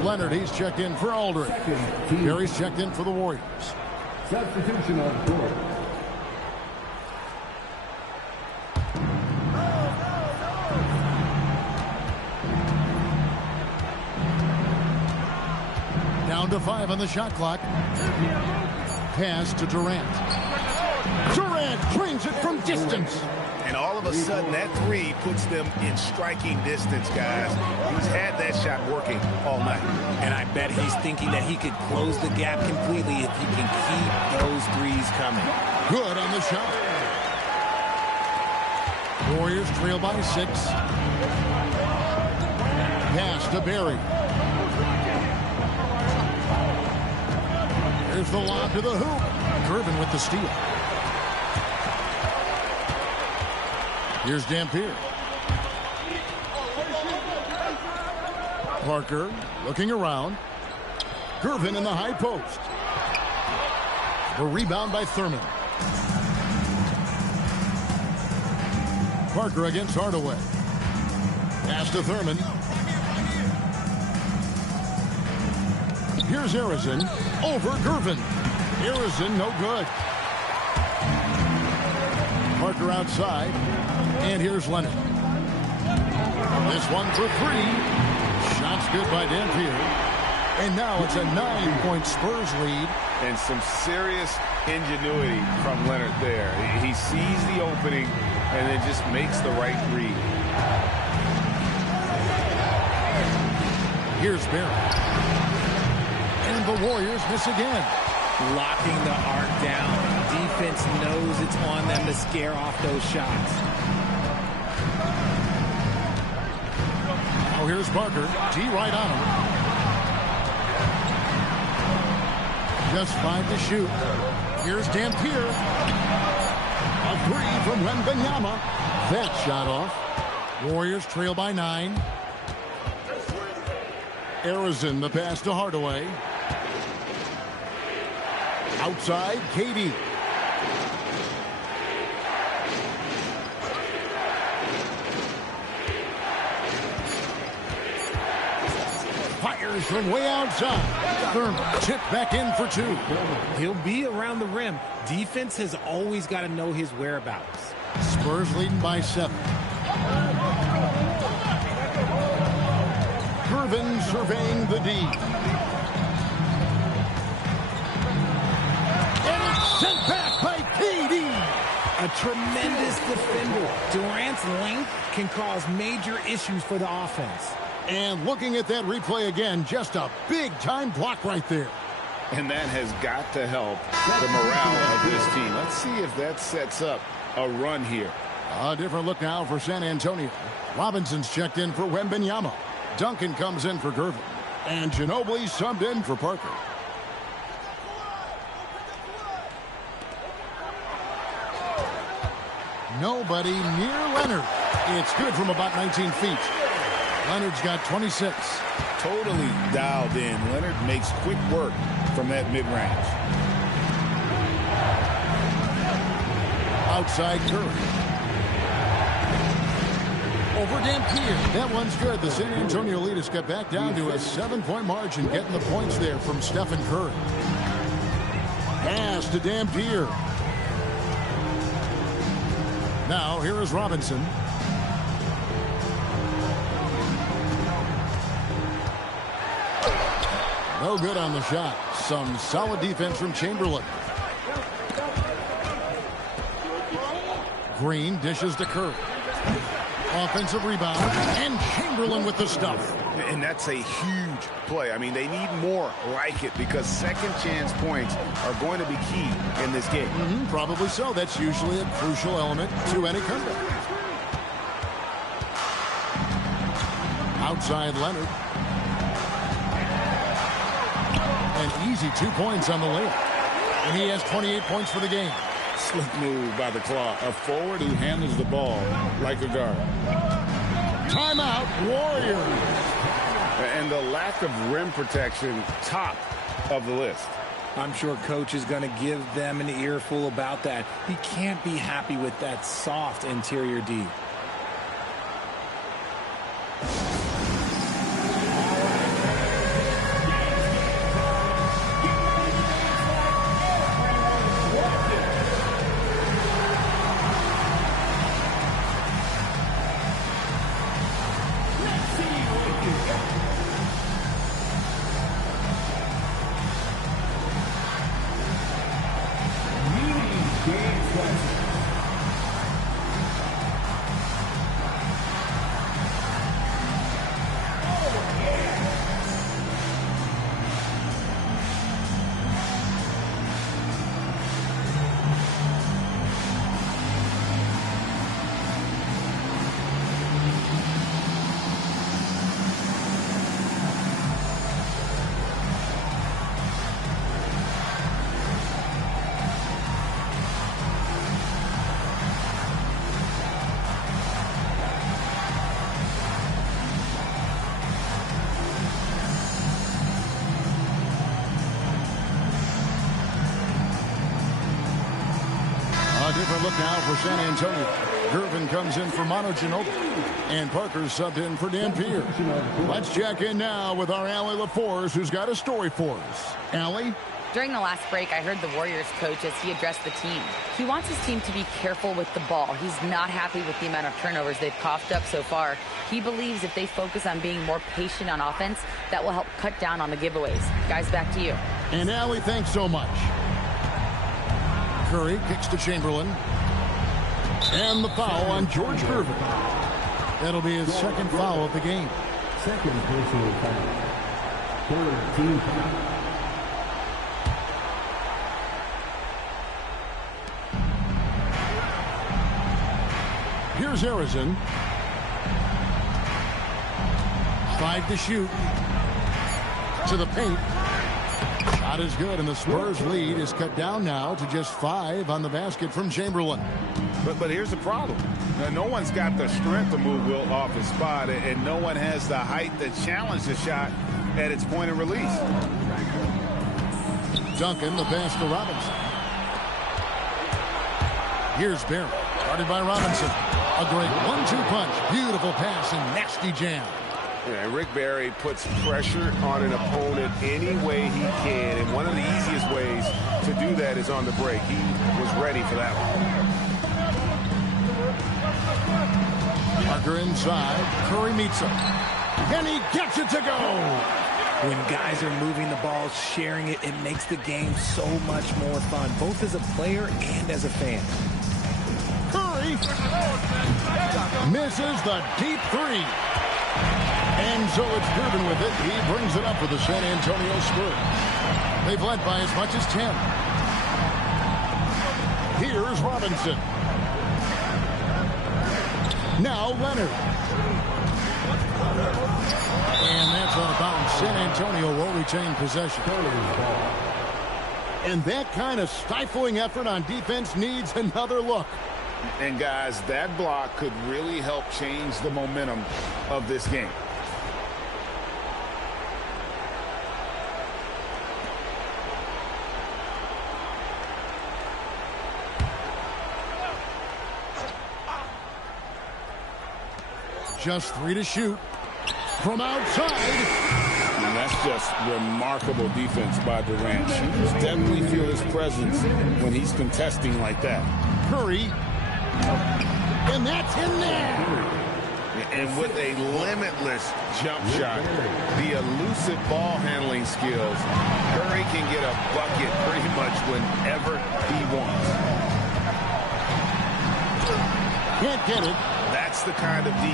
Leonard, he's checked in for Aldridge. Gary's checked in for the Warriors. Substitution on court. Down to 5 on the shot clock. Pass to Durant. Durant drains it from distance. And all of a sudden, that 3 puts them in striking distance, guys. He's had that shot working all night. And I bet he's thinking that he could close the gap completely if he can keep those 3s coming. Good on the shot. Warriors trail by 6. Pass to Barry. Here's the lob to the hoop. Gervin with the steal. Here's Dampier. Parker looking around. Gervin in the high post. The rebound by Thurman. Parker against Hardaway. Pass to Thurman. Here's Harrison over Gervin. Harrison no good. Parker outside. And here's Leonard. This one for 3. Shots good by Dampier. And now it's a 9-point Spurs lead. And some serious ingenuity from Leonard there. He sees the opening and then just makes the right read. Here's Barry. And the Warriors miss again. Locking the arc down. Defense knows it's on them to scare off those shots. Now here's Parker. T right on him. Just 5 to shoot. Here's Dampier. A 3 from Wembanyama. That shot off. Warriors trail by 9. Harrison, the pass to Hardaway. Outside, KD. Fires from way outside. Thurman tipped back in for 2. He'll be around the rim. Defense has always got to know his whereabouts. Spurs leading by 7. Gervin surveying the D. And it's sent back by KD. A A tremendous defender. Durant's length can cause major issues for the offense. And looking at that replay again, just a big-time block right there. And that has got to help the morale of this team. Let's see if that sets up a run here. A different look now for San Antonio. Robinson's checked in for Wembanyama. Duncan comes in for Gervin. And Ginobili subbed in for Parker. Nobody near Leonard. It's good from about 19 feet. Leonard's got 26. Totally dialed in. Leonard makes quick work from that mid-range. Outside Curry. Over Dampier. That one's good. The San Antonio lead has got back down to a 7-point margin, getting the points there from Stephen Curry. Pass to Dampier. Now, here is Robinson. No good on the shot. Some solid defense from Chamberlain. Green dishes to Curry. Offensive rebound. And Chamberlain with the stuff. And that's a huge play. I mean, they need more like it because second chance points are going to be key in this game. Probably so. That's usually a crucial element to any comeback. Outside Leonard. An easy 2 points on the layup. And he has 28 points for the game. Slick move by the Claw. A forward who handles the ball like a guard. Timeout, Warriors. And the lack of rim protection, top of the list. I'm sure coach is going to give them an earful about that. He can't be happy with that soft interior D. Different look now for San Antonio. Gervin comes in for Manu Ginobili. And Parker's subbed in for Dampier. Let's check in now with our Allie LaForce, who's got a story for us. Allie? During the last break, I heard the Warriors coach as he addressed the team. He wants his team to be careful with the ball. He's not happy with the amount of turnovers they've coughed up so far. He believes if they focus on being more patient on offense, that will help cut down on the giveaways. Guys, back to you. And Allie, thanks so much. Curry kicks to Chamberlain. And the foul on George Gervin. That'll be his second foul of the game. Second personal foul. Third team foul. Here's Harrison. 5 to shoot. To the paint. Shot is good, and the Spurs lead is cut down now to just 5 on the basket from Chamberlain. But here's the problem. No one's got the strength to move Will off his spot, and no one has the height to challenge the shot at its point of release. Duncan, the pass to Robinson. Here's Barry, guarded by Robinson. A great 1-2 punch. Beautiful pass and nasty jam. Yeah, Rick Barry puts pressure on an opponent any way he can, and one of the easiest ways to do that is on the break. He was ready for that one. Parker inside. Curry meets him. And he gets it to go. When guys are moving the ball, sharing it, it makes the game so much more fun, both as a player and as a fan. Curry misses the deep three. And so it's Durbin with it. He brings it up for the San Antonio Spurs. They've led by as much as 10. Here's Robinson. Now Leonard. And that's out of bounds. San Antonio will retain possession. And that kind of stifling effort on defense needs another look. And guys, that block could really help change the momentum of this game. Just 3 to shoot from outside. And that's just remarkable defense by Durant. Shooters definitely feel his presence when he's contesting like that. Curry. And that's in there. And with a limitless jump shot, the elusive ball handling skills, Curry can get a bucket pretty much whenever he wants. Can't get it. That's the kind of D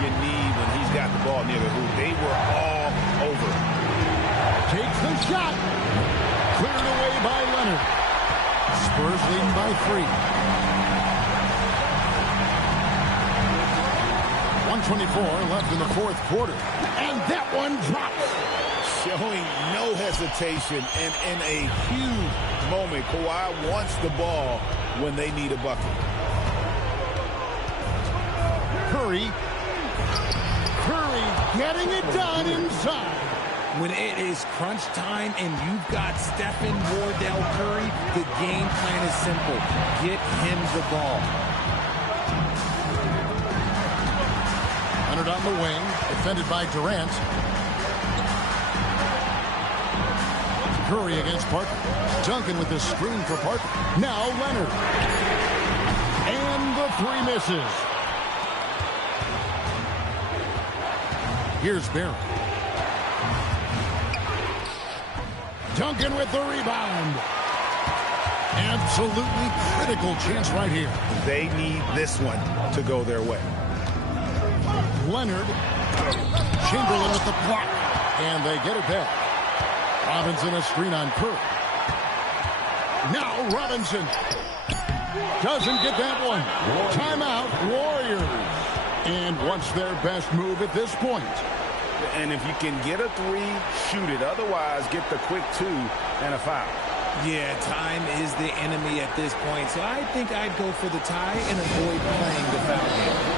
you need when he's got the ball near the hoop. They were all over. Takes the shot. Cleared away by Leonard. Spurs leading by 3. 124 left in the fourth quarter. And that one drops. Showing no hesitation, and in a huge moment, Kawhi wants the ball when they need a bucket. Curry getting it done inside. When it is crunch time and you've got Stephen Wardell Curry, the game plan is simple. Get him the ball. Leonard on the wing, defended by Durant. Curry against Parker. Duncan with the screen for Parker. Now Leonard. And the 3 misses. Here's Barry. Duncan with the rebound. Absolutely critical chance right here. They need this one to go their way. Leonard. Chamberlain with the block. And they get it back. Robinson a screen on Curry. Now Robinson. Doesn't get that one. Timeout, Warriors. And what's their best move at this point? And if you can get a 3, shoot it. Otherwise, get the quick 2 and a foul. Yeah, time is the enemy at this point. So I think I'd go for the tie and avoid playing the foul game.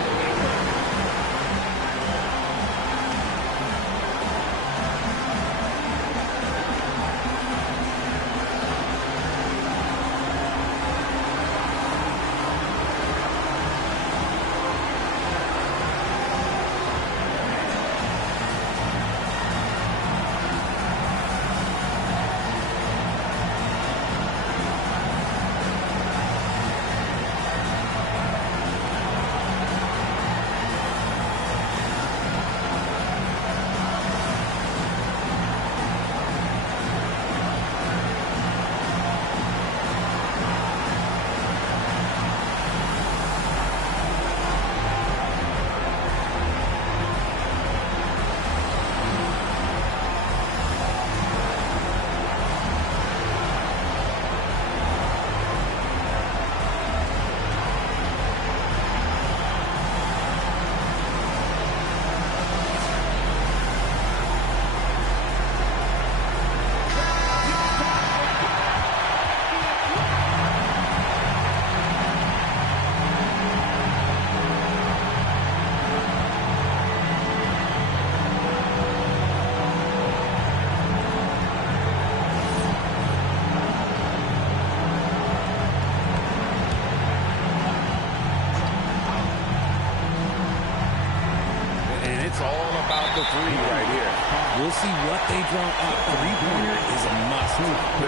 The 3 right here. We'll see what they draw up. 3-pointer is a must.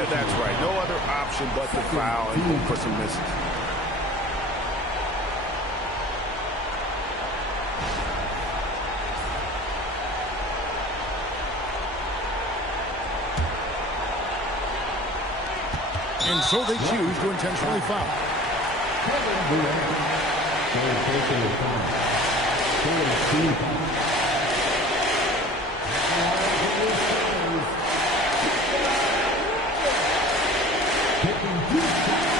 That's right. No other option but the foul and look for some misses. And so they choose to intentionally foul. taking his time. Steve. Taking deep shots.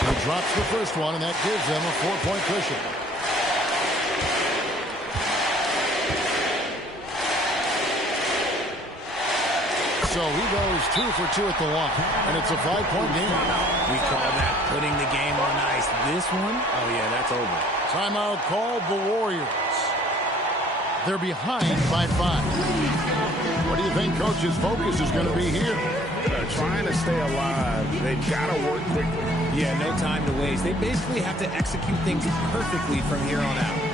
He drops the first one, and that gives them a 4-point cushion. So he goes 2 for 2 at the line, and it's a 5-point game. We call that putting the game on ice. This one, oh yeah, that's over. Timeout called the Warriors. They're behind by 5. What do you think Coach's focus is going to be here? Trying to stay alive. They've got to work quickly. Yeah, no time to waste. They basically have to execute things perfectly from here on out.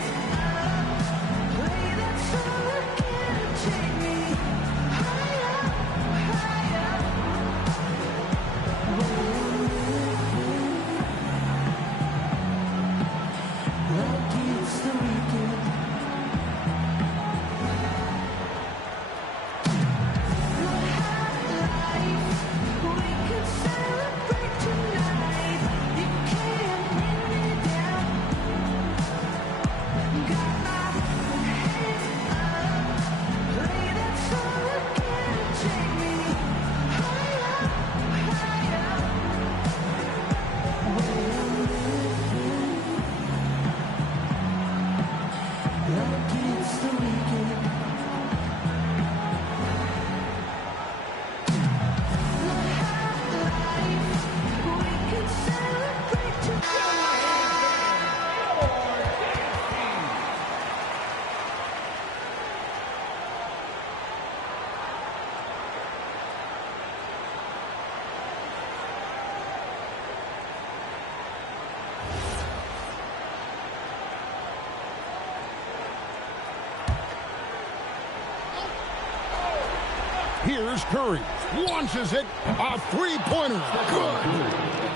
Here's Curry. Launches it. A three-pointer. Good.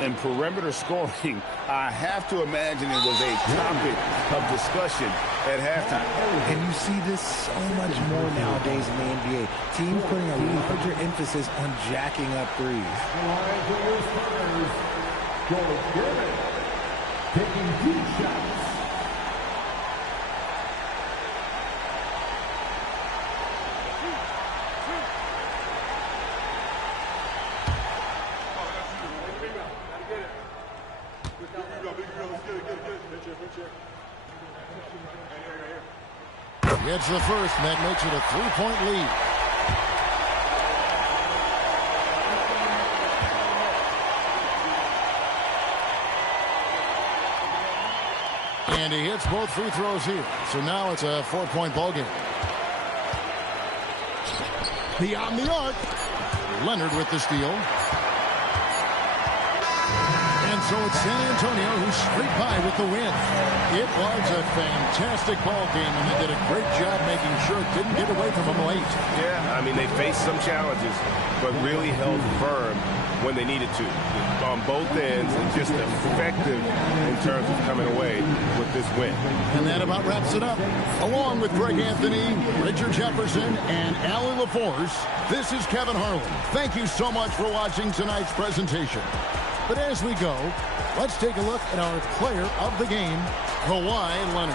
And perimeter scoring, I have to imagine it was a topic of discussion at halftime. And you see this so much more nowadays in the NBA. Teams putting a larger emphasis on jacking up threes. Taking deep shots. Gets the first, and that makes it a 3-point lead. And he hits both free throws here. So now it's a 4-point ball game. Beyond the arc. Leonard with the steal. And so it's San Antonio who scraped by with the win. It was a fantastic ball game, and they did a great job making sure it didn't get away from them late. Yeah, I mean, they faced some challenges, but really held firm when they needed to on both ends, and just effective in terms of coming away with this win. And that about wraps it up. Along with Greg Anthony, Richard Jefferson, and Allie LaForce, this is Kevin Harlan. Thank you so much for watching tonight's presentation. But as we go, let's take a look at our player of the game, Kawhi Leonard.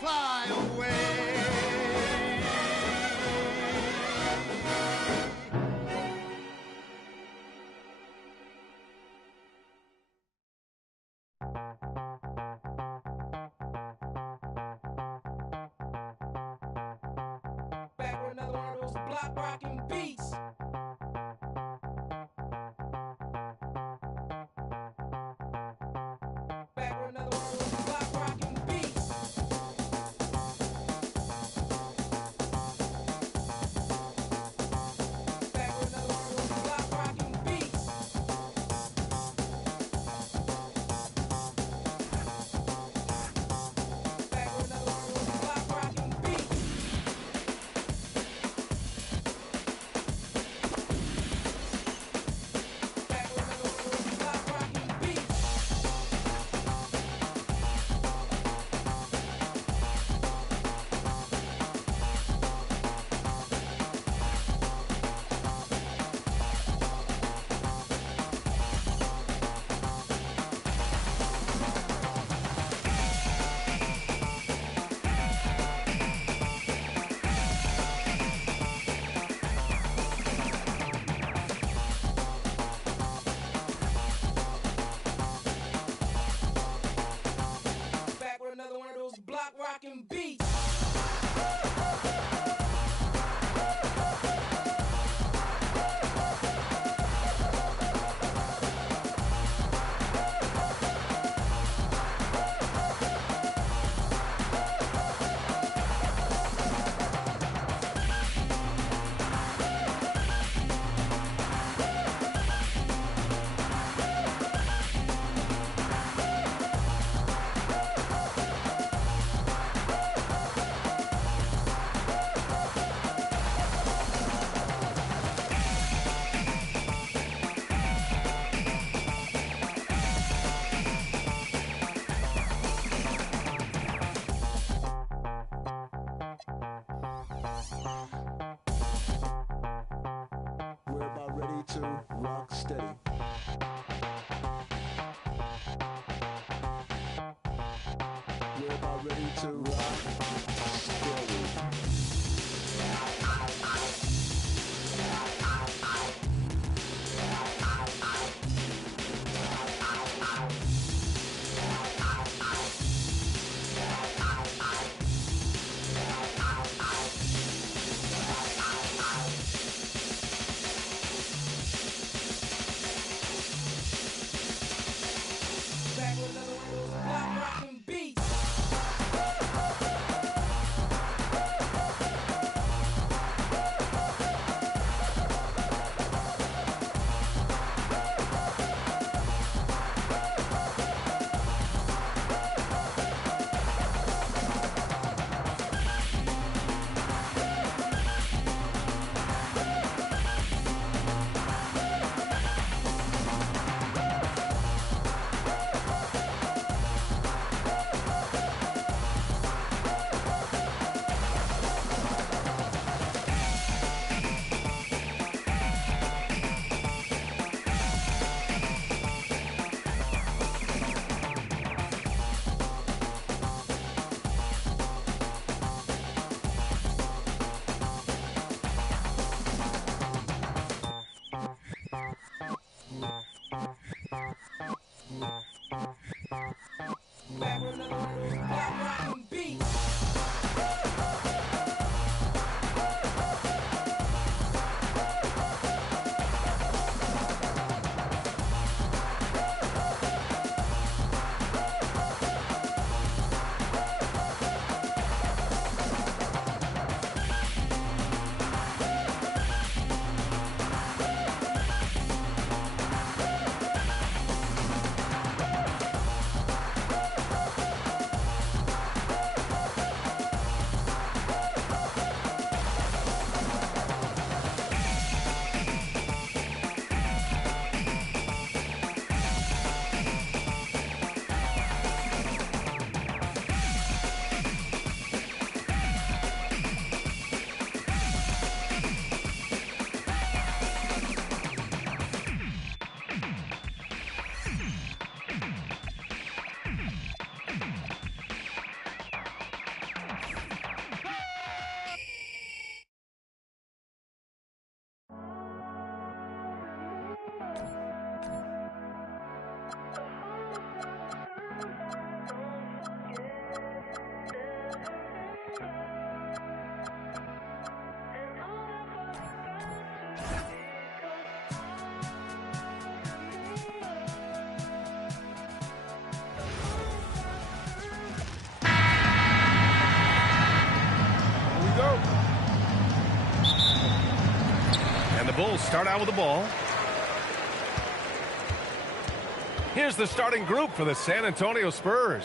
fly away. Back with another one of those block rocking beats. Back with another one of those block rocking beats. Back with another one of those block rocking beats. Back with another one of those block rocking beats. Back with another one of those block rocking beats. Back with another one of those block rocking beats. Bulls start out with the ball. Here's the starting group for the San Antonio Spurs.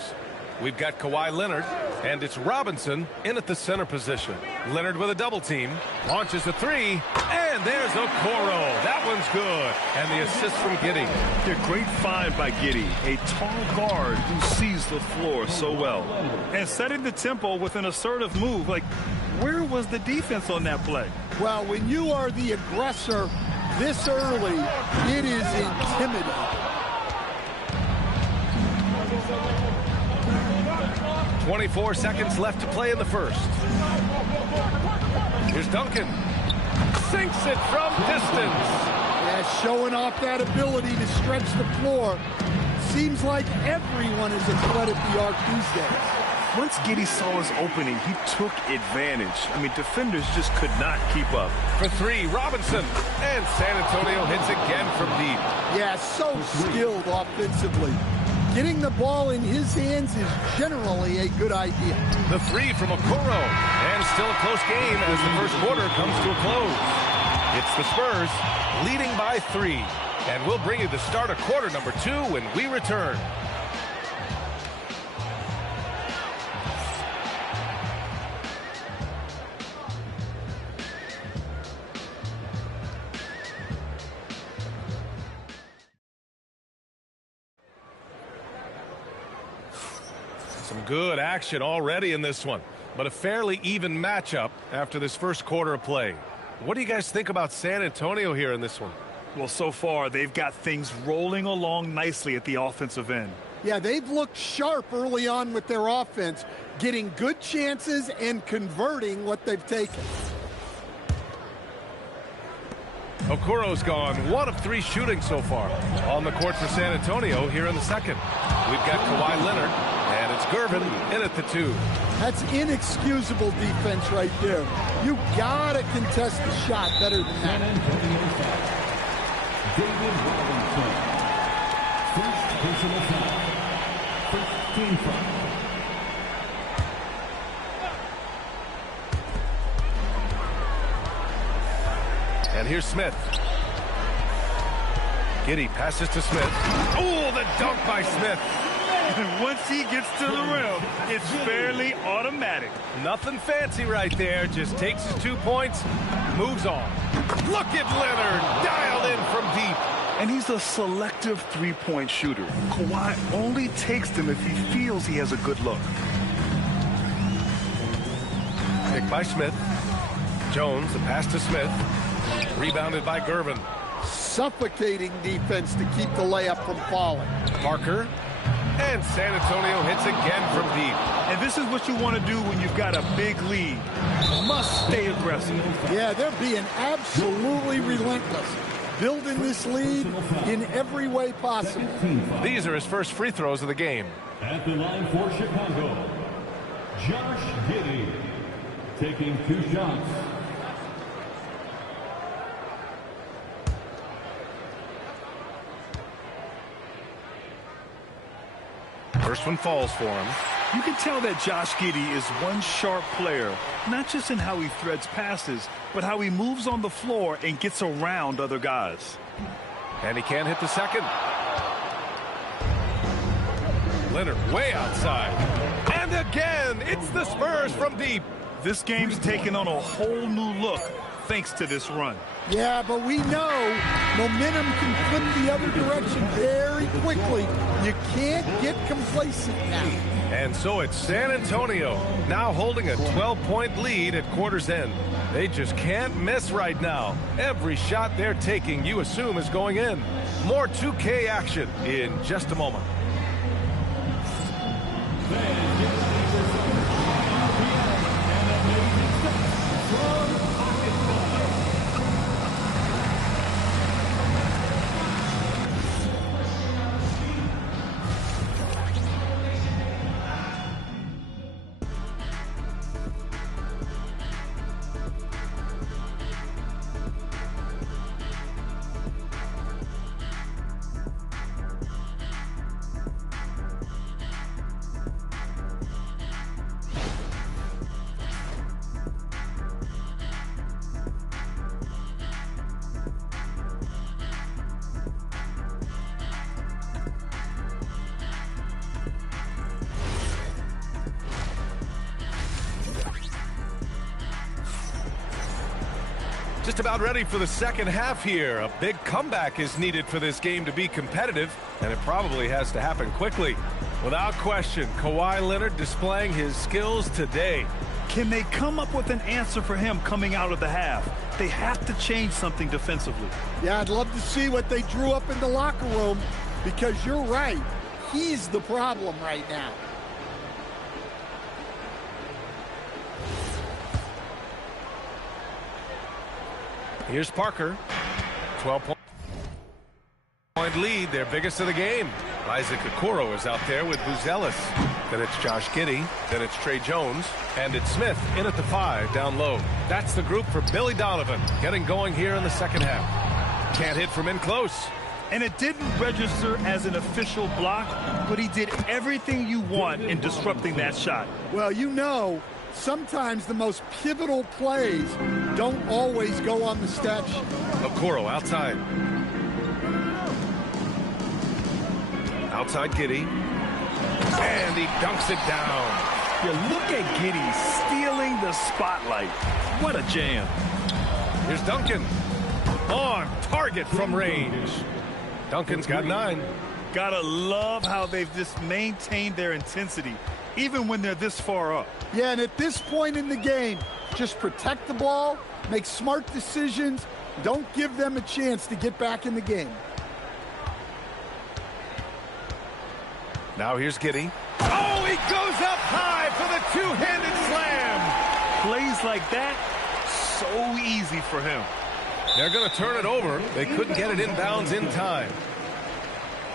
We've got Kawhi Leonard, and it's Robinson in at the center position. Leonard with a double team, launches a three, and there's Okoro. That one's good. And the assist from Giddey. A great find by Giddey, a tall guard who sees the floor so well. And setting the tempo with an assertive move. Like, where was the defense on that play? Well, when you are the aggressor this early, it is intimidating. 24 seconds left to play in the first. Here's Duncan. Sinks it from distance. Yeah, showing off that ability to stretch the floor. Seems like everyone is a threat at the arc these days. Once Giddey saw his opening, he took advantage. I mean, defenders just could not keep up. For three, Robinson. And San Antonio hits again from deep. Yeah, so skilled offensively. Getting the ball in his hands is generally a good idea. The three from Okoro. And still a close game as the first quarter comes to a close. It's the Spurs leading by 3. And we'll bring you the start of quarter number 2 when we return. Some good action already in this one, but a fairly even matchup after this first quarter of play. What do you guys think about San Antonio here in this one? Well, so far, they've got things rolling along nicely at the offensive end. Yeah, they've looked sharp early on with their offense, getting good chances and converting what they've taken. Okoro's gone 1 of 3 shooting so far on the court for San Antonio here in the second. We've got Kawhi Leonard, and it's Gervin in at the 2. That's inexcusable defense right there. You gotta contest the shot better than that. David Robinson. First personal foul. First team foul. And here's Smith. Giddey passes to Smith. Oh, the dunk by Smith. And once he gets to the rim, it's fairly automatic. Nothing fancy right there. Just takes his 2 points, moves on. Look at Leonard, dialed in from deep. And he's a selective three-point shooter. Kawhi only takes them if he feels he has a good look. Picked by Smith. Jones, the pass to Smith. Rebounded by Gervin. Suffocating defense to keep the layup from falling. Parker. And San Antonio hits again from deep. And this is what you want to do when you've got a big lead. Must stay aggressive. Yeah, they're being absolutely relentless. Building this lead in every way possible. These are his first free throws of the game. At the line for Chicago, Josh Giddey taking 2 shots. First one falls for him. You can tell that Josh Giddey is one sharp player, not just in how he threads passes, but how he moves on the floor and gets around other guys. And he can't hit the second. Leonard way outside. And again, it's the Spurs from deep. This game's taken on a whole new look thanks to this run. Yeah, but we know momentum can flip the other direction very quickly. You can't get complacent now. And so it's San Antonio now holding a 12-point lead at quarter's end. They just can't miss right now. Every shot they're taking, you assume, is going in. More 2K action in just a moment. Just about ready for the second half here. A big comeback is needed for this game to be competitive, and it probably has to happen quickly. Without question, Kawhi Leonard displaying his skills today. Can they come up with an answer for him coming out of the half? They have to change something defensively. Yeah, I'd love to see what they drew up in the locker room, because you're right. He's the problem right now. Here's Parker. 12-point lead, their biggest of the game. Isaac Okoro is out there with Buzelis. Then it's Josh Giddey. Then it's Trey Jones. And it's Smith in at the 5 down low. That's the group for Billy Donovan getting going here in the second half. Can't hit from in close. And it didn't register as an official block, but he did everything you want in disrupting that shot. Well, you know, sometimes the most pivotal plays don't always go on the stat sheet. Okoro outside. Outside Giddey. And he dunks it down. Yeah, look at Giddey stealing the spotlight. What a jam. Here's Duncan. On target from range. Duncan's got 9. Gotta love how they've just maintained their intensity, even when they're this far up. Yeah, and at this point in the game, just protect the ball, make smart decisions, don't give them a chance to get back in the game. Now here's Giddey. Oh, he goes up high for the two-handed slam. Plays like that, so easy for him. They're going to turn it over. They couldn't get it inbounds in time.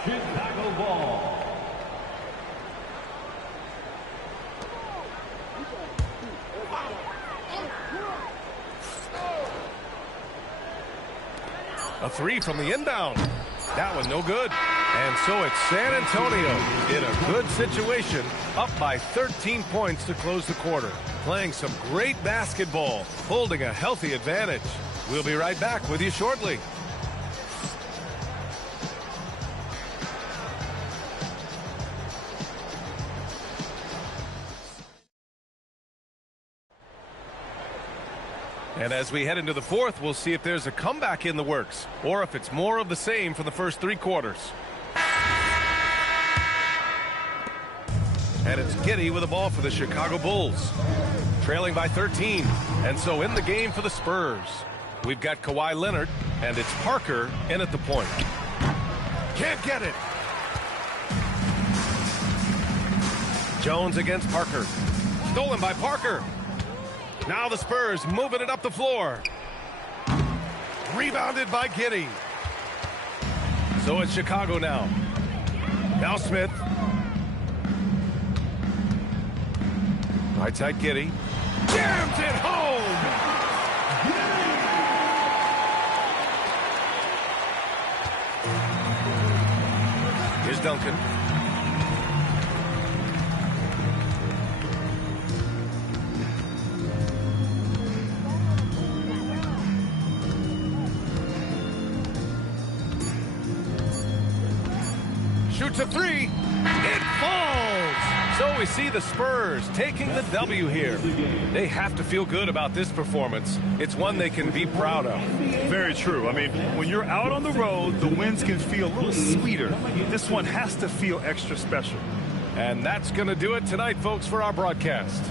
Chicago ball. A 3 from the inbound. That one no good. And so it's San Antonio in a good situation, up by 13 points to close the quarter. Playing some great basketball, holding a healthy advantage. We'll be right back with you shortly. And as we head into the fourth, we'll see if there's a comeback in the works, or if it's more of the same for the first 3 quarters. And it's Giddey with the ball for the Chicago Bulls. Trailing by 13. And so in the game for the Spurs, we've got Kawhi Leonard, and it's Parker in at the point. Can't get it. Jones against Parker. Stolen by Parker. Now the Spurs moving it up the floor. Rebounded by Giddey. So it's Chicago now. Now Smith. Right side Giddey. Jams it home. Here's Duncan. Shoots a 3. It falls. So we see the Spurs taking the W here. They have to feel good about this performance. It's one they can be proud of. Very true. I mean, when you're out on the road, the wins can feel a little sweeter. This one has to feel extra special. And that's going to do it tonight, folks, for our broadcast.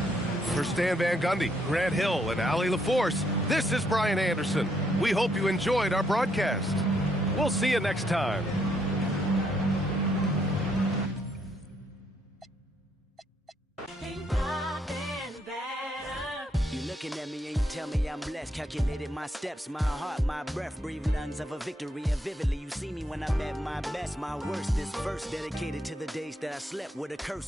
For Stan Van Gundy, Grant Hill, and Allie LaForce, this is Brian Anderson. We hope you enjoyed our broadcast. We'll see you next time. Looking at me and you tell me I'm blessed. Calculated my steps, my heart, my breath. Breathe lungs of a victory and vividly you see me when I'm at my best. My worst, this verse dedicated to the days that I slept with a curse.